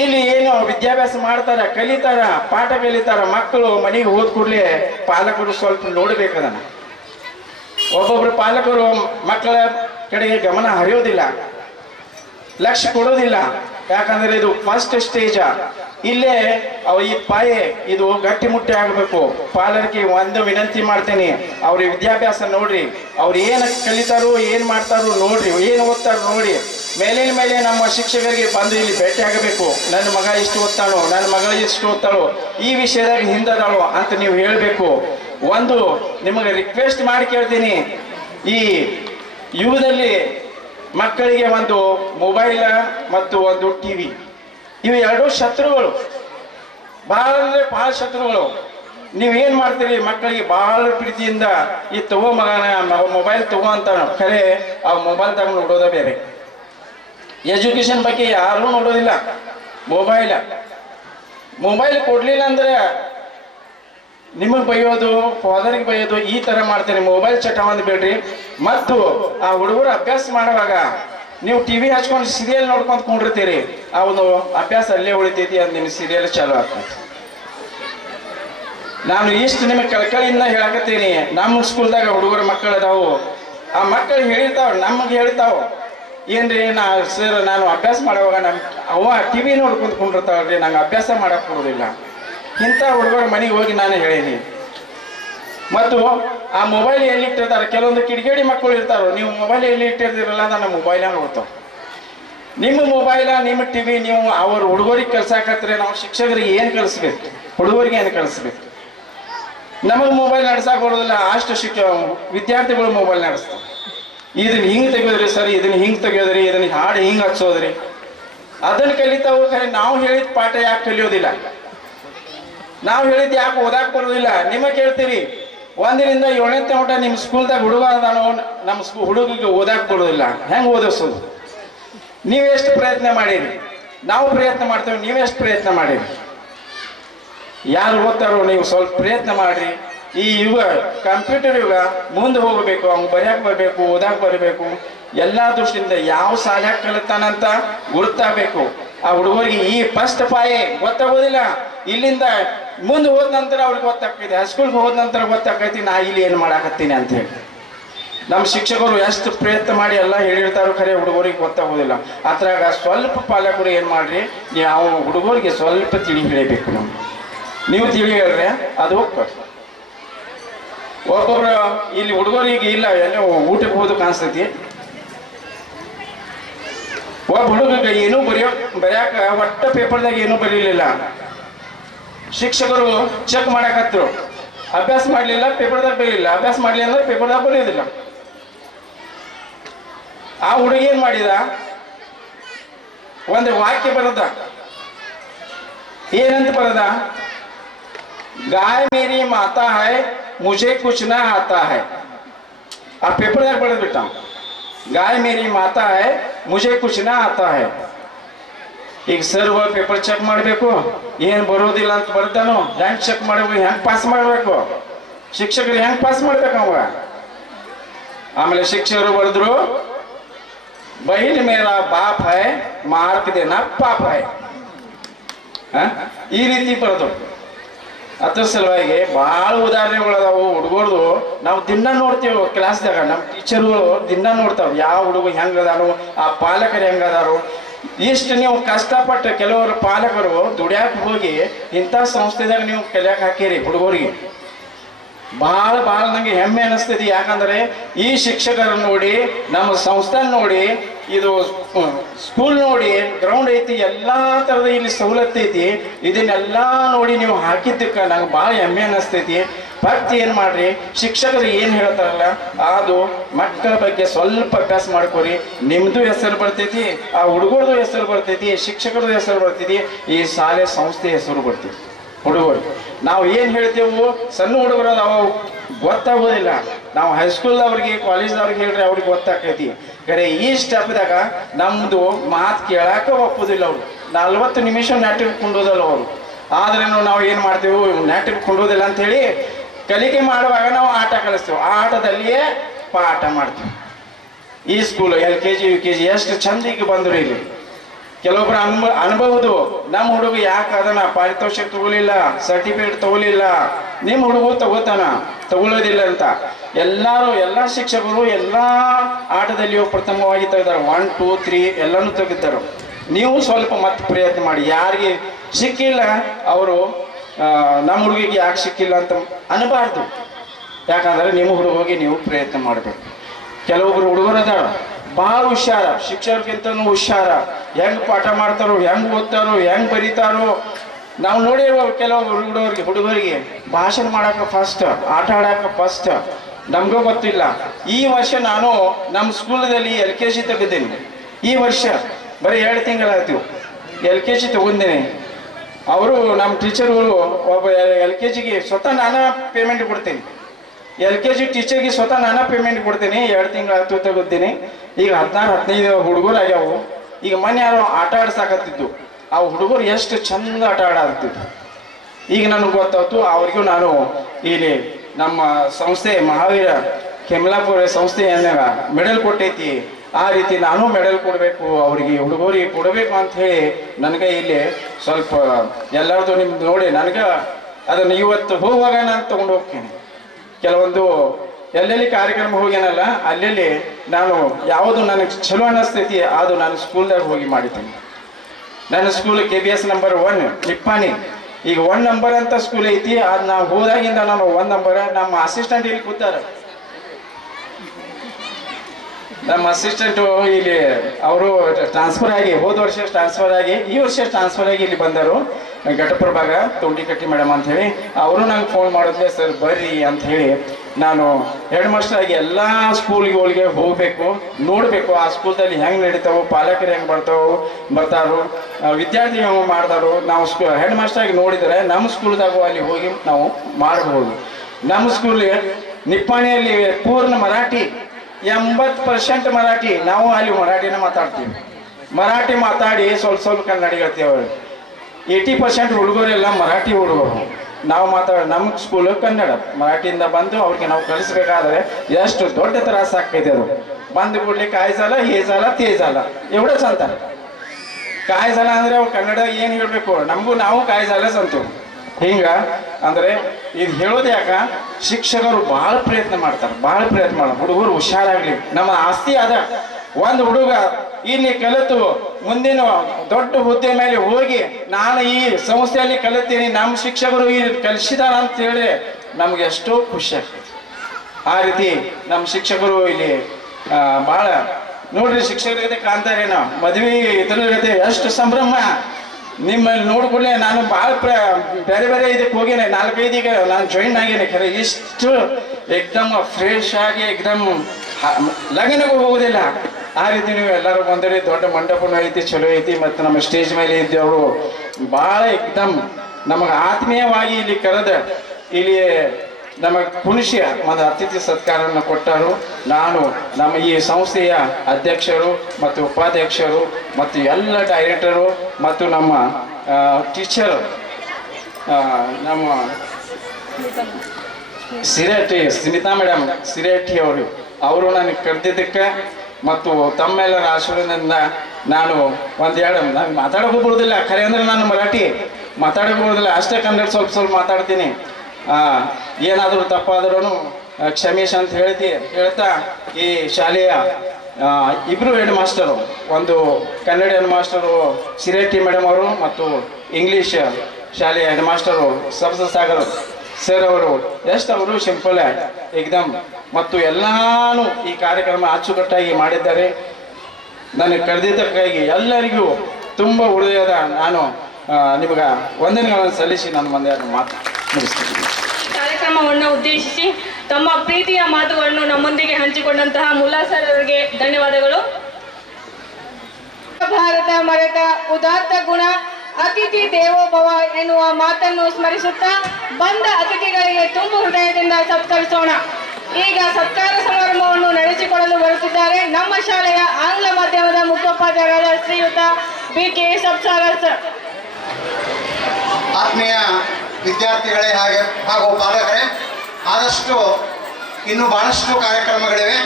ಇಲ್ಲಿ ಏನು ವಿದ್ಯಾಭ್ಯಾಸ ಮಾಡ್ತಾರ, ಕಲಿತಾರ, ಪಾಠ ಕಲಿತಾರ, ಮಕ್ಕಳು ಮನೆಗೆ ಹೋದ ಕೂಡಲೇ ಪಾಲಕರು ಸ್ವಲ್ಪ ನೋಡ್ಬೇಕದನ್ನ. ಒಬ್ಬೊಬ್ರು ಪಾಲಕರು ಮಕ್ಕಳ ಕಡೆಗೆ ಗಮನ ಹರಿಯೋದಿಲ್ಲ, ಲಕ್ಷ್ಯ ಕೊಡೋದಿಲ್ಲ. ಯಾಕಂದ್ರೆ ಇದು ಫಸ್ಟ್ ಸ್ಟೇಜ. ಇಲ್ಲೇ ಈ ಪಾಯೆ ಇದು ಗಟ್ಟಿಮುಟ್ಟಿ ಆಗಬೇಕು. ಪಾಲಕರಿಗೆ ಒಂದು ವಿನಂತಿ ಮಾಡ್ತೇನೆ, ಅವ್ರಿಗೆ ವಿದ್ಯಾಭ್ಯಾಸ ನೋಡ್ರಿ, ಅವ್ರು ಏನು ಕಲಿತಾರೋ ಏನು ಮಾಡ್ತಾರೋ ನೋಡ್ರಿ, ಏನು ಓದ್ತಾರೋ ನೋಡಿ. ಮೇಲಿನ ಮೇಲೆ ನಮ್ಮ ಶಿಕ್ಷಕರಿಗೆ ಬಂದು ಇಲ್ಲಿ ಭೇಟಿ ಆಗಬೇಕು. ನನ್ನ ಮಗ ಇಷ್ಟು ಓದ್ತಾಳೋ, ನನ್ನ ಮಗಳು ಇಷ್ಟು ಓದ್ತಾಳೋ, ಈ ವಿಷಯದಾಗ ಹಿಂದದಾಳೋ ಅಂತ ನೀವು ಹೇಳಬೇಕು. ಒಂದು ನಿಮಗೆ ರಿಕ್ವೆಸ್ಟ್ ಮಾಡಿ ಕೇಳ್ತೀನಿ, ಈ ಯುಗದಲ್ಲಿ ಮಕ್ಕಳಿಗೆ ಒಂದು ಮೊಬೈಲ್ ಮತ್ತು ಒಂದು ಟಿವಿ, ಇವು ಎರಡೂ ಶತ್ರುಗಳು, ಭಾಳ ಅಂದರೆ ಭಾಳ ಶತ್ರುಗಳು. ನೀವೇನು ಮಾಡ್ತೀರಿ, ಮಕ್ಕಳಿಗೆ ಭಾಳ ಪ್ರೀತಿಯಿಂದ ಈ ತಗೋ ಮಗನ ಮೊಬೈಲ್ ತಗೋ ಅಂತ ಖರೆ ಆ ಮೊಬೈಲ್ದಾಗ ನೋಡೋದೇ ಬೇರೆ. ಎಜುಕೇಶನ್ ಬಗ್ಗೆ ಯಾರೂ ನೋಡೋದಿಲ್ಲ. ಮೊಬೈಲ್ ಕೊಡ್ಲಿಲ್ಲ ಅಂದ್ರೆ ನಿಮಗೆ ಬೈಯೋದು, ಫಾದರ್ಗೆ ಬೈಯೋದು, ಈ ಥರ ಮಾಡ್ತೀನಿ. ಮೊಬೈಲ್ ಚಟ ಬಿಡ್ರಿ. ಮತ್ತು ಆ ಹುಡುಗರು ಅಭ್ಯಾಸ ಮಾಡುವಾಗ ನೀವು ಟಿವಿ ಹಚ್ಕೊಂಡು ಸೀರಿಯಲ್ ನೋಡ್ಕೊಂತ ಕೊಂಡಿರ್ತೀರಿ, ಅವನು ಅಭ್ಯಾಸ ಅಲ್ಲೇ ಉಳಿತೈತಿ, ಅದು ನಿಮ್ಮ ಸೀರಿಯಲ್ ಚಾಲು ಆಗ್ತೈತಿ. ನಾನು ಇಷ್ಟು ನಿಮಗೆ ಕಳಕಳಿಯಿಂದ ಹೇಳಕತ್ತೀನಿ. ನಮ್ಮ ಸ್ಕೂಲ್ದಾಗ ಹುಡುಗರ ಮಕ್ಕಳು ಅದಾವು, ಆ ಮಕ್ಕಳು ಹೇಳಿರ್ತಾವ, ನಮಗೆ ಹೇಳ್ತಾವ, ಏನ್ರಿ ಸರ್ ನಾನು ಅಭ್ಯಾಸ ಮಾಡುವಾಗ ಅವ ಟಿವಿ ನೋಡ್ಕೊಂತ ಕೊಂಡಿರ್ತಾವ್ರಿ, ನಂಗೆ ಅಭ್ಯಾಸ ಮಾಡಕ್ಕೆ ಕೊಡೋದಿಲ್ಲ. ಇಂಥ ಹುಡುಗರ ಮನೆಗೆ ಹೋಗಿ ನಾನು ಹೇಳೀನಿ. ಮತ್ತು ಆ ಮೊಬೈಲ್ ಎಲ್ಲಿ ಇಟ್ಟಿರ್ತಾರೆ, ಕೆಲವೊಂದು ಕಿಡಿಗೇಡಿ ಮಕ್ಕಳು ಇರ್ತಾರೋ, ನೀವು ಮೊಬೈಲ್ ಎಲ್ಲಿ ಇಟ್ಟಿರ್ತೀರಲ್ಲ ನನ್ನ ಮೊಬೈಲ ನೋಡ್ತಾವೆ. ನಿಮ್ಮ ಮೊಬೈಲ, ನಿಮ್ಮ ಟಿವಿ ನೀವು ಅವ್ರ ಹುಡುಗರಿಗೆ ಕಲ್ಸಾಕತ್ರೆ ನಾವು ಶಿಕ್ಷಕರಿಗೆ ಏನು ಕಲಿಸ್ಬೇಕು, ಹುಡುಗರಿಗೆ ಏನು ಕಲಿಸ್ಬೇಕು? ನಮಗೆ ಮೊಬೈಲ್ ನಡ್ಸಕ್ಕೆ ಬರೋದಿಲ್ಲ, ಅಷ್ಟು ವಿದ್ಯಾರ್ಥಿಗಳು ಮೊಬೈಲ್ ನಡೆಸ್ತಾರೆ. ಇದನ್ನ ಹಿಂಗೆ ತೆಗೆಯೋದ್ರಿ ಸರ್, ಇದನ್ನ ಹಿಂಗೆ ತೆಗೆಯೋದ್ರಿ, ಇದನ್ನ ಹಾಡು ಹಿಂಗೆ ಹಚ್ಚೋದ್ರಿ, ಅದನ್ನು ಕಲಿತಾವು. ಖರೆ ನಾವು ಹೇಳಿದ ಪಾಠ ಯಾಕೆ ಕಲಿಯೋದಿಲ್ಲ? ನಾವು ಹೇಳಿದ್ದು ಯಾಕೆ ಓದಾಕ್ ಬರೋದಿಲ್ಲ? ನಿಮಗೆ ಕೇಳ್ತೀರಿ, 1ರಿಂದ 7ನೇ ಮಟ್ಟ ನಿಮ್ಮ ಸ್ಕೂಲ್ದಾಗ ಹುಡುಗ ಅದಾನೋ, ನಮ್ಮ ಹುಡುಗಿಗೆ ಓದಾಕ್ ಬರೋದಿಲ್ಲ, ಹೆಂಗೆ ಓದಿಸೋದು? ನೀವೆಷ್ಟು ಪ್ರಯತ್ನ ಮಾಡಿರಿ? ನಾವು ಪ್ರಯತ್ನ ಮಾಡ್ತೇವೆ, ನೀವೆಷ್ಟು ಪ್ರಯತ್ನ ಮಾಡಿರಿ? ಯಾರು ಓದ್ತಾರೋ ನೀವು ಸ್ವಲ್ಪ ಪ್ರಯತ್ನ ಮಾಡ್ರಿ. ಈ ಯುಗ ಕಂಪ್ಯೂಟರ್ ಯುಗ, ಮುಂದೆ ಹೋಗಬೇಕು, ಅವ್ನು ಬರೆಯಕ್ಕೆ ಬರಬೇಕು, ಓದಾಕ್ ಬರಬೇಕು. ಎಲ್ಲ ದೃಷ್ಟಿಯಿಂದ ಯಾವ ಶಾಲ್ಯಾಗ ಕಲಿತಾನಂತ ಗುರುತಾಗಬೇಕು. ಆ ಹುಡುಗರಿಗೆ ಈ ಫಸ್ಟ್ ಪಾಯೆ ಗೊತ್ತಾಗೋದಿಲ್ಲ. ಇಲ್ಲಿಂದ ಮುಂದೆ ಹೋದ ನಂತರ ಅವ್ರಿಗೆ ಗೊತ್ತಾಗ್ತೈತಿ, ಹೈಸ್ಕೂಲ್ಗೆ ಹೋದ ನಂತರ ಗೊತ್ತಾಗ್ತೈತಿ ನಾ ಇಲ್ಲಿ ಏನು ಮಾಡಾಕತ್ತೀನಿ ಅಂತ ಹೇಳಿ. ನಮ್ಮ ಶಿಕ್ಷಕರು ಎಷ್ಟು ಪ್ರಯತ್ನ ಮಾಡಿ ಎಲ್ಲ ಹೇಳಿರ್ತಾರೋ, ಖರೆ ಹುಡುಗರಿಗೆ ಗೊತ್ತಾಗೋದಿಲ್ಲ. ಅದ್ರಾಗ ಸ್ವಲ್ಪ ಪಾಲಕರು ಏನು ಮಾಡ್ರಿ, ನೀವು ಹುಡುಗರಿಗೆ ಸ್ವಲ್ಪ ತಿಳಿ ಹೇಳಬೇಕು. ನೀವು ತಿಳಿ ಹೇಳ್ರೆ ಅದು ಹೋಗ್ಬೇಕು. ಒಬ್ಬೊಬ್ರು ಇಲ್ಲಿ ಹುಡುಗರಿಗೆ ಇಲ್ಲ ಎಲ್ಲೋ ಊಟಕ್ಕೆ ಹೋದು ಕಾಣಿಸ್ತೈತಿ. ಒಬ್ಬ ಹುಡುಗ ಏನೂ ಬರ್ಯಾಕ ಒಟ್ಟ ಪೇಪರ್ದಾಗ ಏನೂ ಬರೀಲಿಲ್ಲ. ಶಿಕ್ಷಕರು ಚೆಕ್ ಮಾಡಕತ್ರು, ಅಭ್ಯಾಸ ಮಾಡಲಿಲ್ಲ, ಪೇಪರ್ದಾಗ ಬರೀಲಿಲ್ಲ. ಅಭ್ಯಾಸ ಮಾಡಲಿಲ್ಲ ಅಂದ್ರೆ ಪೇಪರ್ದಾಗ ಬರೆಯೋದಿಲ್ಲ. ಆ ಹುಡುಗ ಏನ್ ಮಾಡಿದ, ಒಂದು ವಾಕ್ಯ ಬರದ. ಏನಂತ ಬರದ, ಗಾಯ ಮೇರಿ ಮಾತಾ ಹೈ ಮುझे कुछ ना आता है. ಆ ಪೇಪರ್ದಾಗ ಬರೆದ್ ಬಿಟ್ಟ, ಗಾಯ ಮೇರಿ ಮಾತಾ ಹೈ ಮುझे कुछ ना आता है. ಈಗ ಸರ್ ಪೇಪರ್ ಚೆಕ್ ಮಾಡಬೇಕು, ಏನ್ ಬರೋದಿಲ್ಲ ಅಂತ ಬರ್ತಾನೋ ಹೆಂಗ್ ಚೆಕ್ ಮಾಡಬೇಕು, ಹೆಂಗ್ ಪಾಸ್ ಮಾಡಬೇಕು, ಶಿಕ್ಷಕರು ಹೆಂಗ್ ಪಾಸ್ ಮಾಡ್ಬೇಕು ಅವ. ಆಮೇಲೆ ಶಿಕ್ಷಕರು ಬರೆದ್ರು, ಬಹಿನ್ ಮೇರಾ Baap high mark Dena pop high. ಈ ರೀತಿ ಬರೆದ್ರು. ಅದ್ರ ಸಲುವಾಗಿ ಭಾಳ ಉದಾಹರಣೆಗಳದಾವು ಹುಡುಗರ್ದು. ನಾವು ದಿನ ನೋಡ್ತೀವಿ ಕ್ಲಾಸ್ದಾಗ, ನಮ್ಮ ಟೀಚರ್ಗಳು ದಿನ ನೋಡ್ತಾವ ಯಾವ ಹುಡುಗ ಹೆಂಗ್ ಅದಾರು, ಆ ಪಾಲಕರು ಹೆಂಗ್ ಅದಾರು. ಇಷ್ಟು ನೀವು ಕಷ್ಟಪಟ್ಟು ಕೆಲವರು ಪಾಲಕರು ದುಡ್ಯಾಕ ಹೋಗಿ ಇಂಥ ಸಂಸ್ಥೆದಾಗ ನೀವು ಕಲಿಯಾಕ ಹಾಕಿರಿ ಹುಡುಗರಿಗೆ. ಭಾಳ ನಂಗೆ ಹೆಮ್ಮೆ ಅನಿಸ್ತೈತಿ. ಯಾಕಂದ್ರೆ ಈ ಶಿಕ್ಷಕರನ್ನು ನೋಡಿ, ನಮ್ಮ ಸಂಸ್ಥೆ ನೋಡಿ, ಇದು ಸ್ಕೂಲ್ ನೋಡಿ, ಗ್ರೌಂಡ್ ಐತಿ, ಎಲ್ಲಾ ತರದ ಇಲ್ಲಿ ಸವಲತ್ತು ಐತಿ. ಇದನ್ನೆಲ್ಲ ನೋಡಿ ನೀವು ಹಾಕಿದ್ದಕ್ಕೆ ನಂಗೆ ಭಾಳ ಹೆಮ್ಮೆ ಅನಿಸ್ತೈತಿ. ಫಸ್ಟ್ ಏನ್ ಮಾಡ್ರಿ, ಶಿಕ್ಷಕರು ಏನ್ ಹೇಳ್ತಾರಲ್ಲ ಅದು ಮಕ್ಕಳ ಬಗ್ಗೆ ಸ್ವಲ್ಪ ಅಭ್ಯಾಸ ಮಾಡ್ಕೊರಿ. ನಿಮ್ದು ಹೆಸರು ಬರ್ತೈತಿ, ಆ ಹುಡುಗರದು ಹೆಸರು ಬರ್ತೈತಿ, ಶಿಕ್ಷಕರದು ಹೆಸರು ಬರ್ತೈತಿ, ಈ ಶಾಲೆ ಸಂಸ್ಥೆ ಹೆಸರು ಬರ್ತೈತಿ. ಹುಡುಗರು ನಾವು ಏನ್ ಹೇಳ್ತೇವು, ಸಣ್ಣ ಹುಡುಗರು ಅವು ಗೊತ್ತಾಗೋದಿಲ್ಲ. ನಾವು ಹೈಸ್ಕೂಲ್ದವ್ರಿಗೆ, ಕಾಲೇಜ್ದವ್ರಿಗೆ ಹೇಳ್ರಿ ಅವ್ರಿಗೆ ಗೊತ್ತಾಕೈತಿ. ಖರೆ ಈ ಸ್ಟೆಪ್ದಾಗ ನಮ್ದು ಮಾತು ಕೇಳಾಕ ಒಪ್ಪುದಿಲ್ಲ. ಅವ್ರು 40 ನಿಮಿಷ ನಾಟಕ ಕೊಂಡೋದಲ್ಲ ಅವರು. ಆದ್ರೆ ನಾವು ಏನ್ ಮಾಡ್ತೇವೆ, ನಾಟಕ ಕೊಂಡೋದಿಲ್ಲ ಅಂತ ಹೇಳಿ ಕಲಿಕೆ ಮಾಡುವಾಗ ನಾವು ಆಟ ಕಲಿಸ್ತೇವೆ. ಆ ಆಟದಲ್ಲಿಯೇ ಪಾಠ ಮಾಡ್ತೀವಿ. ಈ ಸ್ಕೂಲ್ LKG UKG ಎಷ್ಟು ಚಂದಿಗೆ ಬಂದ್ರು. ಇಲ್ಲಿ ಕೆಲವೊಬ್ರು ಅನ್ಬಹುದು, ನಮ್ಮ ಹುಡುಗ ಯಾಕೆ ಅದನ್ನ ಪಾರಿತೋಷಕ ತಗೊಲಿಲ್ಲ, ಸರ್ಟಿಫಿಕೇಟ್ ತಗೊಲಿಲ್ಲ, ನಿಮ್ಮ ಹುಡುಗ ತಗೊಳ್ಳೋದಿಲ್ಲ ಅಂತ. ಎಲ್ಲಾ ಶಿಕ್ಷಕರು ಎಲ್ಲಾ ಆಟದಲ್ಲಿಯೂ ಪ್ರಥಮವಾಗಿ ತೆಗೆದಾರೆ. 1 2 3 ಎಲ್ಲಾನು ತೆಗೆದಾರು. ನೀವು ಸ್ವಲ್ಪ ಮತ್ತೆ ಪ್ರಯತ್ನ ಮಾಡಿ. ಯಾರಿಗೆ ಸಿಕ್ಕಿಲ್ಲ ಅವರು ನಮ್ಮ ಹುಡುಗಿಗೆ ಯಾಕೆ ಸಿಕ್ಕಿಲ್ಲ ಅಂತ ಅನ್ಬಾರ್ದು. ಯಾಕಂದ್ರೆ ನಿಮ್ಮ ಹುಡುಗಿಗೆ ನೀವು ಪ್ರಯತ್ನ ಮಾಡಬೇಕು. ಕೆಲವೊಬ್ರು ಹುಡುಗರು ಅದಾರ ಭಾಳ ಹುಷಾರ, ಶಿಕ್ಷಕರಿಗಿಂತನೂ ಹುಷಾರ. ಹೆಂಗ್ ಪಾಠ ಮಾಡ್ತಾರೋ, ಹೆಂಗ್ ಓದ್ತಾರೋ, ಹೆಂಗ್ ಬರೀತಾರೋ. ನಾವು ನೋಡಿರುವ ಕೆಲವು ಹುಡುಗರಿಗೆ ಭಾಷಣ ಮಾಡಾಕ ಫಸ್ಟ್, ಆಟ ಆಡಾಕ ಫಸ್ಟ್. ನಮಗೂ ಗೊತ್ತಿಲ್ಲ. ಈ ವರ್ಷ ನಾನು ನಮ್ಮ ಸ್ಕೂಲದಲ್ಲಿ LKG ತೆಗೆದೇನೆ. ಈ ವರ್ಷ ಬರೀ 2 ತಿಂಗಳಾಯ್ತು LKG ತಗೊಂಡೇನೆ. ಅವರು ನಮ್ಮ ಟೀಚರ್ಗಳು ಒಬ್ಬ LKGಗೆ ಸ್ವತಃ ನಾನಾ ಪೇಮೆಂಟ್ ಕೊಡ್ತೀನಿ. LKG ಟೀಚರ್ಗೆ ಸ್ವತಃ ನಾನಾ ಪೇಮೆಂಟ್ ಕೊಡ್ತೀನಿ. 2 ತಿಂಗಳಾಯ್ತು ತೆಗೆದ್ದೀನಿ. ಈಗ 14-15 ಹುಡುಗರು ಆಗ್ಯಾವು. ಈಗ ಮೊನ್ನೆ ಯಾರು ಆಟ ಆಡ್ಸಾಕತ್ತಿದ್ದು, ಆ ಹುಡುಗರು ಎಷ್ಟು ಚಂದ ಆಟ ಆಡ್ತಿದ್ರು. ಈಗ ನನಗೆ ಗೊತ್ತಾಯ್ತು, ಅವ್ರಿಗೂ ನಾನು ಇಲ್ಲಿ ನಮ್ಮ ಸಂಸ್ಥೆ ಮಹಾವೀರ ಕೆಮ್ಲಾಪುರ ಸಂಸ್ಥೆಯನ್ನಾಗ ಮೆಡಲ್ ಕೊಟ್ಟೈತಿ. ಆ ರೀತಿ ನಾನು ಮೆಡಲ್ ಕೊಡಬೇಕು, ಅವರಿಗೆ ಹುಡುಗರಿಗೆ ಕೊಡಬೇಕು ಅಂತ ಹೇಳಿ ನನಗೆ ಇಲ್ಲಿ ಸ್ವಲ್ಪ ಎಲ್ಲರದು ನಿಮ್ದು ನೋಡಿ ನನಗೆ ಅದನ್ನು ಇವತ್ತು ಹೋಗುವಾಗ ನಾನು ತಗೊಂಡು ಹೋಗ್ತೀನಿ. ಕೆಲವೊಂದು ಎಲ್ಲೆಲ್ಲಿ ಕಾರ್ಯಕ್ರಮ ಹೋಗ್ಯಾನಲ್ಲ ಅಲ್ಲೆಲ್ಲಿ ನಾನು ಯಾವುದು ನನಗೆ ಚಲೋ ಅನ್ನಿಸ್ತೈತಿ ಅದು ನಾನು ಸ್ಕೂಲ್ದಾಗ ಹೋಗಿ ಮಾಡಿದ್ದೀನಿ. ನನ್ನ ಸ್ಕೂಲ್ KBS ನಂಬರ್ 1 ನಿಪ್ಪಾಣಿ. ಈಗ 1 ನಂಬರ್ ಅಂತ ಸ್ಕೂಲ್ ಐತಿ. ಅದು ನಾವು ಹೋದಾಗಿಂದ ನಾನು 1 ನಂಬರ್. ನಮ್ಮ ಅಸಿಸ್ಟೆಂಟ್ ಇಲ್ಲಿ ಕೂತಾರ. ನಮ್ಮ ಅಸಿಸ್ಟೆಂಟು ಇಲ್ಲಿ ಅವರು ಟ್ರಾನ್ಸ್ಫರ್ ಆಗಿ, ಹೋದ ವರ್ಷ ಟ್ರಾನ್ಸ್ಫರ್ ಆಗಿ ಈ ವರ್ಷ ಟ್ರಾನ್ಸ್ಫರ್ ಆಗಿ ಇಲ್ಲಿ ಬಂದರು. ಘಟಪ್ರ ಭಾಗ ತೊಂಡಿಕಟ್ಟಿ ಮೇಡಮ್ ಅಂತ ಹೇಳಿ ಅವರು ನಂಗೆ ಫೋನ್ ಮಾಡಿದ್ಲೆ, ಸರ್ ಬರ್ರಿ ಅಂತ ಹೇಳಿ. ನಾನು ಹೆಡ್ ಮಾಸ್ಟರ್ ಆಗಿ ಎಲ್ಲ ಸ್ಕೂಲ್ಗಳಿಗೆ ಹೋಗಬೇಕು, ನೋಡಬೇಕು ಆ ಸ್ಕೂಲ್ದಲ್ಲಿ ಹೆಂಗೆ ನಡೀತಾವೆ, ಪಾಲಕರು ಹೆಂಗೆ ಬರ್ತಾರೋ, ವಿದ್ಯಾರ್ಥಿ ಹೆಂಗೆ ಮಾಡ್ತಾರೋ. ನಾವು ಹೆಡ್ ಮಾಸ್ಟರ್ ಆಗಿ ನೋಡಿದರೆ ನಮ್ಮ ಸ್ಕೂಲ್ದಾಗ ಅಲ್ಲಿ ಹೋಗಿ ನಾವು ಮಾಡಬಹುದು. ನಮ್ಮ ಸ್ಕೂಲ್ ನಿಪ್ಪಾಣಿಯಲ್ಲಿ ಪೂರ್ಣ ಮರಾಠಿ, 80% ಮರಾಠಿ. ನಾವು ಅಲ್ಲಿ ಮರಾಠಿನ ಮಾತಾಡ್ತೀವಿ. ಮರಾಠಿ ಮಾತಾಡಿ ಸ್ವಲ್ಪ ಕನ್ನಡ ಹೇಳ್ತೀವಿ. 80% ಹುಡುಗರೆಲ್ಲ ಮರಾಠಿ ಹುಡುಗರು. ನಾವು ನಮ್ಮ ಸ್ಕೂಲ್ ಕನ್ನಡ. ಮರಾಠಿಯಿಂದ ಬಂದು ಅವ್ರಿಗೆ ನಾವು ಕಲಿಸ್ಬೇಕಾದ್ರೆ ಎಷ್ಟು ದೊಡ್ಡ ತ್ರಾಸ ಆಗ್ತೈತೆ. ಅದು ಬಂದು ಕೂಡಲೇ ಕಾಯ್ಸಲ್ಲ, ಹೇಸಲ್ಲ, ತೇಜಲ್ಲ ಎವಡೇ ಅಂತಾರೆ. ಕಾಯ್ಸಲ್ಲ ಅಂದ್ರೆ ಅವ್ರು ಕನ್ನಡ ಏನು ಹೇಳ್ಬೇಕು, ನಾವು ಕಾಯ್ಸಲ್ಲ ಸಂತು. ಹಿಂಗ ಅಂದ್ರೆ ಇದು ಹೇಳೋದು ಯಾಕ, ಶಿಕ್ಷಕರು ಭಾಳ ಪ್ರಯತ್ನ ಮಾಡ್ತಾರೆ, ಭಾಳ ಪ್ರಯತ್ನ ಮಾಡ ಹುಡುಗರು ಹುಷಾರಾಗ್ಲಿ. ನಮ್ಮ ಆಸ್ತಿ ಅದ. ಒಂದು ಹುಡುಗ ಇಲ್ಲಿ ಕಲಿತು ಮುಂದಿನ ದೊಡ್ಡ ಹುದ್ದೆ ಮೇಲೆ ಹೋಗಿ ನಾನು ಈ ಸಂಸ್ಥೆಯಲ್ಲಿ ಕಲಿತೀನಿ, ನಮ್ಮ ಶಿಕ್ಷಕರು ಈ ಕಲಿಸಿದಾರ ಅಂತ ಹೇಳಿ ನಮ್ಗೆ ಎಷ್ಟೋ ಖುಷಿ ಆಗ್ತದೆ. ಆ ರೀತಿ ನಮ್ಮ ಶಿಕ್ಷಕರು ಇಲ್ಲಿ ಭಾಳ ನೋಡ್ರಿ, ಶಿಕ್ಷಕರ ಜೊತೆ ಕಾಣ್ತಾರೆ ನಾವು ಮದ್ವೆ ಇದ್ರ ಜೊತೆ ಎಷ್ಟು ಸಂಭ್ರಮ. ನಿಮ್ಮಲ್ಲಿ ನೋಡ್ಕೊಳ್ಳೆ ನಾನು ಭಾಳ ಬೇರೆ ಬೇರೆ ಇದಕ್ಕೆ ಹೋಗೇನೆ, 4-5 ಈಗ ನಾನು ಜಾಯಿನ್ ಆಗೇನೆ. ಖರೆ ಇಷ್ಟು ಏಕ್ದಮ್ ಫ್ರೆಶ್ ಆಗಿ ಏಕ್ದಮ್ ಲಗ್ನಕ್ಕೂ ಹೋಗೋದಿಲ್ಲ. ಆ ರೀತಿ ನೀವು ಎಲ್ಲರೂ ಬಂದರೆ ದೊಡ್ಡ ಮಂಟಪನೂ ಐತಿ, ಚಲೋ ಐತಿ. ಮತ್ತು ನಮ್ಮ ಸ್ಟೇಜ್ ಮೇಲೆ ಇದ್ದವರು ಭಾಳ ಏಕ್ದಮ್ ನಮಗೆ ಆತ್ಮೀಯವಾಗಿ ಇಲ್ಲಿ ಕರೆದ ಇಲ್ಲಿ ನಮಗೆ ಕುಣಿಸಿ ಒಂದು ಅತಿಥಿ ಸತ್ಕಾರವನ್ನು ಕೊಟ್ಟರು. ನಾನು ನಮ್ಮ ಈ ಸಂಸ್ಥೆಯ ಅಧ್ಯಕ್ಷರು ಮತ್ತು ಉಪಾಧ್ಯಕ್ಷರು ಮತ್ತು ಎಲ್ಲ ಡೈರೆಕ್ಟರು ಮತ್ತು ನಮ್ಮ ಟೀಚರ್ ನಮ್ಮ ಸ್ಮಿತಾ ಮೇಡಮ್ ಸಿರೇಟಿ ಅವರು ನನಗೆ ಕರೆದಿದ್ದಕ್ಕೆ ಮತ್ತು ತಮ್ಮೆಲ್ಲರ ಆಶೀರ್ವಾದದಿಂದ ನಾನು ಒಂದೆರಡು ನಾನು ಮಾತಾಡೋಕೆ ಬರೋದಿಲ್ಲ. ಖರೆ ಅಂದರೆ ನಾನು ಮರಾಠಿ ಮಾತಾಡೋಕೆ ಬರೋದಿಲ್ಲ, ಅಷ್ಟೇ ಕನ್ನಡ ಸ್ವಲ್ಪ ಮಾತಾಡ್ತೀನಿ. ಏನಾದರೂ ತಪ್ಪಾದ್ರೂ ಕ್ಷಮಿಸಿ ಅಂತ ಹೇಳ್ತಾ ಈ ಶಾಲೆಯ ಇಬ್ಬರು ಹೆಡ್ ಮಾಸ್ಟರು, ಒಂದು ಕನ್ನಡ ಹೆಡ್ ಮಾಸ್ಟರು ಸಿರೇಟಿ ಮೇಡಮ್ ಅವರು ಮತ್ತು ಇಂಗ್ಲೀಷ್ ಶಾಲೆಯ ಹೆಡ್ ಮಾಸ್ಟರು ಸಬ್ಸಸಾಗರ್ ಸರ್ ಅವರು, ಎಷ್ಟು ಅವರು ಸಿಂಪಲ್ ಏಕ್ದಮ್ ಮತ್ತು ಎಲ್ಲಾನು ಈ ಕಾರ್ಯಕ್ರಮ ಅಚ್ಚುಕಟ್ಟಾಗಿ ಮಾಡಿದ್ದಾರೆ. ನನಗೆ ಕರೆದಿದ್ದಕ್ಕಾಗಿ ಎಲ್ಲರಿಗೂ ತುಂಬ ಹೃದಯದ ನಾನು ನಿಮಗೆ ವಂದನೆಗಳನ್ನು ಸಲ್ಲಿಸಿ ನಾನು ಒಂದೆರಡು ಮಾತು ಮುಗಿಸ್ತೀನಿ. ಕಾರ್ಯಕ್ರಮವನ್ನು ಉದ್ದೇಶಿಸಿ ತಮ್ಮ ಪ್ರೀತಿಯ ಮಾತುಗಳನ್ನು ನಮ್ಮೊಂದಿಗೆ ಹಂಚಿಕೊಂಡಂತಹ ಮುಲ್ಲಾ ಸರ್ ಅವರಿಗೆ ಧನ್ಯವಾದಗಳು. ಭಾರತ ಮರೆತ ಉದಾತ್ತ ಗುಣ ಅತಿಥಿ ದೇವೋಭವ ಎನ್ನುವ ಮಾತನ್ನು ಸ್ಮರಿಸುತ್ತಾ ಬಂದ ಅತಿಥಿಗಳಿಗೆ ತುಂಬು ಹೃದಯದಿಂದ ಸತ್ಕರಿಸೋಣ. ಈಗ ಸತ್ಕಾರ ಸಮಾರಂಭವನ್ನು ನಡೆಸಿಕೊಳ್ಳಲು ಬರುತ್ತಿದ್ದಾರೆ ನಮ್ಮ ಶಾಲೆಯ ಆಂಗ್ಲ ಮಾಧ್ಯಮದ ಮುಖ್ಯೋಪಾಧ್ಯಾಯರಾದ ಶ್ರೀಯುತ BK ಸಬ್ಸಾಗರ್ ಸರ್. ಆತ್ಮೀಯ ವಿದ್ಯಾರ್ಥಿಗಳೇ ಹಾಗೂ ಪಾಲಕರೇ, ಆದಷ್ಟು ಇನ್ನೂ ಬಹಳಷ್ಟು ಕಾರ್ಯಕ್ರಮಗಳಿವೆ.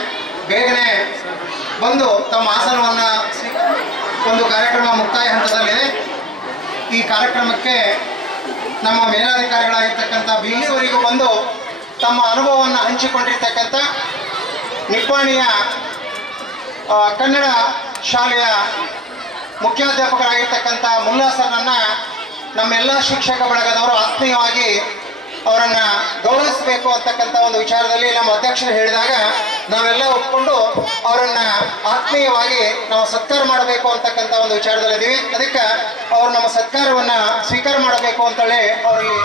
ಬೇಗನೆ ಬಂದು ತಮ್ಮ ಆಸನವನ್ನು ಒಂದು ಕಾರ್ಯಕ್ರಮ ಮುಕ್ತಾಯ ಹಂತದಲ್ಲಿದೆ. ಈ ಕಾರ್ಯಕ್ರಮಕ್ಕೆ ನಮ್ಮ ಮೇಲಾಧಿಕಾರಿಗಳಾಗಿರ್ತಕ್ಕಂಥ ಇಲ್ಲಿವರೆಗೂ ಬಂದು ತಮ್ಮ ಅನುಭವವನ್ನು ಹಂಚಿಕೊಂಡಿರ್ತಕ್ಕಂಥ ನಿಪ್ಪಾಣಿಯ ಕನ್ನಡ ಶಾಲೆಯ ಮುಖ್ಯಾಧ್ಯಾಪಕರಾಗಿರ್ತಕ್ಕಂಥ ಮುಲ್ಲಾ ಸರ್ನನ್ನು ನಮ್ಮೆಲ್ಲ ಶಿಕ್ಷಕ ಬಳಗದವರು ಆತ್ಮೀಯವಾಗಿ ಅವರನ್ನು ಗೌರವಿಸಬೇಕು ಅಂತಕ್ಕಂಥ ಒಂದು ವಿಚಾರದಲ್ಲಿ ನಮ್ಮ ಅಧ್ಯಕ್ಷರು ಹೇಳಿದಾಗ ನಾವೆಲ್ಲ ಒಪ್ಕೊಂಡು ಅವರನ್ನು ಆತ್ಮೀಯವಾಗಿ ನಾವು ಸತ್ಕಾರ ಮಾಡಬೇಕು ಅಂತಕ್ಕಂಥ ಒಂದು ವಿಚಾರದಲ್ಲಿದ್ದೀವಿ. ಅದಕ್ಕೆ ಅವರು ನಮ್ಮ ಸತ್ಕಾರವನ್ನು ಸ್ವೀಕಾರ ಮಾಡಬೇಕು ಅಂತೇಳಿ ಅವರಲ್ಲಿ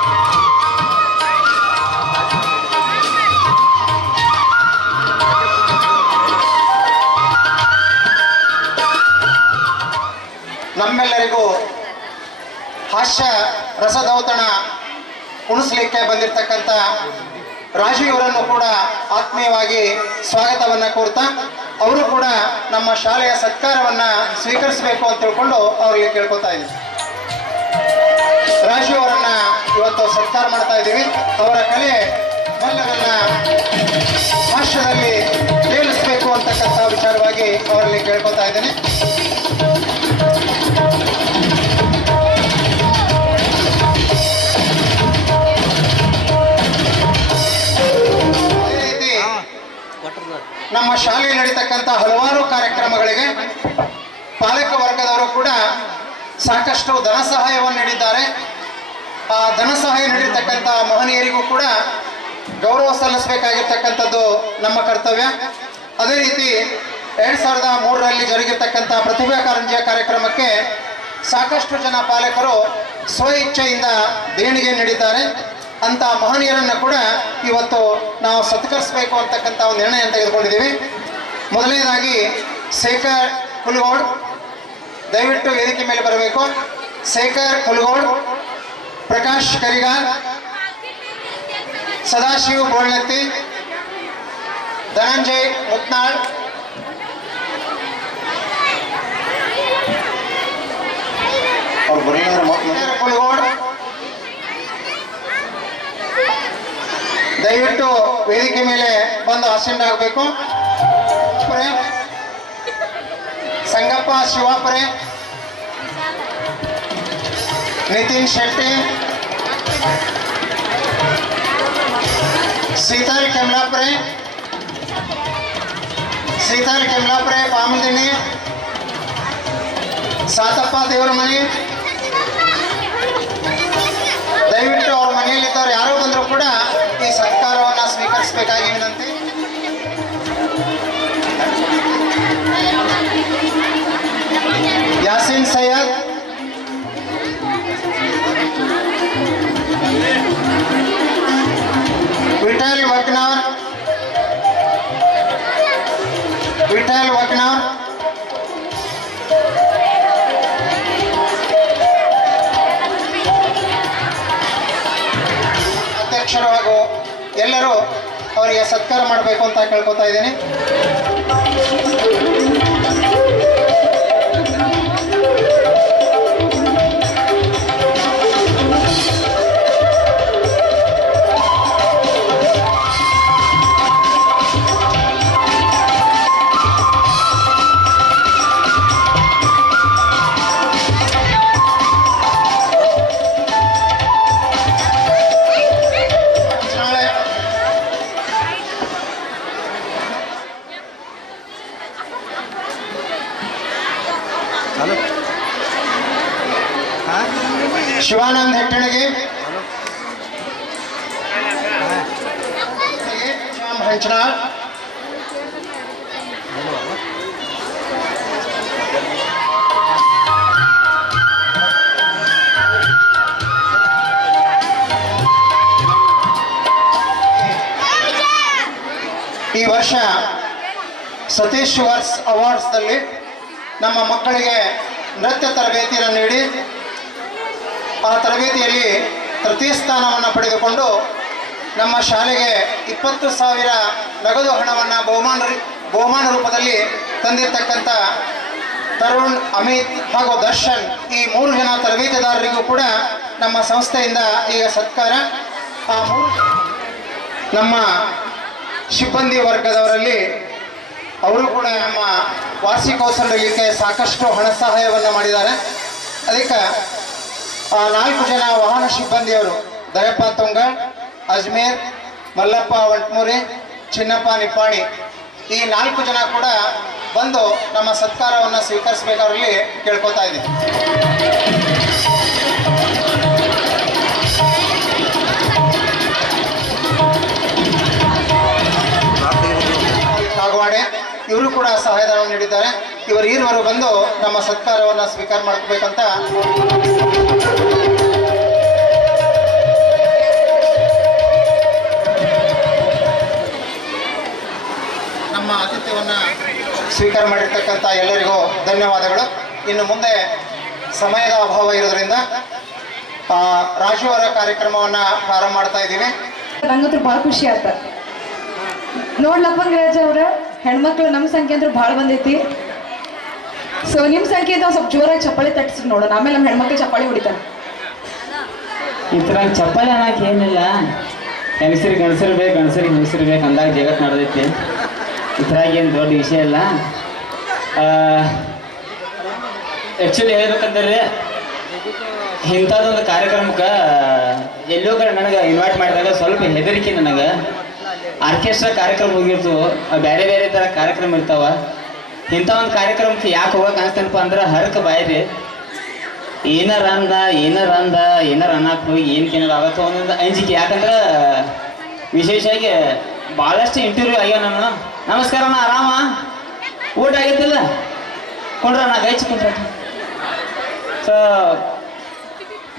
ನಮ್ಮೆಲ್ಲರಿಗೂ ಹಾಸ್ಯ ರಸದೌತಣ ಉಣಿಸ್ಲಿಕ್ಕೆ ಬಂದಿರತಕ್ಕಂಥ ರಾಜೀವರನ್ನು ಕೂಡ ಆತ್ಮೀಯವಾಗಿ ಸ್ವಾಗತವನ್ನು ಕೋರ್ತಾ ಅವರು ಕೂಡ ನಮ್ಮ ಶಾಲೆಯ ಸತ್ಕಾರವನ್ನು ಸ್ವೀಕರಿಸಬೇಕು ಅಂತ ತಿಳ್ಕೊಂಡು ಅವರಿಗೆ ಕೇಳ್ಕೊತಾ ಇದ್ದೀವಿ. ರಾಜೀವ್ ಅವರನ್ನ ಇವತ್ತು ಸತ್ಕಾರ ಮಾಡ್ತಾ ಇದ್ದೀವಿ. ಅವರ ಕಲೆ ಬಲ್ಲವನ್ನ ಹಾಸ್ಯದಲ್ಲಿ ತೇಲಿಸಬೇಕು ಅಂತಕ್ಕಂಥ ವಿಚಾರವಾಗಿ ಅವರಲ್ಲಿ ಕೇಳ್ಕೊತಾ ಇದ್ದೇನೆ. ನಮ್ಮ ಶಾಲೆಯಲ್ಲಿ ನಡೀತಕ್ಕಂಥ ಹಲವಾರು ಕಾರ್ಯಕ್ರಮಗಳಿಗೆ ಪಾಲಕ ವರ್ಗದವರು ಕೂಡ ಸಾಕಷ್ಟು ಧನ ಸಹಾಯವನ್ನು ನೀಡಿದ್ದಾರೆ. ಆ ಧನ ಸಹಾಯ ನೀಡಿರ್ತಕ್ಕಂಥ ಮಹನೀಯರಿಗೂ ಕೂಡ ಗೌರವ ಸಲ್ಲಿಸಬೇಕಾಗಿರ್ತಕ್ಕಂಥದ್ದು ನಮ್ಮ ಕರ್ತವ್ಯ. ಅದೇ ರೀತಿ 2003ರಲ್ಲಿ ಜರುಗಿರ್ತಕ್ಕಂಥ ಪ್ರತಿಭಾ ಕಾರಂಜಿಯ ಕಾರ್ಯಕ್ರಮಕ್ಕೆ ಸಾಕಷ್ಟು ಜನ ಪಾಲಕರು ಸ್ವ ಇಚ್ಛೆಯಿಂದ ದೇಣಿಗೆ ನೀಡಿದ್ದಾರೆ. ಅಂತ ಮಹನೀಯರನ್ನು ಕೂಡ ಇವತ್ತು ನಾವು ಸತ್ಕರಿಸಬೇಕು ಅಂತಕ್ಕಂಥ ಒಂದು ನಿರ್ಣಯ ತೆಗೆದುಕೊಂಡಿದ್ದೀವಿ. ಮೊದಲನೇದಾಗಿ ಶೇಖರ್ ಕುಲಗೋಡ್ ದಯವಿಟ್ಟು ವೇದಿಕೆ ಮೇಲೆ ಬರಬೇಕು. ಶೇಖರ್ ಕುಲಗೋಡ್, ಪ್ರಕಾಶ್ ಕರಿಗಾರ್, ಸದಾಶಿವ್ ಬೋಳ್ನತ್ತಿ, ಧನಂಜಯ್ ಮುತ್ನಾಳ್, ಕುಲಗೋಡ್ ದಯವಿಟ್ಟು ವೇದಿಕೆ ಮೇಲೆ ಬಂದು ಆಸೀನರಾಗಬೇಕು. ಸಂಗಪ್ಪ ಶಿವಾಪುರೆ, ನಿತಿನ್ ಶೆಟ್ಟಿ, शीतल ಕೆಮ್ಲಾಪುರೆ ಪಾಮದಿನಿ, ಸಾತಪ್ಪ ದೇವರಮನಿ. ದಯವಿಟ್ಟು ಅವ್ರ ಮನೆಯಲ್ಲಿದ್ದವ್ರು ಯಾರೋ ಬಂದರೂ ಕೂಡ ಈ ಸತ್ಕಾರವನ್ನು ಸ್ವೀಕರಿಸಬೇಕಾಗಿ ವಿನಂತಿ. ಯಾಸಿನ್ ಸೈಯದ್, ವಿಠಲ್ ವಕ್ನಾರ್, ಅಧ್ಯಕ್ಷರು ಹಾಗೂ ಎಲ್ಲರೂ ಅವರಿಗೆ ಸತ್ಕಾರ ಮಾಡಬೇಕು ಅಂತ ಕೇಳ್ಕೊತಾ ಇದ್ದೀನಿ. ಶಿವಾನಂದ್ ಹೆಟ್ಟಣಿಗೆ, ಶ್ಯಾಮ್ ಹಂಚನಾಳ್, ಈ ವರ್ಷ ಸತೀಶ್ ಅವಾರ್ಡ್ಸ್ದಲ್ಲಿ ನಮ್ಮ ಮಕ್ಕಳಿಗೆ ನೃತ್ಯ ತರಬೇತಿಯನ್ನು ನೀಡಿ ಆ ತರಬೇತಿಯಲ್ಲಿ ತೃತೀಯ ಸ್ಥಾನವನ್ನು ಪಡೆದುಕೊಂಡು ನಮ್ಮ ಶಾಲೆಗೆ 20,000 ನಗದು ಹಣವನ್ನು ಬಹುಮಾನ ರೂಪದಲ್ಲಿ ತಂದಿರತಕ್ಕಂಥ ತರುಣ್, ಅಮಿತ್ ಹಾಗೂ ದರ್ಶನ್ ಈ 3 ಜನ ತರಬೇತಿದಾರರಿಗೂ ಕೂಡ ನಮ್ಮ ಸಂಸ್ಥೆಯಿಂದ ಈಗ ಸತ್ಕಾರ. ಆ 3 ನಮ್ಮ ಸಿಬ್ಬಂದಿ ವರ್ಗದವರಲ್ಲಿ ಅವರು ಕೂಡ ನಮ್ಮ ವಾರ್ಷಿಕೋತ್ಸವ ನಡೆಯಲಿಕ್ಕೆ ಸಾಕಷ್ಟು ಹಣ ಸಹಾಯವನ್ನು ಮಾಡಿದ್ದಾರೆ. ಅದಕ್ಕೆ 4 ಜನ ವಾಹನ ಸಿಬ್ಬಂದಿಯವರು ದಯಪ್ಪ ತುಂಗ, ಅಜ್ಮೇರ್, ಮಲ್ಲಪ್ಪ ವಂಟ್ಮೂರಿ, ಚಿನ್ನಪ್ಪ ನಿಪ್ಪಾಣಿ ಈ 4 ಜನ ಕೂಡ ಬಂದು ನಮ್ಮ ಸತ್ಕಾರವನ್ನು ಸ್ವೀಕರಿಸಬೇಕಾದ್ರಲ್ಲಿ ಕೇಳ್ಕೊತಾ ಇದ್ದೀನಿ. ಕಾಗವಾಡೆ ಇವರು ಕೂಡ ಸಹಾಯಧನವನ್ನು ನೀಡಿದ್ದಾರೆ. ಈರುವರು ಬಂದು ನಮ್ಮ ಸತ್ಕಾರವನ್ನು ಸ್ವೀಕಾರ ಮಾಡ್ಕೋಬೇಕಂತ ನಮ್ಮ ಆತಿಥ್ಯವನ್ನು ಸ್ವೀಕಾರ ಮಾಡಿರ್ತಕ್ಕಂಥ ಎಲ್ಲರಿಗೂ ಧನ್ಯವಾದಗಳು. ಇನ್ನು ಮುಂದೆ ಸಮಯದ ಅಭಾವ ಇರೋದ್ರಿಂದ ರಾಜು ಅವರ ಕಾರ್ಯಕ್ರಮವನ್ನು ಪ್ರಾರಂಭ ಮಾಡ್ತಾ ಇದ್ದೀವಿ. ನಂಗಂತೂ ಭಾಳ ಖುಷಿ ಆಯ್ತು ನೋಡ್ಲಪ್ಪಂಗ ರಾಜ ಅವ್ರ ಹೆಣ್ಮಕ್ಳು ನಮ್ಮ ಸಂಖ್ಯೆ ಅಂದ್ರೆ ಭಾಳ ಬಂದೈತಿ. ಸೊ ನಿಮ್ಮ ಸಂಖ್ಯೆ ಸ್ವಲ್ಪ ಜೋರಾಗಿ ಚಪ್ಪಾಳಿ ತಟ್ಟಿಸಿ ನೋಡೋಣ, ಆಮೇಲೆ ನಮ್ಮ ಹೆಣ್ಮಕ್ಳು ಚಪ್ಪಾಳಿ ಹೊಡಿತಾರೆ. ಈ ಥರ ಚಪ್ಪಾಳಿ ಅನ್ನಕ್ಕೆ ಏನಿಲ್ಲ, ಹೆಂಗಸರಿಗೆ ಗಂಡಸರು ಬೇಕು, ಗಂಡಸರಿಗೆ ಹೆಂಗಸರು ಬೇಕು ಅಂದಾಗ ಜಗತ್ತು ನಡೆದೈತಿ. ಈ ಥರ ಏನು ದೊಡ್ಡ ವಿಷಯ ಇಲ್ಲ. ಆ್ಯಕ್ಚುಲಿ ಹೇಳ್ಬೇಕಂದ್ರೆ ಇಂಥದ್ದೊಂದು ಕಾರ್ಯಕ್ರಮಕ್ಕೆ ಎಲ್ಲೋ ಕಡೆ ನನಗೆ ಇನ್ವೈಟ್ ಮಾಡಿದಾಗ ಸ್ವಲ್ಪ ಹೆದರಿಕೆ. ನನಗೆ ಆರ್ಕೆಸ್ಟ್ರಾ ಕಾರ್ಯಕ್ರಮ ಹೋಗಿರ್ತು, ಬೇರೆ ಬೇರೆ ಥರ ಕಾರ್ಯಕ್ರಮ ಇರ್ತಾವ. ಇಂಥ ಒಂದು ಕಾರ್ಯಕ್ರಮಕ್ಕೆ ಯಾಕೆ ಹೋಗಕ್ಕೆ ಅನ್ಸ್ತೇನಪ್ಪ ಅಂದ್ರೆ ಹರಕ ಬಾಯಿರಿ ಏನಾರ ಅನ್ನಕ್ಕೆ ಹೋಗಿ ಏನಕ್ಕೇನಾರ ಆಗತ್ತೋ ಒಂದೊಂದು ಅಂಜಿಕೆ. ಯಾಕಂದ್ರೆ ವಿಶೇಷವಾಗಿ ಭಾಳಷ್ಟು ಇಂಟರ್ವ್ಯೂ ಆಗ್ಯಾವ ನಾನು. ನಮಸ್ಕಾರ ಅಣ್ಣ, ಆರಾಮ? ಊಟ ಆಗೈತಿಲ್ಲ? ಕೊಂಡ್ರಣ್ಣ ಗೈಚ್ ಕುಂಡ್ರ. ಸೊ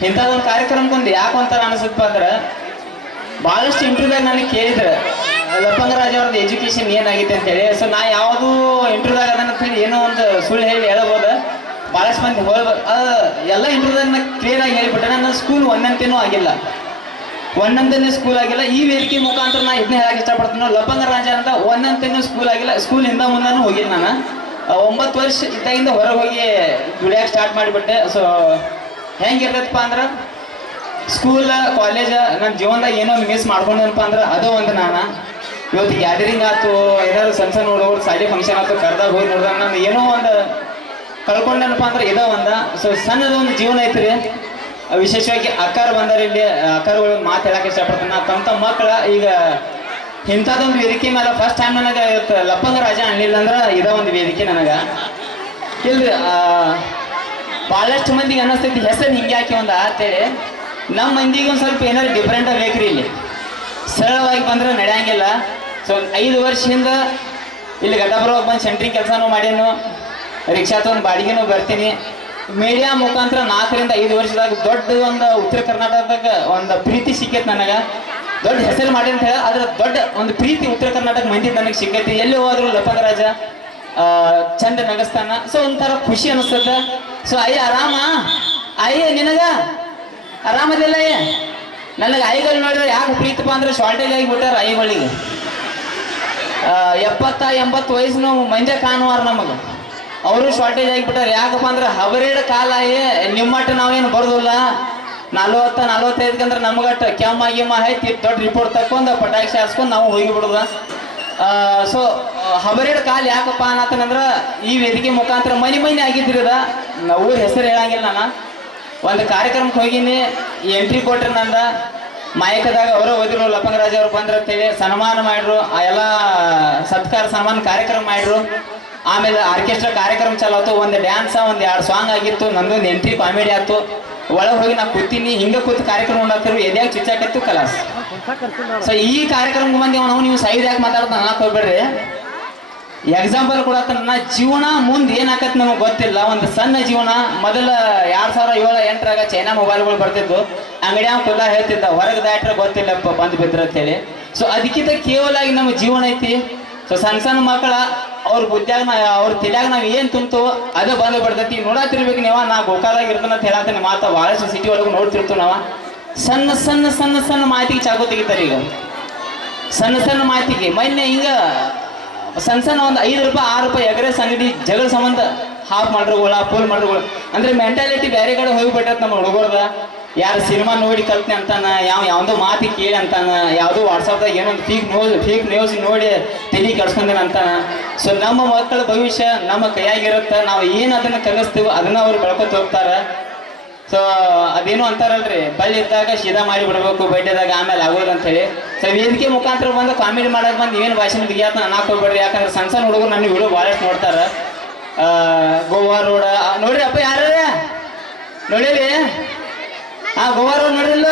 ಇಂಥದ್ದೊಂದು ಕಾರ್ಯಕ್ರಮಕ್ಕೊಂದು ಯಾಕೆ ಒಂಥರ ಅನಿಸುತ್ತಪ್ಪ ಅಂದ್ರೆ ಭಾಳಷ್ಟು ಇಂಟರ್ವ್ಯೂದಾಗ ನನಗೆ ಕೇಳಿದ್ರೆ ಲಪ್ಪಂಗರಾಜ್ ಅವ್ರದ್ದು ಎಜುಕೇಷನ್ ಏನಾಗೈತೆ ಅಂತೇಳಿ. ಸೊ ನಾ ಯಾವುದೂ ಇಂಟರ್ವ್ಯೂದಾಗ ಅದನ್ನ ಏನೋ ಒಂದು ಸುಳ್ಳು ಹೇಳಿ ಹೇಳ್ಬೋದು. ಭಾಳಷ್ಟು ಮಂದಿ ಹೋಗ್ಬೋದು, ಅದು ಎಲ್ಲ ಇಂಟರ್ವ್ಯೂದಾಗ ನಾನು ಕ್ಲಿಯರಾಗಿ ಹೇಳಿಬಿಟ್ಟೆ. ನನ್ನ ಸ್ಕೂಲ್ ಒಂದಂತೇನೂ ಆಗಿಲ್ಲ, ಒಂದಂತನೇ ಸ್ಕೂಲ್ ಆಗಿಲ್ಲ. ಈ ವೇದಿಕೆ ಮುಖಾಂತರ ನಾನು ಇದನ್ನ ಹೇಳಕ್ಕೆ ಇಷ್ಟಪಡ್ತೀನಿ. ಲಪ್ಪಂಗರಾಜ ಅಂತ ಒಂದಂತೇನೂ ಸ್ಕೂಲ್ ಆಗಿಲ್ಲ, ಸ್ಕೂಲಿಂದ ಮುಂದೂ ಹೋಗಿದ್ದು ನಾನು. 9 ವರ್ಷ ಇದ್ದಾಗಿಂದ ಹೊರಗೆ ಹೋಗಿ ದುಡಿಯೋಕೆ ಸ್ಟಾರ್ಟ್ ಮಾಡಿಬಿಟ್ಟೆ. ಸೊ ಹೆಂಗಿರ್ತೈತಪ್ಪ ಅಂದ್ರೆ ಸ್ಕೂಲ್ ಕಾಲೇಜ್ ನನ್ನ ಜೀವನದಾಗ ಏನೋ ಮಿಸ್ ಮಾಡ್ಕೊಂಡೇನಪ್ಪ ಅಂದ್ರೆ ಅದು ಒಂದು. ನಾನು ಇವತ್ತು ಗ್ಯಾದರಿಂಗ್ ಆಯ್ತು, ಏನಾದ್ರು ಸಣ್ಣ ಹುಡುಗರು ಸಾಲಿ ಫಂಕ್ಷನ್ ಆಯ್ತು, ಕರೆದಾಗ ಹೋಗಿ ನೋಡಿದಾಗ ನಾನು ಏನೋ ಒಂದು ಕಳ್ಕೊಂಡೇನಪ್ಪ ಅಂದ್ರೆ ಇದೋ ಒಂದು. ಸೊ ಸಣ್ಣದೊಂದು ಜೀವನ ಐತ್ರಿ. ವಿಶೇಷವಾಗಿ ಅಕ್ಕಾರ ಬಂದಾರ ಇಲ್ಲಿ, ಅಕ್ಕಾರಗಳು ಮಾತು ಹೇಳಕ್ಕೆ ಇಷ್ಟಪಡ್ತೀನಿ. ನಾ ತಮ್ಮ ಮಕ್ಕಳ ಈಗ ಇಂಥದ್ದೊಂದು ವೇದಿಕೆ ಮೇಲೆ ಫಸ್ಟ್ ಟೈಮ್ ನನಗೆ ಇವತ್ತು ಲಪ್ಪಂಗರಾಜ ಅನ್ನಲಿಲ್ಲ ಅಂದ್ರೆ ಇದೋ ಒಂದು ವೇದಿಕೆ ನನಗೆ. ಇಲ್ರಿ ಭಾಳಷ್ಟು ಮಂದಿಗೆ ಅನ್ನಿಸ್ತೈತಿ ಹೆಸರು ಹಿಂಗೆ ಯಾಕೆ ಒಂದು ಅಂತೇಳಿ. ನಮ್ಮ ಮಂದಿಗೆ ಒಂದು ಸ್ವಲ್ಪ ಏನಾದ್ರು ಡಿಫ್ರೆಂಟಾಗಿ ಬೇಕ್ರಿ. ಇಲ್ಲಿ ಸರಳವಾಗಿ ಬಂದ್ರೆ ನಡೆಯಂಗಿಲ್ಲ. ಸೊ 5 ವರ್ಷದಿಂದ ಇಲ್ಲಿ ಘಟಪ್ರವಾಗಿ ಬಂದು ಸೆಂಟ್ರಿಂಗ್ ಕೆಲಸನೂ ಮಾಡೇನು, ರಿಕ್ಷಾ ತೊಗೊಂಡು ಬಾಡಿಗೆನೂ ಬರ್ತೀನಿ. ಮೀಡಿಯಾ ಮುಖಾಂತರ 4 ರಿಂದ 5 ವರ್ಷದಾಗ ದೊಡ್ಡ ಒಂದು ಉತ್ತರ ಕರ್ನಾಟಕದಾಗ ಒಂದು ಪ್ರೀತಿ ಸಿಕ್ಕೈತಿ ನನಗೆ. ದೊಡ್ಡ ಹೆಸರು ಮಾಡಿ ಅಂತ ಹೇಳಿ ಅದ್ರ ದೊಡ್ಡ ಒಂದು ಪ್ರೀತಿ ಉತ್ತರ ಕರ್ನಾಟಕ ಮಂದಿ ನನಗೆ ಸಿಕ್ಕೈತಿ. ಎಲ್ಲಿ ಹೋದ್ರು ಲಪಂಗರಾಜ ಚಂದ ನಗಸ್ತಾನ. ಸೊ ಒಂಥರ ಖುಷಿ ಅನಿಸ್ತದ. ಸೊ ಅಯ್ಯ ಆರಾಮ ಅಯ್ಯ ನಿನಗ ಆರಾಮದಿಲ್ಲ ಅಯ್ಯ. ನನಗೆ ಐಗಳು ನೋಡಿದ್ರೆ ಯಾಕೆ ಪ್ರೀತಿಪ್ಪ ಅಂದ್ರೆ ಶಾರ್ಟೇಜ್ ಆಗಿಬಿಟ್ಟಾರ ಐಗಳಿಗೆ. 70-80 ವಯಸ್ಸಿನ ಮಂಜ ಕಾಣುವಾರ ನಮಗೆ, ಅವರು ಶಾರ್ಟೇಜ್ ಆಗಿಬಿಟ್ಟಾರೆ. ಯಾಕಪ್ಪ ಅಂದ್ರೆ ಹಬರೇಡ್ ಕಾಲ ನಿಮ್ಮಟ್ಟ ನಾವೇನು ಬರೋದಿಲ್ಲ. 40-45 ಅಂದ್ರೆ ನಮ್ಗಟ್ಟ ಕೆಮ್ಮ ಐತಿ ದೊಡ್ಡ ರಿಪೋರ್ಟ್ ತಕ್ಕೊಂಡು ಪಟಾಕ್ಷಿ ಹಾಸ್ಕೊಂಡು ನಾವು ಹೋಗಿಬಿಡೋದ. ಸೊ ಹಬರೇಡ್ ಕಾಲ ಯಾಕಪ್ಪ ಅನ್ನತಂದ್ರೆ ಈ ವೇದಿಕೆ ಮುಖಾಂತರ ಮನೆ ಆಗಿದ್ದಿರದ ಊರ ಹೆಸರು ಹೇಳಂಗಿಲ್ಲ. ನಾನು ಒಂದು ಕಾರ್ಯಕ್ರಮಕ್ಕೆ ಹೋಗಿನಿ, ಎಂಟ್ರಿ ಕೊಟ್ರೆ ನಂದ ಮಾಯಕದಾಗ ಅವರು ಓದಿರು ಲಪಂಗರಾಜ್ ಅವ್ರು ಬಂದ್ರೆ ಅಂತೇಳಿ ಸನ್ಮಾನ ಮಾಡ್ರು. ಆ ಎಲ್ಲ ಸತ್ಕಾರ ಸನ್ಮಾನ ಕಾರ್ಯಕ್ರಮ ಮಾಡ್ರು. ಆಮೇಲೆ ಆರ್ಕೆಸ್ಟ್ರಾ ಕಾರ್ಯಕ್ರಮ ಚಾಲು ಆಯ್ತು. ಒಂದು ಡ್ಯಾನ್ಸ್, ಒಂದು 2 ಸಾಂಗ್ ಆಗಿತ್ತು. ನಂದೊಂದು ಎಂಟ್ರಿ ಕಾಮಿಡಿ ಆಯ್ತು. ಒಳಗೆ ಹೋಗಿ ನಾ ಕೂತೀನಿ, ಹಿಂಗೆ ಕೂತು ಕಾರ್ಯಕ್ರಮ ಮಾಡಾಕ್ತಿರು, ಎದ್ಯಾಗ ಚುಚ್ಚಾಕತ್ತು ಕಲಾಸ್. ಸೊ ಈ ಕಾರ್ಯಕ್ರಮಕ್ಕೆ ಬಂದು ನೀವು ಸೈಡ್ ಯಾಕೆ ಮಾತಾಡ್ತಾ ಅನ್ನಕ್ಕೆ ಹೋಗ್ಬೇಡ್ರಿ. ಎಕ್ಸಾಂಪಲ್ ಕೊಡತ್ತ ನನ್ನ ಜೀವನ ಮುಂದೆ ಏನಾಕತ್ ನಮಗೆ ಗೊತ್ತಿಲ್ಲ. ಒಂದು ಸಣ್ಣ ಜೀವನ. ಮೊದಲ 2007-8ರಾಗ ಚೈನಾ ಮೊಬೈಲ್ಗಳು ಬರ್ತಿದ್ದು. ಅಂಗಡಿಯಾಗ ಕುಲ್ಲ ಹೇಳ್ತಿದ್ದ, ಹೊರಗೆ ದಾಟ್ರೆ ಗೊತ್ತಿಲ್ಲಪ್ಪ ಬಂದು ಬಿದ್ರ ಅಂತೇಳಿ. ಸೊ ಅದಕ್ಕಿಂತ ಕೇವಲ ನಮ್ಮ ಜೀವನ ಐತಿ. ಸೊ ಸಣ್ಣ ಮಕ್ಕಳ ಅವ್ರ ಬುದ್ಧಿಯಾಗ ಅವ್ರ ತಲೆಯಾಗ ನಾವು ಏನು ತುಂಬ್ತು ಅದು ಬಂದು ಬಿಡ್ತೈತಿ. ನೋಡತ್ತಿರ್ಬೇಕು ನೀವು. ನಾ ಗೋಕಾದಾಗ ಇರ್ತೇನೆ ಅಂತ ಹೇಳತ್ತೀನಿ. ಮಾತಾ ಭಾಳಷ್ಟು ಸಿಟಿ ಒಳಗೆ ನೋಡ್ತಿರ್ತೀವಿ ನಾವು. ಸಣ್ಣ ಮಾತಿಗೆ ಚಾಕು ತೆಗಿತಾರೆ ಈಗ. ಸಣ್ಣ ಮಾತಿಗೆ ಮೊನ್ನೆ ಹಿಂಗ ಸಣ್ಣ ಒಂದು 5 ರೂಪಾಯಿ 6 ರೂಪಾಯಿ ಎಗ್ರೆಸ್ ಅಂಗಡಿ ಜಗಳ ಸಂಬಂಧ ಹಾಫ್ ಮಾಡ್ರುಗಳ ಫುಲ್ ಮಾಡ್ರುಗಳು ಅಂದ್ರೆ ಮೆಂಟಾಲಿಟಿ ಬೇರೆ ಕಡೆ ಹೋಗಿಬಿಟ್ಟತ್ ನಮ್ಮ ಹುಡುಗರ್ದ. ಯಾರು ಸಿನಿಮಾ ನೋಡಿ ಕಲ್ತನೆ ಅಂತಾನ, ಯಾವ್ದೋ ಮಾತಿ ಕೇಳಿ ಅಂತಾನ, ಯಾವುದೋ ವಾಟ್ಸಪ್ದಾಗ ಏನೊಂದು ಫೇಕ್ ನ್ಯೂಸ್ ನೋಡಿ ತಲೆ ಕೆಡ್ಸ್ಕೊಂಡೇನೆ ಅಂತಾನ. ಸೊ ನಮ್ಮ ಮಕ್ಕಳ ಭವಿಷ್ಯ ನಮ್ಮ ಕೈಯಾಗಿರುತ್ತೆ. ನಾವು ಏನು ಅದನ್ನು ಕಲಿಸ್ತೀವೋ ಅದನ್ನ ಅವ್ರು ಬೆಳ್ಕೊತ ಹೋಗ್ತಾರೆ. ಸೊ ಅದೇನು ಅಂತಾರಲ್ರಿ, ಬಳ್ಳಿ ಇದ್ದಾಗ ಶೀದಾ ಮಾಡಿ ಬಿಡ್ಬೇಕು, ಬಡ್ಡಿದಾಗ ಆಮೇಲೆ ಆಗೋದು ಅಂತ ಹೇಳಿ. ಸೊ ವೇದಿಕೆ ಮುಖಾಂತರ ಬಂದು ಕಾಮಿಡಿ ಮಾಡಕ್ ಬಂದು ಏನು ಭಾಷೆ ತೆಗಿಯಾತ ಅನ್ನಕ್ಕೆ ಹೋಗ್ಬೇಡ್ರಿ. ಯಾಕಂದ್ರೆ ಸಣ್ಣ ಹುಡುಗರು ನನ್ನ ವಿಡಿಯೋ ಭಾಳಷ್ಟು ನೋಡ್ತಾರ. ಗೋವಾ ರೋಡ್ ನೋಡ್ರಿ ಅಪ್ಪ ಯಾರ ನೋಡಿರಿ. ಗೋವಾ ರೋಡ್ ನೋಡಿಲ್ಲ.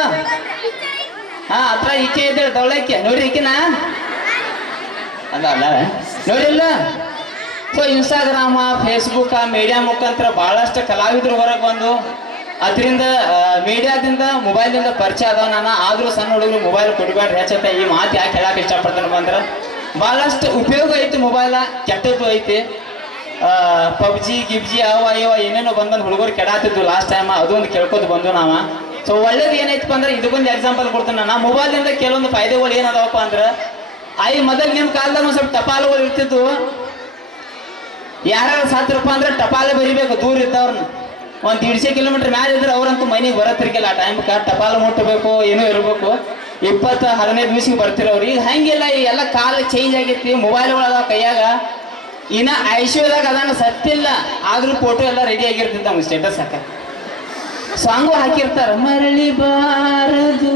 ಹತ್ರ ಈಕೆ ಇದ್ದ ದೌಳಕ್ಕೆ ನೋಡ್ರಿ ಈಕಿನ ಅಲ್ಲ ನೋಡಿಲ್ಲ. ಸೊ ಇನ್ಸ್ಟಾಗ್ರಾಮ, ಫೇಸ್ಬುಕ್, ಮೀಡಿಯಾ ಮುಖಾಂತರ ಭಾಳಷ್ಟು ಕಲಾವಿದರು ಹೊರಗೆ ಬಂದು ಅದರಿಂದ ಮೀಡಿಯಾದಿಂದ ಮೊಬೈಲ್ದಿಂದ ಪರಿಚಯ ಅದಾವ. ನಾನು ಆದರೂ ಸಣ್ಣ ಹುಡುಗರು ಮೊಬೈಲ್ ಕೊಡಬೇಡ್ರಿ ಹೆಚ್ಚತ್ತೆ. ಈ ಮಾತು ಯಾಕೆ ಹೇಳಕ್ಕೆ ಇಷ್ಟಪಡ್ತಾನಪ್ಪ ಅಂದ್ರೆ ಭಾಳಷ್ಟು ಉಪಯೋಗ ಐತಿ ಮೊಬೈಲ, ಕೆಟ್ಟದ್ದು ಐತಿ. ಪಬ್ಜಿ ಗಿಬ್ಜಿ ಅವ ಏನೇನೋ ಬಂದು ಹುಡುಗರು ಕೆಡಾತಿದ್ವು ಲಾಸ್ಟ್ ಟೈಮ್. ಅದೊಂದು ಕೇಳ್ಕೊತ ಬಂದು ನಾವು. ಸೊ ಒಳ್ಳೇದು ಏನೈತಪ್ಪ ಅಂದ್ರೆ ಇದಕ್ಕೊಂದು ಎಕ್ಸಾಂಪಲ್ ಕೊಡ್ತೀನಿ ನಾನು. ಮೊಬೈಲ್ನಿಂದ ಕೆಲವೊಂದು ಫಾಯ್ದೆಗಳು ಏನದಾವಪ್ಪ ಅಂದ್ರೆ ಮೊದಲು ನಿಮ್ಮ ಕಾಲದಾಗ ಒಂದು ಸ್ವಲ್ಪ ಟಪಾಲುಗಳು ಇರ್ತಿದ್ವು. ಯಾರು ಸತ್ರಪ್ಪ ಅಂದ್ರೆ ಟಪಾಲೆ ಬರಿಬೇಕು ದೂರ ಇದ್ದವ್ರನ್ನ. ಒಂದು 150 ಕಿಲೋಮೀಟರ್ ಮ್ಯಾಲೆ ಇದ್ರೆ ಅವ್ರಂತೂ ಮನೆಗೆ ಬರತ್ತಿರ್ಕಿಲ್ಲ. ಆ ಟೈಮ್ಗೆ ಟಪಾಲು ಮುಟ್ಟಬೇಕು, ಏನೋ ಇರಬೇಕು. 20-15 ದಿವಸಕ್ಕೆ ಬರ್ತಿರೋರು. ಈಗ ಹಂಗಿಲ್ಲ, ಎಲ್ಲ ಕಾಲ ಚೇಂಜ್ ಆಗೈತಿ. ಮೊಬೈಲ್ಗಳದ ಕೈಯಾಗ. ಇನ್ನ ಐಶ್ವರ್ಯದಾಗ ಅದನ್ನ ಸತ್ತಿಲ್ಲ, ಆದ್ರೂ ಫೋಟೋ ಎಲ್ಲ ರೆಡಿ ಆಗಿರ್ತಿದ್ದ ನಮ್ಗೆ ಸ್ಟೇಟಸ್ ಹಾಕ. ಸಾಂಗು ಹಾಕಿರ್ತಾರ, ಮರಳಿ ಬಾರದು.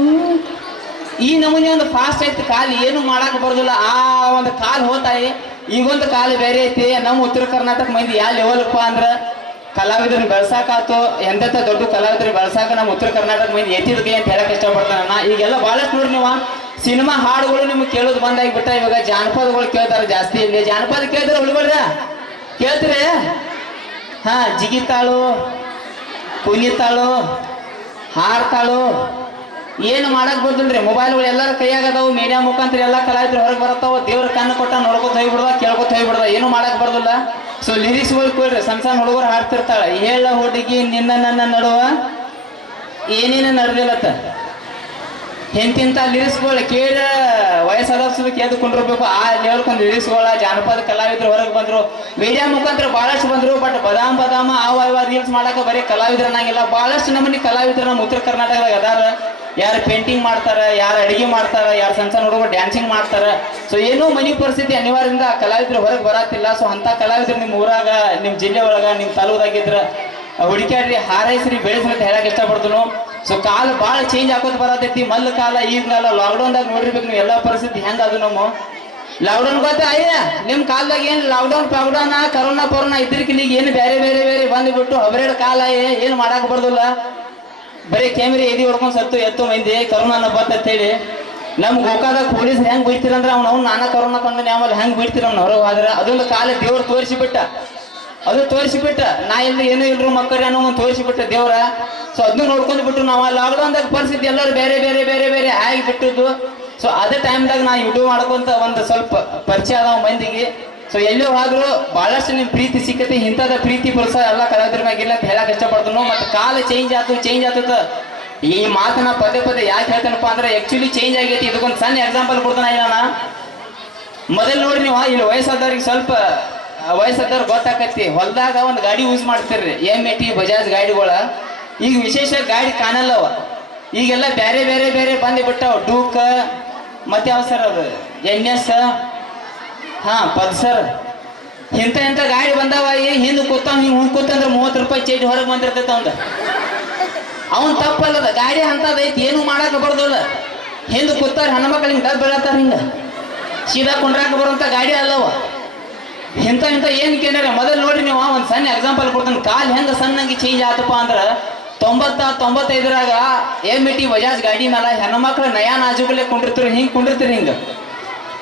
ಈ ನಮೂನೆ ಒಂದು ಫಾಸ್ಟ್ ಐತಿ ಕಾಲು, ಏನು ಮಾಡಕ್ ಬರೋದಿಲ್ಲ. ಆ ಒಂದು ಕಾಲು ಹೋತಾಯಿ. ಈಗೊಂದು ಕಾಲು ಬೇರೆ ಐತಿ. ನಮ್ಮ ಉತ್ತರ ಕರ್ನಾಟಕ ಮಂದಿ ಯಾವ ಲೆವೆಲ್ಪ್ಪ ಅಂದ್ರೆ ಕಲಾವಿದರನ್ನ ಬೆಳ್ಸಾಕಾತು, ಎಂತೆಂಥ ದೊಡ್ಡ ಕಲಾವಿದರನ್ನ ಬೆಳ್ಸಾಕ ನಮ್ಮ ಉತ್ತರ ಕರ್ನಾಟಕ ಮಂದಿ ಎತ್ತಿದಕ್ಕೆ ಅಂತ ಹೇಳಕ್ ಇಷ್ಟಪಡ್ತಾನೆ ನಾನು. ಈಗೆಲ್ಲ ಭಾಳಷ್ಟು ನೋಡಿ ನೀವು ಸಿನಿಮಾ ಹಾಡುಗಳು ನಿಮ್ಗೆ ಕೇಳೋದು ಬಂದಾಗಿಬಿಟ್ಟ. ಇವಾಗ ಜಾನಪದಗಳು ಕೇಳ್ತಾರೆ ಜಾಸ್ತಿ. ಇಲ್ಲಿ ಜಾನಪದ ಕೇಳಿದ್ರೆ ಹುಡುಗರ ಕೇಳ್ತೀರಿ? ಜಿಗಿತಾಳು, ಕುಣಿತಾಳು, ಹಾಡ್ತಾಳು, ಏನು ಮಾಡಕ್ ಬರ್ದಿಲ್ರಿ. ಮೊಬೈಲ್ಗಳು ಎಲ್ಲರ ಕೈಯಾಗದಾವು. ಮೀಡಿಯಾ ಮುಖಾಂತರ ಎಲ್ಲ ಕಲಾವಿದ್ರು ಹೊರಗೆ ಬರತ್ತಾವ. ದೇವ್ರ ಕಣ್ಣು ಕೊಟ್ಟ ನೋಡ್ಕೊತ ಹೋಗ್ಬಿಡ್ದ, ಕೇಳ್ಕೊತ ಹೋಗ್ಬಿಡ್ದ, ಏನು ಮಾಡಕ್ ಬರ್ದಿಲ್ಲ. ಸೊ ಲಿರಿಕ್ಸ್ಗಳು ಕೇಳ್ರಿ, ಸಣ್ಣ ಹುಡುಗರು ಹಾಡ್ತಿರ್ತಾಳೆ. ಹೇಳ ಹುಡುಗಿ ನಿನ್ನ ನನ್ನ ನಡುವ ಏನೇನು ನಡೆದಿಲ್ಲತ್ತ. ಎಂತಿಂತ ಲಿರಿಕ್ಸ್ಗಳು ಕೇಳ ವಯಸ್ಸಾದ ಕೇಳ್ಕೊಂಡಿರ್ಬೇಕು. ಆ ಲೆವೆಲ್ಕೊಂದು ಲಿರಿಕ್ಸ್ಗಳ ಜಾನಪದ ಕಲಾವಿದ್ರು ಹೊರಗೆ ಬಂದ್ರು. ಮೀಡಿಯಾ ಮುಖಾಂತರ ಭಾಳಷ್ಟು ಬಂದ್ರು. ಬಟ್ ಬದಾಮ ಅವ ರೀಲ್ಸ್ ಮಾಡಕ್ಕೆ ಬರೀ ಕಲಾವಿದ್ರು ಅನ್ನಂಗಿಲ್ಲ. ಭಾಳಷ್ಟು ನಮ್ಮನೆ ಕಲಾವಿದ್ರು ನಮ್ಮ ಉತ್ತರ ಕರ್ನಾಟಕದಾಗ ಅದಾರ. ಯಾರು ಪೇಂಟಿಂಗ್ ಮಾಡ್ತಾರೆ, ಯಾರು ಅಡಿಗೆ ಮಾಡ್ತಾರೆ, ಯಾರು ಸಣ್ಣ ಹುಡುಗರು ಡ್ಯಾನ್ಸಿಂಗ್ ಮಾಡ್ತಾರೆ. ಸೊ ಏನೋ ಮನೆ ಪರಿಸ್ಥಿತಿ ಅನಿವಾರ್ಯದಿಂದ ಆ ಕಲಾವಿದ್ರು ಹೊರಗೆ ಬರತ್ತಿಲ್ಲ. ಸೊ ಅಂತ ಕಲಾವಿದ್ರು ನಿಮ್ಮ ಊರಾಗ, ನಿಮ್ಮ ಜಿಲ್ಲೆ ಒಳಗ, ನಿಮ್ಮ ತಾಲೂಕದಾಗಿದ್ರ ಹುಡುಕ್ಯಾಡ್ರಿ, ಹಾರೈಸ್ರಿ, ಬೆಳೆಸ್ರಿ ಅಂತ ಹೇಳಕ್ ಇಷ್ಟಪಡ್ತನು. ಸೊ ಕಾಲ ಭಾಳ ಚೇಂಜ್ ಆಗೋದು ಬರತೈತಿ. ಮೊದ್ಲ ಕಾಲ ಈಗ ಕಾಲ ಲಾಕ್ಡೌನ್ದಾಗ ನೋಡಿರ್ಬೇಕು ನೀವು ಎಲ್ಲ ಪರಿಸ್ಥಿತಿ ಹೆಂಗ ಅದು. ನಮ್ಮ ಲಾಕ್ಡೌನ್ ಗೊತ್ತ ನಿಮ್ಮ ಕಾಲದಾಗ ಏನು ಲಾಕ್ಡೌನ್ ಪಾಕ್ಡೌನ್ ಕರೋನಾ ಇದ್ರಕಿಲ್ಲ. ಈಗ ಏನು ಬೇರೆ ಬೇರೆ ಬೇರೆ ಬಂದುಬಿಟ್ಟು ಹಬರೇಡ್ ಕಾಲ ಏನು ಮಾಡಕ್ ಬರ್ದಿಲ್ಲ. ಬರೀ ಕ್ಯಾಮ್ರಿ ಎದಿ ಹೊಡ್ಕೊಂಡು ಸತ್ತು ಎತ್ತು ಮಂದಿ ಕರೋನಾ ಬರ್ತಂತ ಹೇಳಿ. ನಮ್ಮ ಗೋಕಾದಾಗ ಪೊಲೀಸ್ ಹೆಂಗ್ ಬಿಡ್ತೀರಂದ್ರೆ ಅವ್ನು ನಾನಾ ಕರೋನಾ ತಂದ್ರೆ ಆಮೇಲೆ ಹೆಂಗ್ ಬಿಡ್ತೀರ ಅವ್ನು ಹೊರಗೆ ಹೋದ್ರೆ. ಅದೊಂದು ಕಾಲ ದೇವ್ರು ತೋರಿಸಿಬಿಟ್ಟ. ಅದು ತೋರಿಸಿಬಿಟ್ಟ ನಾ ಇಲ್ಲಿ ಏನೂ ಇಲ್ರು ಮಕ್ಕಳು ಅನ್ನೋ ಒಂದು ತೋರಿಸಿಬಿಟ್ಟ ದೇವ್ರ. ಸೊ ಅದನ್ನು ನೋಡ್ಕೊಂಡು ಬಿಟ್ಟು ನಾವು ಲಾಕ್ಡೌನ್ದಾಗ ಪರಿಸ್ಥಿತಿ ಎಲ್ಲರೂ ಬೇರೆ ಬೇರೆ ಬೇರೆ ಬೇರೆ ಆಗಿ ಬಿಟ್ಟಿದ್ದು. ಸೊ ಅದೇ ಟೈಮ್ದಾಗ ನಾ ಯೂಟ್ಯೂಬ್ ಮಾಡ್ಕೊಂತ ಒಂದು ಸ್ವಲ್ಪ ಪರಿಚಯ ಅದಾವ ಮಂದಿಗೆ. ಸೊ ಎಲ್ಲೋ ಆದ್ರೂ ಬಹಳಷ್ಟು ನಿಮ್ ಪ್ರೀತಿ ಸಿಕ್ಕತಿ, ಇಂಥದ ಪ್ರೀತಿ ಪ್ರೋತ್ಸಾಹ ಎಲ್ಲ ಕಲಾವಿದ್ರ ಮ್ಯಾಗಿಲ್ಲ ಅಂತ ಹೇಳಕ್ ಇಷ್ಟಪಡ್ತಾನು. ಮತ್ತೆ ಕಾಲ ಚೇಂಜ್ ಆತದ. ಈ ಮಾತನ್ನ ಪದೇ ಪದೇ ಯಾಕೆ ಹೇಳ್ತಾನಪ್ಪ ಅಂದ್ರೆ ಆಕ್ಚುಲಿ ಚೇಂಜ್ ಆಗೈತಿ. ಇದಕ್ಕೊಂದು ಸಣ್ಣ ಎಕ್ಸಾಂಪಲ್ ಕೊಡ್ತಾನೆ ನಾನು. ಮೊದಲು ನೋಡಿ ನೀವು ಇಲ್ಲಿ ವಯಸ್ಸಾದವ್ರಿಗೆ ಸ್ವಲ್ಪ ವಯಸ್ಸಾದವ್ರು ಗೊತ್ತಾಕತಿ, ಹೊಲದಾಗ ಒಂದು ಗಾಡಿ ಯೂಸ್ ಮಾಡ್ತಿರ್ರಿ, MT ಬಜಾಜ್ ಗಾಡಿಗಳ. ಈಗ ವಿಶೇಷ ಗಾಡಿ ಕಾಣಲ್ಲವ, ಈಗೆಲ್ಲ ಬೇರೆ ಬೇರೆ ಬೇರೆ ಬಂದು ಬಿಟ್ಟವ. ಡೂಕ್ ಮತ್ತೆ ಯಾವ ಸರ್ ಅದು NS, ಪಲ್ಸರ್, ಇಂಥ ಗಾಡಿ ಬಂದಾವ. ಹಿಂದೆ ಕೂತಾವ, ಹಿಂಗೆ ಕೂತಂದ್ರೆ 30 ರೂಪಾಯಿ ಚೇಂಜ್ ಹೊರಗೆ ಬಂದಿರ್ತೈತೆ ಅವಂದ. ಅವನ್ ತಪ್ಪಲ್ಲದ, ಗಾಡಿ ಅಂತದೈತಿ, ಏನು ಮಾಡಾಕ ಬರ್ದಲ್ಲ. ಹಿಂದೆ ಕೂತಾರ ಹೆಣ್ಮಕ್ಳು ಹಿಂಗೆ ಡಬ್ ಬೆಳತ್ತಾರ, ಹಿಂಗೆ ಸೀದಾ ಕೊಂಡ್ರಾಕ ಬರುವಂತ ಗಾಡಿ ಅಲ್ಲವ. ಇಂಥ ಏನ್ ಕೇಳ್ಯಾರ ಮೊದಲು ನೋಡಿ ನೀವು. ಒಂದು ಸಣ್ಣ ಎಕ್ಸಾಂಪಲ್ ಕೊಡ್ತಾನೆ, ಕಾಲ್ ಹೆಂಗ ಸಣ್ಣಂಗೆ ಚೇಂಜ್ ಆತಪ್ಪ ಅಂದ್ರೆ 90-95ರಾಗ MT ಬಜಾಜ್ ಗಾಡಿ ಮೇಲೆ ಹೆಣ್ಮಕ್ಳು ನಯಾ ನಾಜುಕಲ್ಲೇ ಕುಂಡಿರ್ತಾರೆ. ಹಿಂಗೆ ಕುಂಡಿರ್ತೀರಿ, ಹಿಂಗೆ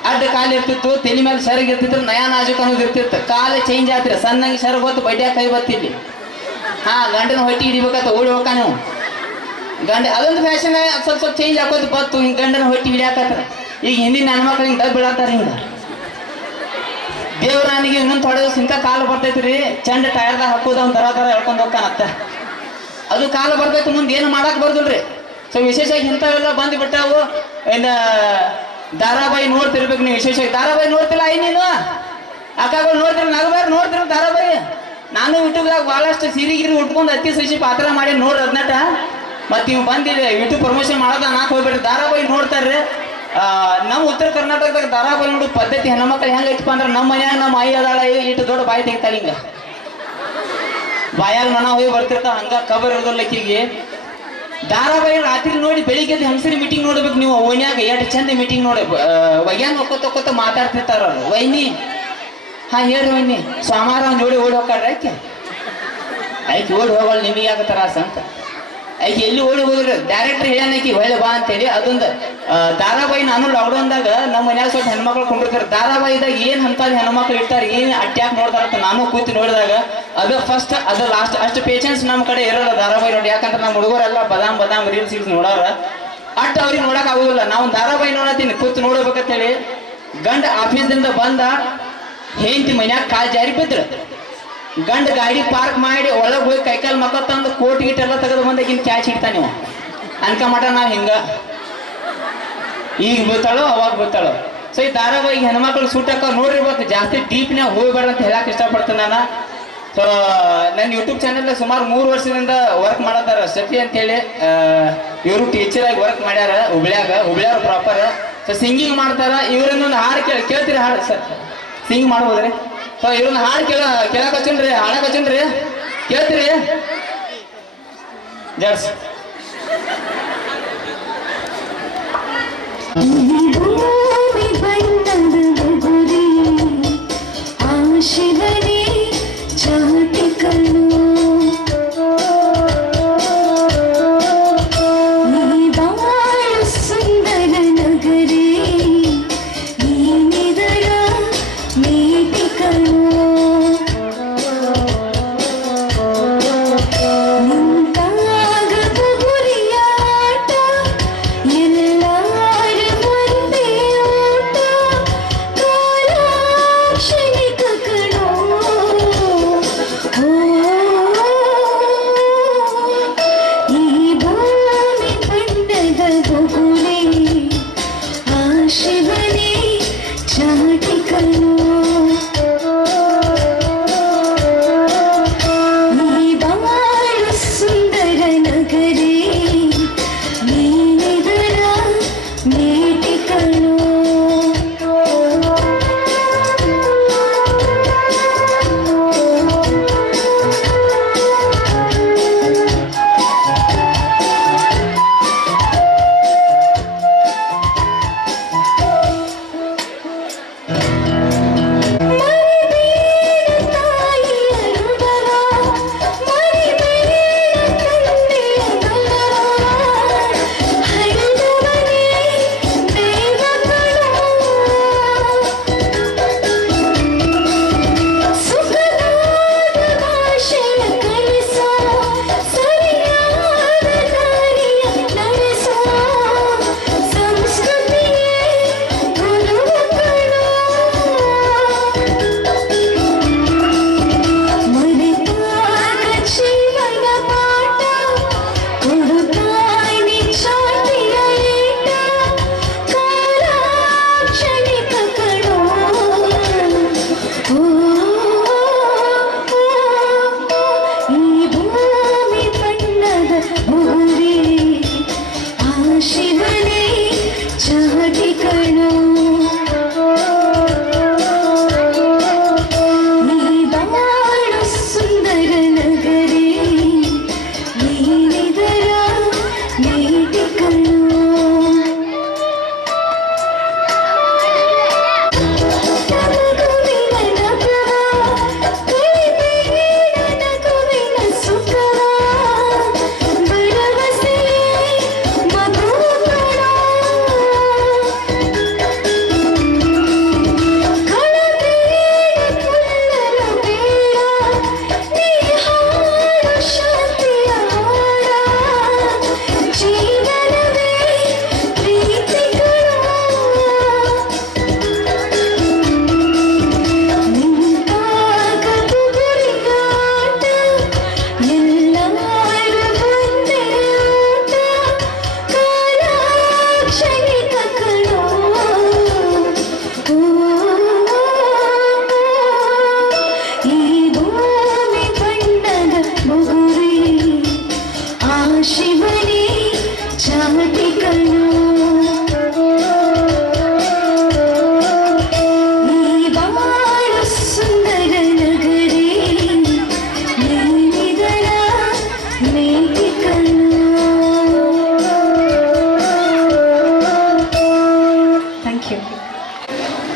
ಅಡ್ಡ ಕಾಲು ಇರ್ತಿತ್ತು, ತಲೆ ಮೇಲೆ ಸೆರಗ್ ಇರ್ತಿತ್ತು, ನಯಾ ನಾಜುಕ್ ಅನ್ನೋದು ಇರ್ತಿತ್ತು. ಕಾಲೇ ಚೇಂಜ್ ಆಗ್ತಿರ, ಸಣ್ಣಂಗೆ ಸೆರಗ್ ಹೊತ್ತು ಬಡ್ಯಾಗ ಕೈ ಬತ್ತಿಲ್ಲಿ. ಗಂಡನ ಹೊಟ್ಟಿ ಹಿಡಿಬೇಕತ್ತ, ಓಡಿ ಹೋಗ ನೀವು ಗಂಡ. ಅದೊಂದು ಫ್ಯಾಷನ್ ಸ್ವಲ್ಪ ಸ್ವಲ್ಪ ಚೇಂಜ್ ಹಾಕೋದು ಬತ್ತು. ಹಿಂಗೆ ಗಂಡನ ಹೊಟ್ಟಿ ಹಿಡಿಯಾಕತ್ರ. ಈಗ ಹಿಂದಿನ ಹೆಣ್ಮಕ್ಳು ಹಿಂಗೆ ಡಬ್ ಬೀಳತ್ತಾರ. ಹಿಂಗೆ ದೇವ್ರಾನಿಗೆ ಇನ್ನೊಂದು ಥೋಡೆ ದಿವಸ ಇಂಥ ಕಾಲು ಬರ್ತೈತ್ರಿ, ಚಂಡ ಟೈರ್ದಾಗ ಹಾಕೋದು ಅವ್ನು ತರ ಹೇಳ್ಕೊಂಡು ಹೋಗ್ತಾನತ್ತ. ಅದು ಕಾಲು ಬರ್ತೈತಿ, ಮುಂದೆ ಏನು ಮಾಡಕ್ ಬರ್ದಿಲ್ರಿ. ಸೊ ವಿಶೇಷವಾಗಿ ಇಂಥವೆಲ್ಲ ಬಂದು ಬಿಟ್ಟಾವು. ಇನ್ನು ಧಾರಾವಾಹಿ ನೋಡ್ತಿರ್ಬೇಕು ನೀವು. ವಿಶೇಷವಾಗಿ ಧಾರಾವಾಹಿ ನೋಡ್ತಿಲ್ಲ ನೀನು, ಅಕ್ಕಗಳು ನೋಡ್ತಿರ, ನಗಬಾರ ನೋಡ್ತಿರ ಧಾರಾವಾಹಿ. ನಾನು ಯೂಟ್ಯೂಬ್ದಾಗ ಭಾಳಷ್ಟು ಸಿರಿಗಿರಿ ಉಟ್ಕೊಂಡು ಅತ್ತಿ ಸಸಿ ಪಾತ್ರ ಮಾಡಿ ನೋಡ್ರಿ ಅದನ್ನಟ. ಮತ್ತೆ ಇವ್ ಬಂದಿದೆ ಯೂಟ್ಯೂಬ್ ಪ್ರಮೋಷನ್ ಮಾಡೋದ ನಾಕ್ ಹೋಗ್ಬಿಟ್ರಿ. ಧಾರಾವಾಹಿ ನೋಡ್ತಾರ್ರಿ. ನಮ್ಮ ಉತ್ತರ ಕರ್ನಾಟಕದಾಗ ಧಾರಾವಾಹಿ ನೋಡೋ ಪದ್ಧತಿ ಹೆಣ್ಮಕ್ಳು ಹೆಂಗೈತಪ್ಪ ಅಂದ್ರೆ, ನಮ್ಮ ಮನ್ಯಾಗ ನಮ್ಮ ಆಯಿ ಅದಾಳ, ಇಟ್ಟು ದೊಡ್ಡ ಬಾಯಿ ತೆಗಿತಾಳ, ಹಿಂಗ ಬಾಯಾಗ ನನ ಹೋಗಿ ಬರ್ತಿರ್ತಾವ. ಹಂಗ ಕಬರ್ ಇರೋದಿಲ್ಲ ಆಕಿಗೆ. ಧಾರಾವಾಹಿ ರಾತ್ರಿ ನೋಡಿ ಬೆಳಿಗ್ಗೆ ಹೆಂಗಸರಿ ಮೀಟಿಂಗ್ ನೋಡ್ಬೇಕು ನೀವು. ಓಣ್ಯಾಗ ಎಷ್ಟು ಚಂದ ಮೀಟಿಂಗ್ ನೋಡಿ, ವಯ್ಯಾನ್ ಹೊಕ್ಕೋತ ಮಾತಾಡ್ತಿರ್ತಾರ ಅವ್ರು. ವೈನಿ ಹೇಳ್ರಿ ವೈನಿ, ಸೋಮವಾರ ಅವ್ನು ಓಡಿ ಹೋಗ್ಕಾಡ್ರಿ. ಆಯ್ಕೆ ಓಡಿ ಹೋಗೋಳು ನಿಮಗೆ ಯಾಕೆ ತ್ರಾಸ ಅಂತ. ಆಯ್ಕೆ ಎಲ್ಲಿ ಓಡಿ ಹೋಗ್ರಿ, ಡೈರೆಕ್ಟ್ರ್ ಹೇಳ್ಯಾನಕಿ ಹೊಳ್ಳೆ ಬಾ ಅಂತೇಳಿ. ಅದೊಂದು ಧಾರಾವಾಹಿ ನಾನು ಲಾಕ್ಡೌನ್ದಾಗ ನಮ್ಮ ಮನ್ಯಾಗ ಸ್ವಲ್ಪ ಹೆಣ್ಮಕ್ಳು ಕೊಂಡಿರ್ತಾರೆ. ಧಾರಾವಾಹಿದಾಗ ಏನ್ ಅಂತದ್ ಹೆಣ್ಮಕ್ಳು ಇರ್ತಾರೆ, ಏನ್ ಅಟ್ಯಾಕ್ ನೋಡ್ತಾರಂತ ನಾನು ಕೂತಿ ನೋಡಿದಾಗ ಅದು ಫಸ್ಟ್ ಅದು ಲಾಸ್ಟ್. ಅಷ್ಟು ಪೇಷನ್ಸ್ ನಮ್ಮ ಕಡೆ ಇರೋಲ್ಲ ಧಾರಾವಾಹಿ ನೋಡಿ. ಯಾಕಂದ್ರೆ ನಮ್ಮ ಹುಡುಗರೆಲ್ಲ ಬದಾಮ್ ರೀಲ್ಸ್ ನೋಡೋರ, ಅಟ್ ಅವ್ರಿಗೆ ನೋಡಕ್ ಆಗುದಿಲ್ಲ. ನಾವು ಧಾರಾವಾಹಿ ನೋಡತ್ತೀನಿ ಕೂತು ನೋಡ್ಬೇಕಂತೇಳಿ. ಗಂಡ ಆಫೀಸ್ದಿಂದ ಬಂದ, ಹೆಂಡತಿ ಮನ್ಯಾಗ ಕಾಲ್ ಜಾರಿ ಬಿದ್ರು. ಗಂಡ ಗಾಡಿ ಪಾರ್ಕ್ ಮಾಡಿ ಒಳಗೆ ಹೋಗಿ ಕೈಕಾಲು ಮಕ್ಕ ತಂದು ಕೋಟ್ ಗೀಟ್ ಎಲ್ಲ ತೆಗೆದು ಬಂದಾಗಿನ ಕ್ಯಾಚ್ ಇಡ್ತಾ ನೀವು ಅನ್ಕ ಮಟ ನಾವು ಹಿಂಗ. ಈಗ ಬೀಳ್ತಾಳೋ ಅವಾಗ ಬೀಳ್ತಾಳೋ. ಸೊ ಈ ಧಾರಾವಾಹಿ ಹೆಣ್ಮಕ್ಳು ಸುಟ್ಟಕ್ಕ ನೋಡಿರ್ಬೇಕು. ಜಾಸ್ತಿ ಡೀಪ್ನಾಗ ಹೋಗ್ಬೇಡ ಅಂತ ಹೇಳಕ್ ಇಷ್ಟಪಡ್ತೇನೆ ನಾನು. ಸೊ ನನ್ನ ಯೂಟ್ಯೂಬ್ ಚಾನಲ್ ಸುಮಾರು 3 ವರ್ಷದಿಂದ ವರ್ಕ್ ಮಾಡತ್ತಾರ. ಸತಿ ಅಂತೇಳಿ ಇವರು ಟೀಚರ್ ಆಗಿ ವರ್ಕ್ ಮಾಡ್ಯಾರ ಹುಬ್ಳ್ಯಾಗ ಪ್ರಾಪರ್. ಸೊ ಸಿಂಗಿಂಗ್ ಮಾಡ್ತಾರ. ಇವರನ್ನೊಂದು ಹಾಡು ಕೇಳ್ತೀರಿ? ಹಾಡು ಸರ್ ಸಿಂಗ್ ಮಾಡ್ಬೋದ್ರಿ? ಸೊ ಇವ್ರನ್ನ ಹಾಡು ಕೇಳಕ್ ಹಚ್ಚನ್ರಿ, ಹಾಡಕ್ ಹಚ್ಚನ್ರಿ, ಕೇಳ್ತೀರಿ? ಜಡ್ಸ್ ಆಶಿವನೇ ಚಾಟಿ ಕಣ್ಣು ಎಲ್ಲಾರು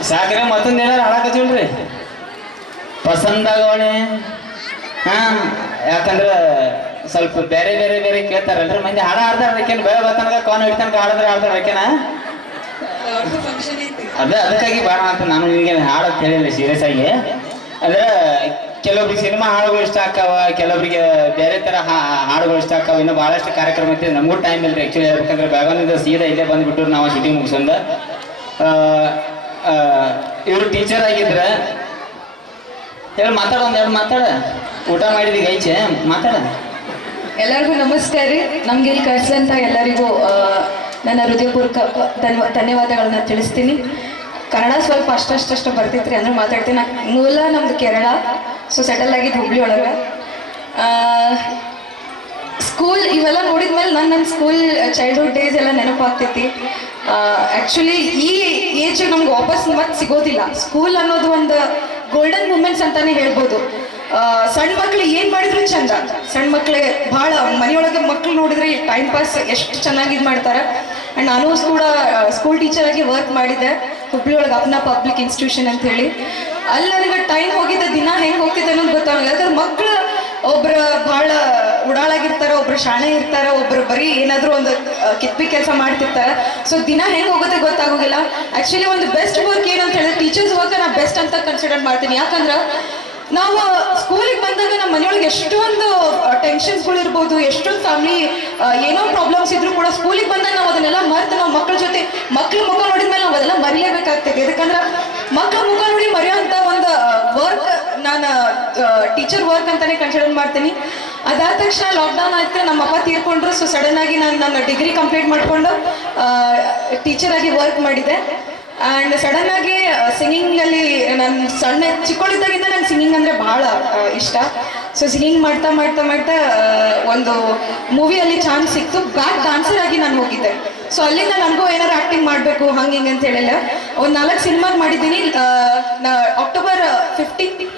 ಸಾಕ್ರೆ ಮತ್ತೊಂದು ಏನಾರು ಹಾಡಕತ್ತೀವ್ರಿ ಪಸಂದಾಗವಣೆ. ಹಾ, ಯಾಕಂದ್ರೆ ಸ್ವಲ್ಪ ಬೇರೆ ಬೇರೆ ಬೇರೆ ಕೇಳ್ತಾರಲ್ರಿ ಮಂದಿ ಹಾಡ ಆಡ್ತಾರ ಅದಕ್ಕೇನು ಬೇರೆ ಬರ್ತನಕ ಕಾನ್ ಹಿಡ್ತನಕ ಆಡಿದ್ರೆ ಅದಕ್ಕೇನ ಅದಕ್ಕಾಗಿ ಬಾಳ ಅಂತ ನಾನು ನಿಮಗೆ ಹಾಡಕ್ ಹೇಳಿಲ್ಲ ಸೀರಿಯಸ್ ಆಗಿ. ಅಂದ್ರೆ ಕೆಲವೊಬ್ರಿಗೆ ಸಿನಿಮಾ ಹಾಡುಗಳು ಇಷ್ಟ ಆಕಾವ, ಕೆಲವೊಬ್ರಿಗೆ ಬೇರೆ ತರ ಹಾಡುಗಳು ಇಷ್ಟ ಆಕಾವ. ಇನ್ನು ಬಹಳಷ್ಟು ಕಾರ್ಯಕ್ರಮ ಐತಿ, ನಮಗೂ ಟೈಮ್ ಇಲ್ರಿ ಆಕ್ಚುಲಿ ಹೇಳ್ಬೇಕಂದ್ರೆ. ಬೆಳಗಾವಿಂದ ಸೀದಾ ಇಲ್ಲೇ ಬಂದ್ಬಿಟ್ರು ನಾವು ಶೂಟಿಂಗ್ ಮುಗಿಸಂದ. ಇವರು ಟೀಚರ್ ಆಗಿದ್ರ ಹೇಳಿ ಮಾತಾಡ, ಒಂದೆರಡು ಮಾತಾಡ. ಊಟ ಮಾಡಿದೀಗ ಐಚೆ ಮಾತಾಡ. ಎಲ್ಲರಿಗೂ ನಮಸ್ಕಾರ ರೀ. ನಮ್ಗೆ ಇಲ್ಲಿ ಕರ್ಸಂತ ಎಲ್ಲರಿಗೂ ನನ್ನ ಹೃದಯಪೂರ್ವಕ ಧನ್ಯವಾದಗಳನ್ನ ತಿಳಿಸ್ತೀನಿ. ಕನ್ನಡ ಸ್ವಲ್ಪ ಅಷ್ಟಷ್ಟು ಬರ್ತೈತ್ರಿ ಅಂದ್ರೆ ಮಾತಾಡ್ತೀನಿ. ಮೂಲ ನಮ್ದು ಕೇರಳ, ಸೊ ಸೆಟಲ್ ಆಗಿದ್ದು ಹುಬ್ಳಿ ಒಳಗೆ. ಸ್ಕೂಲ್ ಇವೆಲ್ಲ ನೋಡಿದ್ಮೇಲೆ ನನ್ನ ಸ್ಕೂಲ್ ಚೈಲ್ಡ್ಹುಡ್ ಡೇಸ್ ಎಲ್ಲ ನೆನಪಾಗ್ತೈತಿ. ಆ್ಯಕ್ಚುಲಿ ಈ ಏಜ್ ನಮ್ಗೆ ವಾಪಸ್ ಮತ್ತೆ ಸಿಗೋದಿಲ್ಲ. ಸ್ಕೂಲ್ ಅನ್ನೋದು ಒಂದು ಗೋಲ್ಡನ್ ಮೂಮೆಂಟ್ಸ್ ಅಂತಾನೆ ಹೇಳ್ಬೋದು. ಸಣ್ಣ ಮಕ್ಳು ಏನ್ ಮಾಡಿದ್ರು ಚಂದ. ಸಣ್ಣ ಮಕ್ಳಿಗೆ ಭಾಳ ಮನೆಯೊಳಗೆ ಮಕ್ಳು ನೋಡಿದ್ರೆ ಟೈಮ್ ಪಾಸ್ ಎಷ್ಟು ಚೆನ್ನಾಗಿ ಇದು ಮಾಡ್ತಾರೆ. ಆ್ಯಂಡ್ ನಾನು ಕೂಡ ಸ್ಕೂಲ್ ಟೀಚರ್ ಆಗಿ ವರ್ಕ್ ಮಾಡಿದ್ದೆ ಹುಬ್ಳಿ ಒಳಗೆ ಅಪ್ನಾ ಪಬ್ಲಿಕ್ ಇನ್ಸ್ಟಿಟ್ಯೂಷನ್ ಅಂತ ಹೇಳಿ. ಅಲ್ಲಿ ನನಗೆ ಟೈಮ್ ಹೋಗಿದ್ದ ದಿನ ಹೆಂಗೆ ಹೋಗ್ತಿದ್ದೆ ಅನ್ನೋದು ಗೊತ್ತಾಗಲ್ಲ. ಯಾಕಂದ್ರೆ ಮಕ್ಳು ಒಬ್ರು ಭಾಳ ಉಡಾಳಾಗಿರ್ತಾರೆ, ಒಬ್ರು ಶಾಣೆ ಇರ್ತಾರೆ, ಒಬ್ರು ಬರೀ ಏನಾದರೂ ಒಂದು ಕಿತ್ಬಿ ಕೆಲಸ ಮಾಡ್ತಿರ್ತಾರೆ. ಸೊ ದಿನ ಹೆಂಗೆ ಹೋಗುತ್ತೆ ಗೊತ್ತಾಗೋಗಿಲ್ಲ. ಆ್ಯಕ್ಚುಲಿ ಒಂದು ಬೆಸ್ಟ್ ವರ್ಕ್ ಏನು ಅಂತ ಹೇಳಿದ್ರೆ ಟೀಚರ್ಸ್ ವರ್ಕ್ ನಾನು ಬೆಸ್ಟ್ ಅಂತ ಕನ್ಸಿಡರ್ ಮಾಡ್ತೀನಿ. ಯಾಕಂದ್ರೆ ನಾವು ಸ್ಕೂಲಿಗೆ ಬಂದಾಗ ನಮ್ಮ ಮನೆಯೊಳಗೆ ಎಷ್ಟೊಂದು ಟೆನ್ಷನ್ಸ್ಗಳು ಇರ್ಬೋದು, ಎಷ್ಟೊಂದು ಫ್ಯಾಮಿಲಿ ಏನೋ ಪ್ರಾಬ್ಲಮ್ಸ್ ಇದ್ರು ಕೂಡ ಸ್ಕೂಲಿಗೆ ಬಂದಾಗ ನಾವು ಅದನ್ನೆಲ್ಲ ಮರೆತು ನಾವು ಮಕ್ಕಳ ಜೊತೆ ಮಕ್ಳ ಮುಖ ನೋಡಿದ್ಮೇಲೆ ನಾವು ಅದೆಲ್ಲ ಮರಿಲೇಬೇಕಾಗ್ತದೆ. ಯಾಕಂದ್ರೆ ಮಕ್ಳ ಮುಖ ನೋಡಿ ಮರೆಯೋಂಥ ಒಂದು ವರ್ಕ್ ನಾನು ಟೀಚರ್ ವರ್ಕ್ ಅಂತಾನೆ ಕನ್ಸಿಡರ್ ಮಾಡ್ತೀನಿ. ಅದಾದ ತಕ್ಷಣ ಲಾಕ್ಡೌನ್ ಆಯ್ತು, ನಮ್ಮ ಅಪ್ಪ ತೀರ್ಕೊಂಡ್ರು. ಸೊ ಸಡನ್ ಆಗಿ ನಾನು ನನ್ನ ಡಿಗ್ರಿ ಕಂಪ್ಲೀಟ್ ಮಾಡಿಕೊಂಡು ಟೀಚರ್ ಆಗಿ ವರ್ಕ್ ಮಾಡಿದೆ. ಆ್ಯಂಡ್ ಸಡನ್ ಆಗಿ ಸಿಂಗಿಂಗಲ್ಲಿ ನಾನು ಚಿಕ್ಕವಳಿದ್ದಾಗಿಂದ ನಂಗೆ ಸಿಂಗಿಂಗ್ ಅಂದರೆ ಭಾಳ ಇಷ್ಟ. ಸೊ ಸಿಂಗಿಂಗ್ ಮಾಡ್ತಾ ಮಾಡ್ತಾ ಮಾಡ್ತಾ ಒಂದು ಮೂವಿಯಲ್ಲಿ ಚಾನ್ಸ್ ಸಿಕ್ತು. ಬ್ಯಾಕ್ ಡಾನ್ಸರ್ ಆಗಿ ನಾನು ಹೋಗಿದ್ದೆ. ಸೊ ಅಲ್ಲಿಂದ ನನಗೂ ಏನಾರು ಆ್ಯಕ್ಟಿಂಗ್ ಮಾಡಬೇಕು ಹಂಗೆ ಹಿಂಗೆ ಅಂತ ಹೇಳಿಲ್ಲ. ಒಂದು 4 ಸಿನಿಮಾಗೆ ಮಾಡಿದ್ದೀನಿ. ಅಕ್ಟೋಬರ್ 15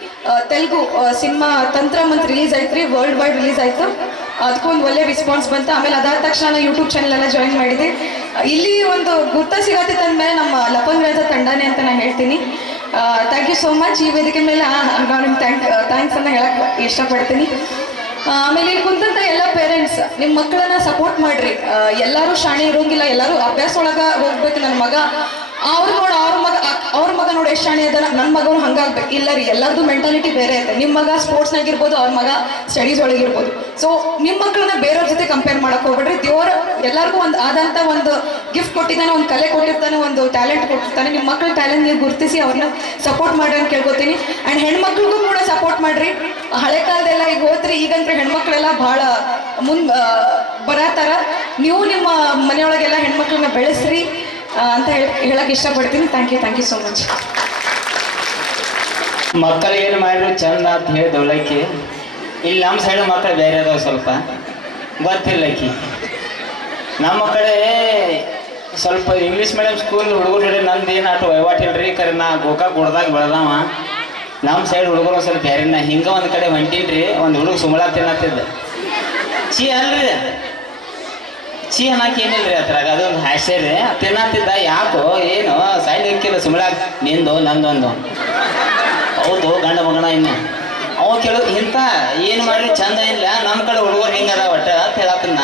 ತೆಲುಗು ಸಿನಿಮಾ ತಂತ್ರಮ್ ಅಂತ ರಿಲೀಸ್ ಆಯ್ತು ರೀ, ವರ್ಲ್ಡ್ ವೈಡ್ ರಿಲೀಸ್ ಆಯಿತು. ಅದಕ್ಕೊಂದು ಒಳ್ಳೆ ರೆಸ್ಪಾನ್ಸ್ ಬಂತು. ಆಮೇಲೆ ಅದಾದ ತಕ್ಷಣ ನಾನು ಯೂಟ್ಯೂಬ್ ಚಾನಲ್ ಎಲ್ಲ ಜಾಯಿನ್ ಮಾಡಿದೆ. ಇಲ್ಲಿ ಒಂದು ಗುರ್ತ ಸಿಗತ್ತಿತ್ತು ಅಂದಮೇಲೆ ನಮ್ಮ ಲಪಂಗರಾಜ ತಂಡನೇ ಅಂತ ನಾನು ಹೇಳ್ತೀನಿ. Thank you so much. ಈ ವೇದಿಕೆ ಮೇಲೆ ನಿಮ್ಗೆ ಥ್ಯಾಂಕ್ಸ್ ಅನ್ನ ಹೇಳಕ್ಕೆ ಇಷ್ಟಪಡ್ತೀನಿ. ಆಮೇಲೆ ಇಲ್ಲಿ ಕುಂತಂತ ಎಲ್ಲ ಪೇರೆಂಟ್ಸ್ ನಿಮ್ಮ ಮಕ್ಕಳನ್ನ ಸಪೋರ್ಟ್ ಮಾಡ್ರಿ. ಎಲ್ಲರೂ ಶಾಣೆ ಇರೋಂಗಿಲ್ಲ, ಎಲ್ಲರೂ ಅಭ್ಯಾಸ ಒಳಗೆ ಹೋಗ್ಬೇಕು. ನನ್ನ ಮಗ ಅವ್ರ ಮಗ ನೋಡಿ ಎಷ್ಟು ಶಾಣೆ ಅದ, ನನ್ನ ಮಗನು ಹಂಗಾಗ್ಬೇಕು ಇಲ್ಲ ರೀ. ಎಲ್ಲರದು ಮೆಂಟಾಲಿಟಿ ಬೇರೆ ಐತೆ. ನಿಮ್ಮ ಮಗ ಸ್ಪೋರ್ಟ್ಸ್ನಾಗಿರ್ಬೋದು, ಅವ್ರ ಮಗ ಸ್ಟಡೀಸ್ ಒಳಗಿರ್ಬೋದು. ಸೊ ನಿಮ್ಮ ಮಕ್ಕಳನ್ನ ಬೇರೆಯವ್ರ ಜೊತೆ ಕಂಪೇರ್ ಮಾಡಕ್ ಹೋಗ್ಬೇಡ್ರಿ. ದೇವರು ಎಲ್ಲರಿಗೂ ಒಂದು ಆದಂಥ ಒಂದು ಗಿಫ್ಟ್ ಕೊಟ್ಟಿದ್ದಾನೆ, ಒಂದು ಕಲೆ ಕೊಟ್ಟಿರ್ತಾನೆ, ಒಂದು ಟ್ಯಾಲೆಂಟ್ ಕೊಟ್ಟಿರ್ತಾನೆ. ನಿಮ್ಮ ಮಕ್ಕಳ ಟ್ಯಾಲೆಂಟ್ ನೀವು ಗುರುತಿಸಿ ಅವ್ರನ್ನ ಸಪೋರ್ಟ್ ಮಾಡ್ರಿ ಅಂತ ಕೇಳ್ಕೊತೀನಿ. ಆ್ಯಂಡ್ ಹೆಣ್ಮಕ್ಳಿಗೂ ಕೂಡ ಸಪೋರ್ಟ್ ಮಾಡ್ರಿ. ಹಳೆ ಕಾಲದೆಲ್ಲ ಈಗ ಹೋದ್ರಿ, ಈಗಂದ್ರೆ ಹೆಣ್ಮಕ್ಳೆಲ್ಲ ಭಾಳ ಬರತ್ತಾರ. ನೀವು ನಿಮ್ಮ ಮನೆಯೊಳಗೆಲ್ಲ ಹೆಣ್ಮಕ್ಳನ್ನ ಬೆಳೆಸ್ರಿ ಅಂತ ಹೇಳಕ್ ಇಷ್ಟಪಡ್ತೀನಿ. Thank you so much. ಮಕ್ಕಳು ಏನು ಮಾಡಿದ್ರು ಚಂದ ಅಂತ ಹೇಳಿ ದೊಡ್ಡಕ್ಕಿ. ಇಲ್ಲಿ ನಮ್ಮ ಸೈಡ್ ಮಕ್ಕಳು ಬೇರೆ ಅದಾವ, ಸ್ವಲ್ಪ ಗೊತ್ತಿಲ್ಲಕ್ಕಿ. ನಮ್ಮ ಕಡೆ ಸ್ವಲ್ಪ ಇಂಗ್ಲೀಷ್ ಮೀಡಿಯಂ ಸ್ಕೂಲ್ ಹುಡುಗರು ಹೇಳಿ ನಂದು ಏನು ಆಟು ವಹಿವಾಟಿಲ್ರಿ. ಕರೆ ನಾ ಗೋಕಾಕ್ ಗುಡ್ದಾಗ ಬೆಳೆದವ. ನಮ್ಮ ಸೈಡ್ ಹುಡುಗರು ಸ್ವಲ್ಪ ಬೇರೆ. ನಾ ಹಿಂಗೆ ಒಂದು ಕಡೆ ಹೊಂಟೀನ್ರಿ, ಒಂದು ಹುಡುಗ ಸುಮಳ ತಿನ್ನತ್ತಿದ್ದ. ಚೀ ಅಲ್ರಿ, ಚೀ ಅನ್ನಕ್ಕೆ ಏನಿಲ್ರಿ ಅದ್ರಾಗ, ಅದೊಂದು ಹಾಸ್ಯ ರೀ. ತಿನ್ನತ್ತಿದ್ದ. ಯಾಕೋ ಏನು ಸೈಡ್ ಇಕ್ಕಿಲ್ಲ ಸುಮಳ ನಿಂದು ನಂದೊಂದು. ಹೌದು ಗಂಡ ಮಗನ ಇನ್ನು ಅವು ಕೇಳೋದು ಇಂಥ ಏನು ಮಾಡ್ರಿ ಚಂದ ಇಲ್ಲ. ನಮ್ಮ ಕಡೆ ಹುಡುಗರು ಹಿಂಗದ ಒಟ್ಟ ಅಂತ ಹೇಳತ್ತಿನ.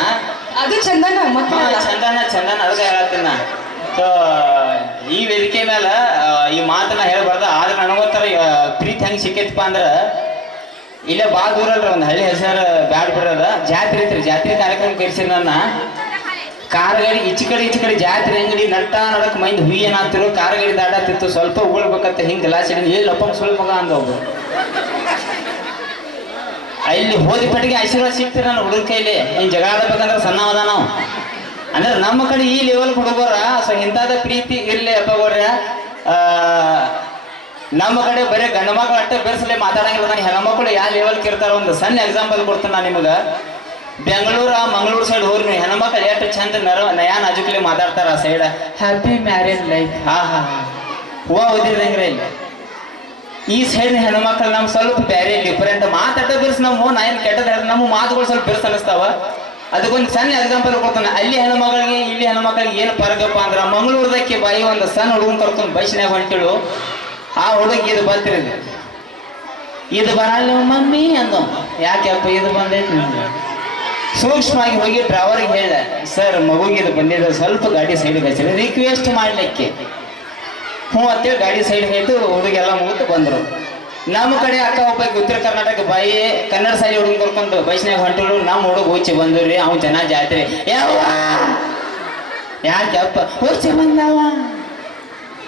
ಅದು ಚಂದನ ಚಂದನ ಅದಕ್ಕೆ ಹೇಳತ್ತಿನ. ಸೊ ಈ ವೇದಿಕೆ ಮೇಲೆ ಈ ಮಾತನ್ನ ಹೇಳ್ಬಾರ್ದು. ಆದ್ರೆ ನನಗೋತ್ತರ ಪ್ರೀತಿ ಹೆಂಗೆ ಸಿಕ್ಕೈತಪ್ಪ ಅಂದ್ರೆ ಇಲ್ಲೇ ಭಾಳ ದೂರ ಅಲ್ರಿ, ಒಂದು ಹಳ್ಳಿ ಹೆಸರು ಬ್ಯಾಡ್ ಬಿಡೋದ ಜಾತ್ರೆ ಐತ್ರಿ. ಜಾತ್ರೆ ಕಾರ್ಯಕ್ರಮ ಕರೆಸಿರಿ ನನ್ನ. ಕಾರ್ ಗಾಡಿ ಈಚೆ ಕಡೆ ಜಾತ್ರೆ ಅಂಗಡಿ ನಡಕ್ ಮೈಂದ್ ಹುಯಿ ಏನಾಗ್ತಿರು. ಕಾರ್ ಗಾಡಿ ದಾಡತ್ತಿತ್ತು, ಸ್ವಲ್ಪ ಉಗುಳ್ಬೇಕಂತ ಹಿಂಗೆ ಗ್ಲಾಸ್ ಹಿಡಿದು ಲಪ್ಪಂಗ್ ಸುಳ್ಳು ಮಗ ಅಂದ ಒಬ್ಬ. ಇಲ್ಲಿ ಹೋದಿ ಪಟ್ಟಿಗೆ ಆಶೀರ್ವಾದ ಸಿಗ್ತೀರ ನನ್ನ ಹುಡುಗ ಕೈಲಿ. ಹಿಂಗೆ ಜಗಳ ಆಡಬೇಕಂದ್ರೆ ಸಣ್ಣ ಅದ ನಾವು. ಅಂದ್ರೆ ನಮ್ಮ ಕಡೆ ಈ ಲೆವೆಲ್ ಹುಡುಗರ. ಸೊ ಇಂಥದ ಪ್ರೀತಿ ಇರಲಿ ಅಪ್ಪಗೋರ್ಯ. ನಮ್ಮ ಕಡೆ ಬರೀ ಗಂಡು ಮಕ್ಕಳು ಅಟ್ಟೆ ಬೆರೆಸಲಿ ಮಾತಾಡಂಗಿಲ್ಲ. ನಾನು ಹೆಣ್ಮಕ್ಳು ಯಾವ ಲೆವೆಲ್ಗೆ ಇರ್ತಾರ ಒಂದು ಸಣ್ಣ ಎಕ್ಸಾಂಪಲ್ ಕೊಡ್ತೀನಿ ನಾನು ನಿಮಗೆ. ಬೆಂಗಳೂರು ಮಂಗಳೂರು ಸೈಡ್ ಹೋಗ್ರಿ ನೀವು, ಹೆಣ್ಮಕ್ಳು ಎಷ್ಟು ಚಂದ ನಯಾ ನಾಜುಕ್ಲಿ ಮಾತಾಡ್ತಾರ. ಆ ಸೈಡ್ ಹ್ಯಾಪಿ ಮ್ಯಾರೇಜ್ ಲೈಫ್ ಹೂವು ಓದಿದಂಗ್ರೆ. ಇಲ್ಲಿ ಈ ಸೈಡ್ ಹೆಣ್ಮಕ್ಳು ನಮ್ಮ ಸ್ವಲ್ಪ ಬೇರೆ ಡಿಫ್ರೆಂಟ್ ಮಾತಾಡೋ ಬಿರ್ಸ್. ನಾ ಏನು ಕೆಟ್ಟದ ನಮ್ಮ ಮಾತುಗಳು ಸ್ವಲ್ಪ ಬಿರ್ಸ್ ಅನಿಸ್ತಾವ. ಅದಕ್ಕೊಂದು ಸಣ್ಣ ಎಕ್ಸಾಂಪಲ್ ಕೊಡ್ತಾನೆ. ಅಲ್ಲಿ ಹೆಣ್ಮಗಳಿಗೆ ಇಲ್ಲಿ ಹೆಣ್ಮಕ್ಳಿಗೆ ಏನು ಪರಗಪ್ಪ ಅಂದ್ರೆ, ಮಂಗಳೂರದಕ್ಕೆ ಬಾಯಿ ಒಂದು ಸಣ್ಣ ಹುಡುಗನ್ ಕರ್ಕೊಂಡು ಬಸ್ಸಿನಾಗ ಹೊಂಟಿಳು. ಆ ಹುಡುಗಿ ಇದು ಬರ್ತಿರೋದು, ಇದು ಬರಲ್ಲ ಮಮ್ಮಿ ಅಂದ. ಯಾಕೆಪ್ಪ ಇದು ಬಂದೈತಿ? ಸೂಕ್ಷ್ಮವಾಗಿ ಹೋಗಿ ಡ್ರೈವರ್ಗೆ ಹೇಳ, ಸರ್ ಮಗುಗೆ ಇದು ಬಂದಿದೆ, ಸ್ವಲ್ಪ ಗಾಡಿ ಸೈಡ್ಗೆ ಹಚ್ಚಿರಿ ರಿಕ್ವೆಸ್ಟ್ ಮಾಡ್ಲಿಕ್ಕೆ. ಹ್ಞೂ ಅಂತೇಳಿ ಗಾಡಿ ಸೈಡ್ ಆಯ್ತು. ಹುಡುಗೆಲ್ಲ ಮುಗಿದು ಬಂದರು. ನಮ್ಮ ಕಡೆ ಅಕ್ಕ ಒಬ್ಬ ಉತ್ತರ ಕರ್ನಾಟಕ ಬಾಯಿ ಕನ್ನಡ ಸಾಲಿ ಹುಡುಗ ಕರ್ಕೊಂಡು ಬಸ್ನಾಗ ಹೊಂಟರು. ನಮ್ಮ ಹುಡುಗ ಹುಚ್ಚಿ ಬಂದ್ರಿ, ಅವ್ನು ಜನ ಜಾತ್ರೆ ಯಾವ ಯಾಕೆಪ್ಪ ಹುಚ್ಚಿ ಬಂದವ.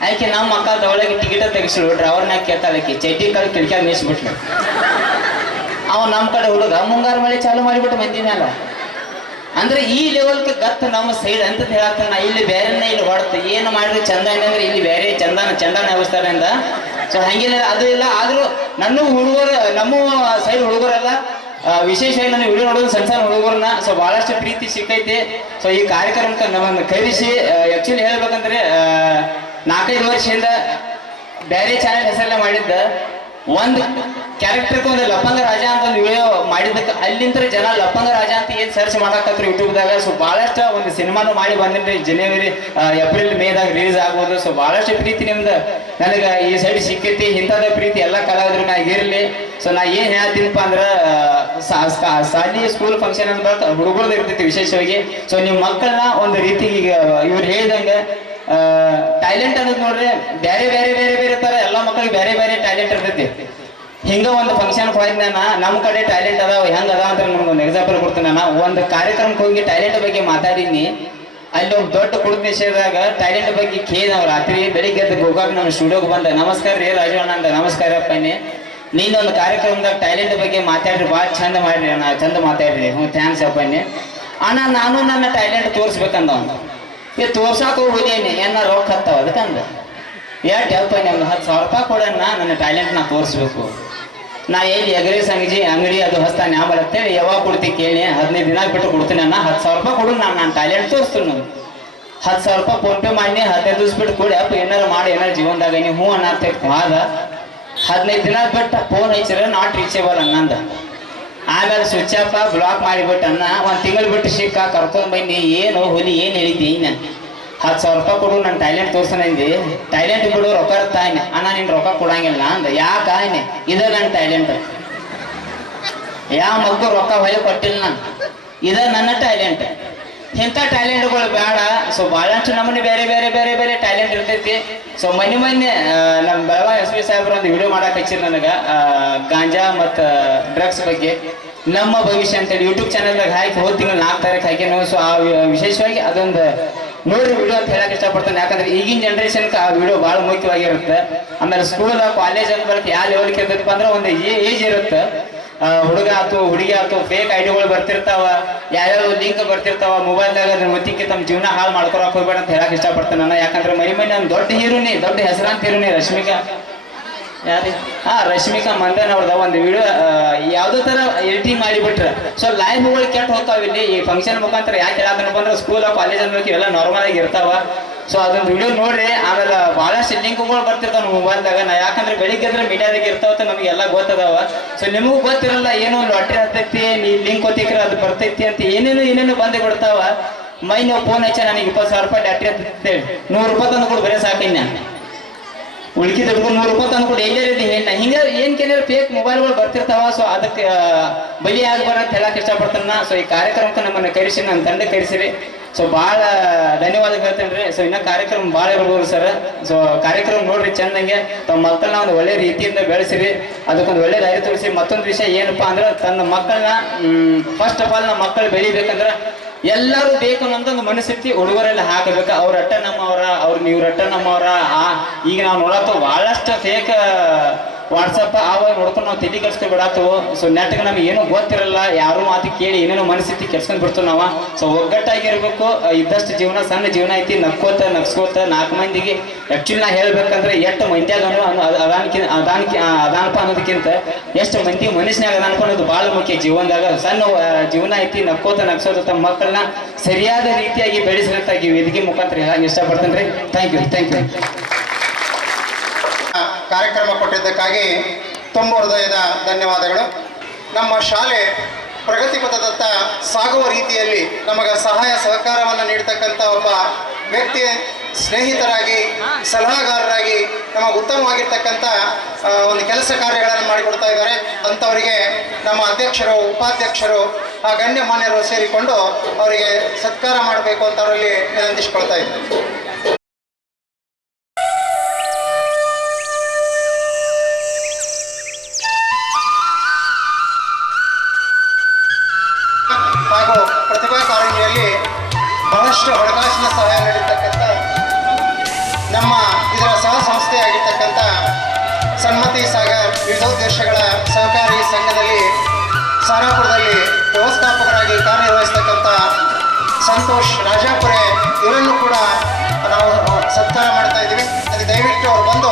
ಆಕೆ ನಮ್ಮ ಅಕ್ಕ ಒಳಗೆ ಟಿಕೆಟ್ ತೆಗಿಸಿಳು. ಡ್ರೈವರ್ನಾಗ ಕೇಳ್ತಾಳಕ್ಕೆ ಚಡ್ಡಿ ಕಾಲು ಕಿಲ್ಕ್ಯಾಗ ಮೇಯಿಸ್ಬಿಟ್ಲು. ಅವ ನಮ್ಮ ಕಡೆ ಹುಡುಗ ಮುಂಗಾರು ಮಳೆ ಚಾಲು ಮಾಡಿಬಿಟ್ಟು ಬಂದಿನಲ್ಲ. ಅಂದ್ರೆ ಈ ಲೆವೆಲ್ಗೆ ಗತ್ತು ನಮ್ಮ ಸೈಡ್ ಅಂತ ಹೇಳತ್ತ. ನಾ ಇಲ್ಲಿ ಬೇರೆನೇ ಇಲ್ಲಿ ಹೊಡ್ತು ಏನು ಮಾಡಿದ್ರೆ ಚಂದ ಅಂದ್ರೆ ಇಲ್ಲಿ ಬೇರೆ ಚಂದಾನ ವ್ಯವಸ್ಥೆ ಅಂದ. ಸೊ ಹಂಗಿಲ್ಲ ಅದು ಇಲ್ಲ. ಆದ್ರೂ ನನ್ನ ಹುಡುಗರು ನಮ್ಮ ಸೈಡ್ ಹುಡುಗರೆಲ್ಲ ವಿಶೇಷವಾಗಿ ನನ್ನ ವಿಡಿಯೋ ನೋಡೋದು ಸಣ್ಣ ಸಣ್ಣ ಹುಡುಗರನ್ನ ಸೊ ಬಹಳಷ್ಟು ಪ್ರೀತಿ ಸಿಕ್ಕೈತಿ. ಸೊ ಈ ಕಾರ್ಯಕ್ರಮಕ್ಕೆ ನಮ್ಮನ್ನು ಕರೆಸಿ ಆಕ್ಚುಲಿ ಹೇಳ್ಬೇಕಂದ್ರೆ 4-5 ವರ್ಷದಿಂದ ಬೇರೆ ಚಾನೆಲ್ ಹೆಸರಲ್ಲೇ ಮಾಡಿದ್ದ ಒಂದು ಕ್ಯಾರೆಕ್ಟರ್ಗೆ ಒಂದು ಲಪಂಗ ರಾಜ ಅಂತ ಒಂದು ವಿಡಿಯೋ ಮಾಡಿದ್ದಕ್ಕೆ ಅಲ್ಲಿಂದ ಜನ ಲಪಂಗ ರಾಜ ಅಂತ ಏನ್ ಸರ್ಚ್ ಮಾಡಾಕತ್ರು ಯೂಟ್ಯೂಬ್ದಾಗ. ಸೊ ಬಹಳಷ್ಟು ಒಂದು ಸಿನಿಮಾನು ಮಾಡಿ ಬಂದಿನ್ರಿ. ಜನವರಿ ಏಪ್ರಿಲ್ ಮೇದಾಗ ರಿಲೀಸ್ ಆಗ್ಬೋದು. ಸೊ ಬಹಳಷ್ಟು ಪ್ರೀತಿ ನಿಮ್ದು ನನಗೆ ಈ ಸೈಡ್ ಸಿಕ್ಕೈತಿ. ಇಂಥದ ಪ್ರೀತಿ ಎಲ್ಲ ಕಲಾವಿದ್ರ ಮ್ಯಾಗ ಇರಲಿ. ಸೊ ನಾ ಏನ್ ಹೇಳ್ತೀನಪ್ಪ ಅಂದ್ರೆ ಸಾಲಿ ಸ್ಕೂಲ್ ಫಂಕ್ಷನ್ ಅಂತ ಬರ್ತ ಹುಡುಗರದ್ದು ಇರ್ತೈತಿ ವಿಶೇಷವಾಗಿ. ಸೊ ನಿಮ್ಮ ಮಕ್ಕಳನ್ನ ಒಂದು ರೀತಿ ಈಗ ಇವ್ರು ಹೇಳಿದಂಗೆ ಟ್ಯಾಲೆಂಟ್ ಅನ್ನೋದು ನೋಡ್ರಿ ಬೇರೆ ಬೇರೆ ಬೇರೆ ಬೇರೆ ತರ ಎಲ್ಲ ಮಕ್ಕಳಿಗೆ ಬೇರೆ ಬೇರೆ ಟ್ಯಾಲೆಂಟ್ ಇರ್ತೈತಿ. ಹಿಂಗ ಒಂದು ಫಂಕ್ಷನ್ ಹೋಯ್ತು ನಮ್ಮ ಕಡೆ ಟ್ಯಾಲೆಂಟ್ ಅದಾವ ಹೆಂಗ ಅದಾವ ಅಂತ ನಮ್ಗೊಂದು ಎಕ್ಸಾಂಪಲ್ ಕೊಡ್ತೀನಿ. ನಾನು ಒಂದು ಕಾರ್ಯಕ್ರಮಕ್ಕೆ ಹೋಗಿ ಟ್ಯಾಲೆಂಟ್ ಬಗ್ಗೆ ಮಾತಾಡೀನಿ. ಅಲ್ಲಿ ಒಂದು ದೊಡ್ಡ ಕುಡುಕ ನಿಷೇಧದಾಗ ಟ್ಯಾಲೆಂಟ್ ಬಗ್ಗೆ ಕೇಳಿ ನಾವು ರಾತ್ರಿ ಬೆಳಿಗ್ಗೆ ಎದ್ದು ಗೋಕಾಕ್ ನಮ್ಮ ಸ್ಟುಡಿಯೋಗೆ ಬಂದ. ನಮಸ್ಕಾರ ರೀ ರಾಜವಣ್ಣ ಅಂದ. ನಮಸ್ಕಾರಪ್ಪನೇ, ನೀನೊಂದು ಕಾರ್ಯಕ್ರಮದಾಗ ಟ್ಯಾಲೆಂಟ್ ಬಗ್ಗೆ ಮಾತಾಡ್ರಿ, ಭಾಳ ಚಂದ ಮಾಡ್ರಿ ಅಣ್ಣ, ಚಂದ ಮಾತಾಡ್ರಿ. ಹ್ಞೂ ಥ್ಯಾಂಕ್ಸ್ ಅಪ್ಪನೇ. ಅಣ್ಣ ನಾನು ನನ್ನ ಟ್ಯಾಲೆಂಟ್ ತೋರಿಸ್ಬೇಕಂದ. ಈ ತೋರ್ಸಾಕ ಹೋಗೇನಿ ಏನ ರೊಕ್ಕ ಹತ್ತಾವ ಅದಕ್ಕಂದ. ಯಾಕೆ ನಮ್ಗೆ 10,000 ರೂಪಾಯಿ ಕೊಡೋಣ ನನ್ನ ಟ್ಯಾಲೆಂಟ್ ನಾ ತೋರಿಸ್ಬೇಕು. ನಾ ಎಲ್ಲಿ ಎಗ್ರೆಸ್ ಅಂಗಡಿ ಅದು ಹಸ್ತಾನೆ ಆಮೇಲೆ ಯಾವಾಗ ಕೊಡ್ತೀನಿ ಕೇಳಿ 15 ದಿನ ಬಿಟ್ಟು ಕೊಡ್ತೀನಿ ಅಣ್ಣ. 10,000 ರೂಪಾಯಿ ಕೊಡು, ನಾನು ಟ್ಯಾಲೆಂಟ್ ತೋರಿಸ್ತೀನಿ. ನಾನು 10,000 ರೂಪಾಯಿ ಫೋನ್ ಪೇ ಮಾಡಿ 15 ದಿವಸ ಬಿಟ್ಟು ಕೊಡಿ ಅಪ್ಪ, ಏನಾರು ಮಾಡಿ ಏನಾರು ಜೀವನದಾಗ ನೀವು ಹ್ಞೂ ಅನ್ನ ಆದ 15 ದಿನ ಬಿಟ್ಟು ಫೋನ್ ಹಚ್ಚಿರ ನಾಟ್ ರೀಚೇಬಲ್ ಅನ್ನಂದ. ಆಮೇಲೆ ಸ್ವಿಚ್ ಆಫ್ ಬ್ಲಾಕ್ ಮಾಡಿಬಿಟ್ಟು ಅನ್ನ 1 ತಿಂಗಳು ಬಿಟ್ಟು ಸಿಕ್ಕ ಕರ್ಕೊಂಡ್ ಬನ್ನಿ. ಏನು ಹುಲಿ ಏನು ಹೇಳಿದ್ದಿ? 10,000 ರೂಪಾಯಿ ಕೊಡು, ನನ್ನ ಟ್ಯಾಲೆಂಟ್ ತೋರ್ಸನಂದಿ. ಟ್ಯಾಲೆಂಟ್ ಬಿಡು, ರೊಕ್ಕ ತಾಯಿನ ಅಣ್ಣ ನೀನು ರೊಕ್ಕ ಕೊಡಂಗಿಲ್ಲ ಅಂದ. ಯಾಕಾಯ್ನೆ ಇದ ನನ್ನ ಟ್ಯಾಲೆಂಟ್. ಯಾವ ಮಗು ರೊಕ್ಕ ಹೊಳೆ ಕೊಟ್ಟಿಲ್ಲ ನಾನು, ಇದ ನನ್ನ ಟ್ಯಾಲೆಂಟ್. ಇಂಥ ಟ್ಯಾಲೆಂಟ್ಗಳು ಬೇಡ. ಸೊ ಭಾಳಷ್ಟು ನಮ್ಮನೆ ಬೇರೆ ಬೇರೆ ಬೇರೆ ಬೇರೆ ಟ್ಯಾಲೆಂಟ್ ಇರ್ತೈತಿ. ಸೊ ಮೊನ್ನೆ ನಮ್ಮ ಬೆಳಗಾವಿ SP ಸಾಹೇಬ್ರು ಒಂದು ವಿಡಿಯೋ ಮಾಡಕ್ಕೆ ಹಚ್ಚಿರು ನನಗೆ ಗಾಂಜಾ ಮತ್ತು ಡ್ರಗ್ಸ್ ಬಗ್ಗೆ. ನಮ್ಮ ಭವಿಷ್ಯ ಅಂತೇಳಿ ಯೂಟ್ಯೂಬ್ ಚಾನಲ್ದಾಗ ಹಾಕಿ ಹೋದ ತಿಂಗಳು 4 ತಾರೀಕು ಹಾಕಿನೋ. ಸೊ ಆ ವಿಶೇಷವಾಗಿ ಅದೊಂದು ನೋಡ್ರಿ ವಿಡಿಯೋ ಅಂತ ಹೇಳಕ್ ಇಷ್ಟಪಡ್ತಾನೆ. ಯಾಕಂದ್ರೆ ಈಗಿನ ಜನ್ರೇಷನ್ಗೆ ಆ ವಿಡಿಯೋ ಭಾಳ ಮುಖ್ಯವಾಗಿರುತ್ತೆ. ಆಮೇಲೆ ಸ್ಕೂಲ್ ಕಾಲೇಜ್ ಅಂತ ಬರುತ್ತೆ, ಯಾವ ಲೆವೆಲ್ಗೆ ಇರ್ತೈತಪ್ಪ ಅಂದ್ರೆ ಒಂದು ಏಜ್ ಇರುತ್ತೆ. ಹುಡುಗ ಆಯ್ತು ಹುಡುಗಿ ಆಯ್ತು ಫೇಕ್ ಐಡಿಗಳು ಬರ್ತಿರ್ತಾವ, ಯಾವ್ಯಾವ ಲಿಂಕ್ ಬರ್ತಿರ್ತಾವ ಮೊಬೈಲ್ದಾಗ. ಅದ್ರ ಮತ್ತಿಕ್ಕೆ ತಮ್ಮ ಜೀವನ ಹಾಳು ಮಾಡ್ಕೊಳಕ್ ಹೋಗ್ಬೇಡ ಅಂತ ಹೇಳಕ್ ಇಷ್ಟಪಡ್ತೇನೆ ನಾನು. ಯಾಕಂದ್ರೆ ಮನೆ ನಾನು ದೊಡ್ಡ ಹೀರೋನಿ, ದೊಡ್ಡ ಹೆಸರಾಂತ ಹೀರೋನಿ ರಶ್ಮಿಕಾ. ಯಾರಿ ರಶ್ಮಿಕಾ ಮಂದನ್ ಅವ್ರದ ಒಂದು ವಿಡಿಯೋ ಯಾವ್ದೋ ತರ ಎಡಿಟಿಂಗ್ ಮಾಡಿಬಿಟ್ರೆ ಸೊ ಲೈಫ್ಗಳು ಕೆಟ್ಟ ಹೋಗ್ತಾವ. ಇಲ್ಲಿ ಈ ಫಂಕ್ಷನ್ ಮುಖಾಂತರ ಯಾಕೆ ಹೇಳತ್ತನಪ್ಪ ಅಂದ್ರೆ ಸ್ಕೂಲ್ ಕಾಲೇಜ್ ಅನ್ಬೇಕು ಇವೆಲ್ಲ ನಾರ್ಮಲ್ ಆಗಿ ಇರ್ತಾವ. ಸೊ ಅದೊಂದು ವಿಡಿಯೋ ನೋಡ್ರಿ. ಆಮೇಲೆ ಭಾಳಷ್ಟು ಲಿಂಕ್ಗಳು ಬರ್ತಿರ್ತಾವ ಮೊಬೈಲ್ದಾಗ. ನಾ ಯಾಕಂದ್ರೆ ಬೆಳಿಗ್ಗೆ ಅಂದ್ರೆ ಮೀಡಿಯಾದಾಗ ಇರ್ತಾವ ನಮಗೆಲ್ಲ ಗೊತ್ತದಾವ. ಸೊ ನಿಮಗೂ ಗೊತ್ತಿರಲ್ಲ ಏನೋ ಲಾಟ್ರಿ ಹತ್ತೈತಿ, ನೀ ಲಿಂಕ್ ಗೊತ್ತಿಕ್ರ ಅದು ಬರ್ತೈತಿ ಅಂತ ಏನೇನು ಬಂದು ಬಿಡ್ತಾವ. ಮೈ ನೀವು ಫೋನ್ ಹಚ್ಚ ನನಗೆ 20,000 ರೂಪಾಯಿ ಲಾಟ್ರಿ ಹತ್ತೈತಿ, 100 ರೂಪಾಯಿ ತಂದು ಕೊಡು ಬರೀ ಸಾಕಿನ್ನ, ಉಳ್ಕಿ ತಡ್ಕೊಂಡು 100 ರೂಪಾಯಿ ತಂದು ಕೊಡು ಎಲ್ಲೇರಿದಿ ಹೆಣ್ಣ. ಹಿಂಗೆ ಏನ್ ಕೇಳಿದ್ರೆ ಫೇಕ್ ಮೊಬೈಲ್ಗಳು ಬರ್ತಿರ್ತಾವ. ಸೊ ಅದಕ್ಕೆ ಬಲಿ ಆಗ್ಬಾರ ಅಂತ ಹೇಳಕ್ ಇಷ್ಟಪಡ್ತಾನ. ಸೊ ಈ ಕಾರ್ಯಕ್ರಮಕ್ಕೆ ನಮ್ಮನ್ನು ಕರೆಸಿ ನನ್ನ ತಂಡ ಕರೆಸಿರಿ. ಸೊ ಭಾಳ ಧನ್ಯವಾದ ಹೇಳ್ತೇನೆ ರೀ. ಸೊ ಇನ್ನ ಕಾರ್ಯಕ್ರಮ ಭಾಳ ಇರ್ಬೋದು ಸರ್. ಸೊ ಕಾರ್ಯಕ್ರಮ ನೋಡ್ರಿ ಚಂದಂಗೆ ತಮ್ಮ ಮಕ್ಕಳನ್ನ ಒಂದು ಒಳ್ಳೆ ರೀತಿಯಿಂದ ಬೆಳೆಸಿರಿ, ಅದಕ್ಕೊಂದು ಒಳ್ಳೆ ದಾರಿ ತೋರಿಸಿ. ಮತ್ತೊಂದು ವಿಷಯ ಏನಪ್ಪಾ ಅಂದ್ರೆ ತನ್ನ ಮಕ್ಕಳನ್ನ ಫಸ್ಟ್ ಆಫ್ ಆಲ್ ನಮ್ಮ ಮಕ್ಕಳು ಬೆಳಿಬೇಕಂದ್ರೆ ಎಲ್ಲರೂ ಬೇಕು ಅನ್ನೋದೊಂದು ಮನಸ್ಥಿತಿ ಹುಡುಗರೆಲ್ಲ ಹಾಕಬೇಕು. ಅವ್ರಟ್ಟ ನಮ್ಮವ್ರ, ಇವ್ರಟ್ಟ ನಮ್ಮವ್ರ. ಈಗ ನಾವು ನೋಡತ್ತೋ ಬಹಳಷ್ಟು ಫೇಕ್ ವಾಟ್ಸಪ್ ಅವಾಗ ನೋಡ್ಕೊಂಡು ನಾವು ತಲೆ ಕೆಡ್ಸ್ಕೊಂಡು ಬಿಡಾತು. ಸೊ ನೆಟ್ಗೆ ನಮ್ಗೆ ಏನೂ ಗೊತ್ತಿರಲ್ಲ, ಯಾರು ಮಾತು ಕೇಳಿ ಏನೇನೋ ಮನಸ್ಥಿತಿ ಕೆಡ್ಸ್ಕೊಂಡು ಬಿಡ್ತು ನಾವು. ಸೊ ಒಗ್ಗಟ್ಟಾಗಿರ್ಬೇಕು. ಇದ್ದಷ್ಟು ಜೀವನ ಸಣ್ಣ ಜೀವನ ಐತಿ, ನಕ್ಕೋತ ನಗ್ಸ್ಕೋತ 4 ಮಂದಿಗೆ ಆಕ್ಚುಲಿ ನಾ ಹೇಳ್ಬೇಕಂದ್ರೆ ಎಷ್ಟು ಮಂದ್ಯಾಗ ಅದಾನಪ್ಪ ಅನ್ನೋದಕ್ಕಿಂತ ಎಷ್ಟು ಮಂದಿ ಮನುಷ್ಯನಾಗ ಅದಾನಪ್ಪ ಅನ್ನೋದು ಭಾಳ ಮುಖ್ಯ ಜೀವನದಾಗ. ಸಣ್ಣ ಜೀವನ ಐತಿ, ನಕ್ಕೋತ ನಗ್ಸೋತ ತಮ್ಮ ಮಕ್ಕಳನ್ನ ಸರಿಯಾದ ರೀತಿಯಾಗಿ ಬೆಳೆಸಲಿಕ್ಕಾಗಿ ವೇದಿಕೆ ಮುಖಾಂತರ ಹೇಳಕ್ಕೆ ಇಷ್ಟಪಡ್ತೇನೆ ರೀ. Thank you. ಕಾರ್ಯಕ್ರಮ ಕೊಟ್ಟಿದ್ದಕ್ಕಾಗಿ ತುಂಬ ಹೃದಯದ ಧನ್ಯವಾದಗಳು. ನಮ್ಮ ಶಾಲೆ ಪ್ರಗತಿ ಪಥದತ್ತ ಸಾಗುವ ರೀತಿಯಲ್ಲಿ ನಮಗೆ ಸಹಾಯ ಸಹಕಾರವನ್ನು ನೀಡ್ತಕ್ಕಂಥ ಒಬ್ಬ ವ್ಯಕ್ತಿ, ಸ್ನೇಹಿತರಾಗಿ, ಸಲಹಾಗಾರರಾಗಿ ನಮಗೆ ಉತ್ತಮವಾಗಿರ್ತಕ್ಕಂಥ ಒಂದು ಕೆಲಸ ಕಾರ್ಯಗಳನ್ನು ಮಾಡಿಕೊಡ್ತಾ ಇದ್ದಾರೆ. ಅಂಥವರಿಗೆ ನಮ್ಮ ಅಧ್ಯಕ್ಷರು, ಉಪಾಧ್ಯಕ್ಷರು, ಆ ಗಣ್ಯಮಾನ್ಯರು ಸೇರಿಕೊಂಡು ಅವರಿಗೆ ಸತ್ಕಾರ ಮಾಡಬೇಕು ಅಂತ ಅವರಲ್ಲಿ ವಿನಂತಿಸಿಕೊಳ್ತಾ ಇದ್ದಾರೆ. ಹಾಗೂ ಪ್ರತಿಭಾ ಕಾರಂಜಿಯಲ್ಲಿ ಬಹಳಷ್ಟು ಹಣಕಾಸಿನ ಸಹಾಯ ನೀಡಿರ್ತಕ್ಕಂಥ ನಮ್ಮ ಇದರ ಸಹ ಸಂಸ್ಥೆಯಾಗಿರ್ತಕ್ಕಂಥ ಸನ್ಮತಿ ಸಾಗರ್ ವಿವಿಧೋದ್ದೇಶಗಳ ಸಹಕಾರಿ ಸಂಘದಲ್ಲಿ ಸಾರಾಪುರದಲ್ಲಿ ವ್ಯವಸ್ಥಾಪಕರಾಗಿ ಕಾರ್ಯನಿರ್ವಹಿಸ್ತಕ್ಕಂಥ ಸಂತೋಷ್ ರಾಜಾಪುರೆ ಇವರನ್ನು ಕೂಡ ನಾವು ಸತ್ಕಾರ ಮಾಡ್ತಾ ಇದ್ದೀವಿ. ಅದಕ್ಕೆ ದಯವಿಟ್ಟು ಅವರು ಬಂದು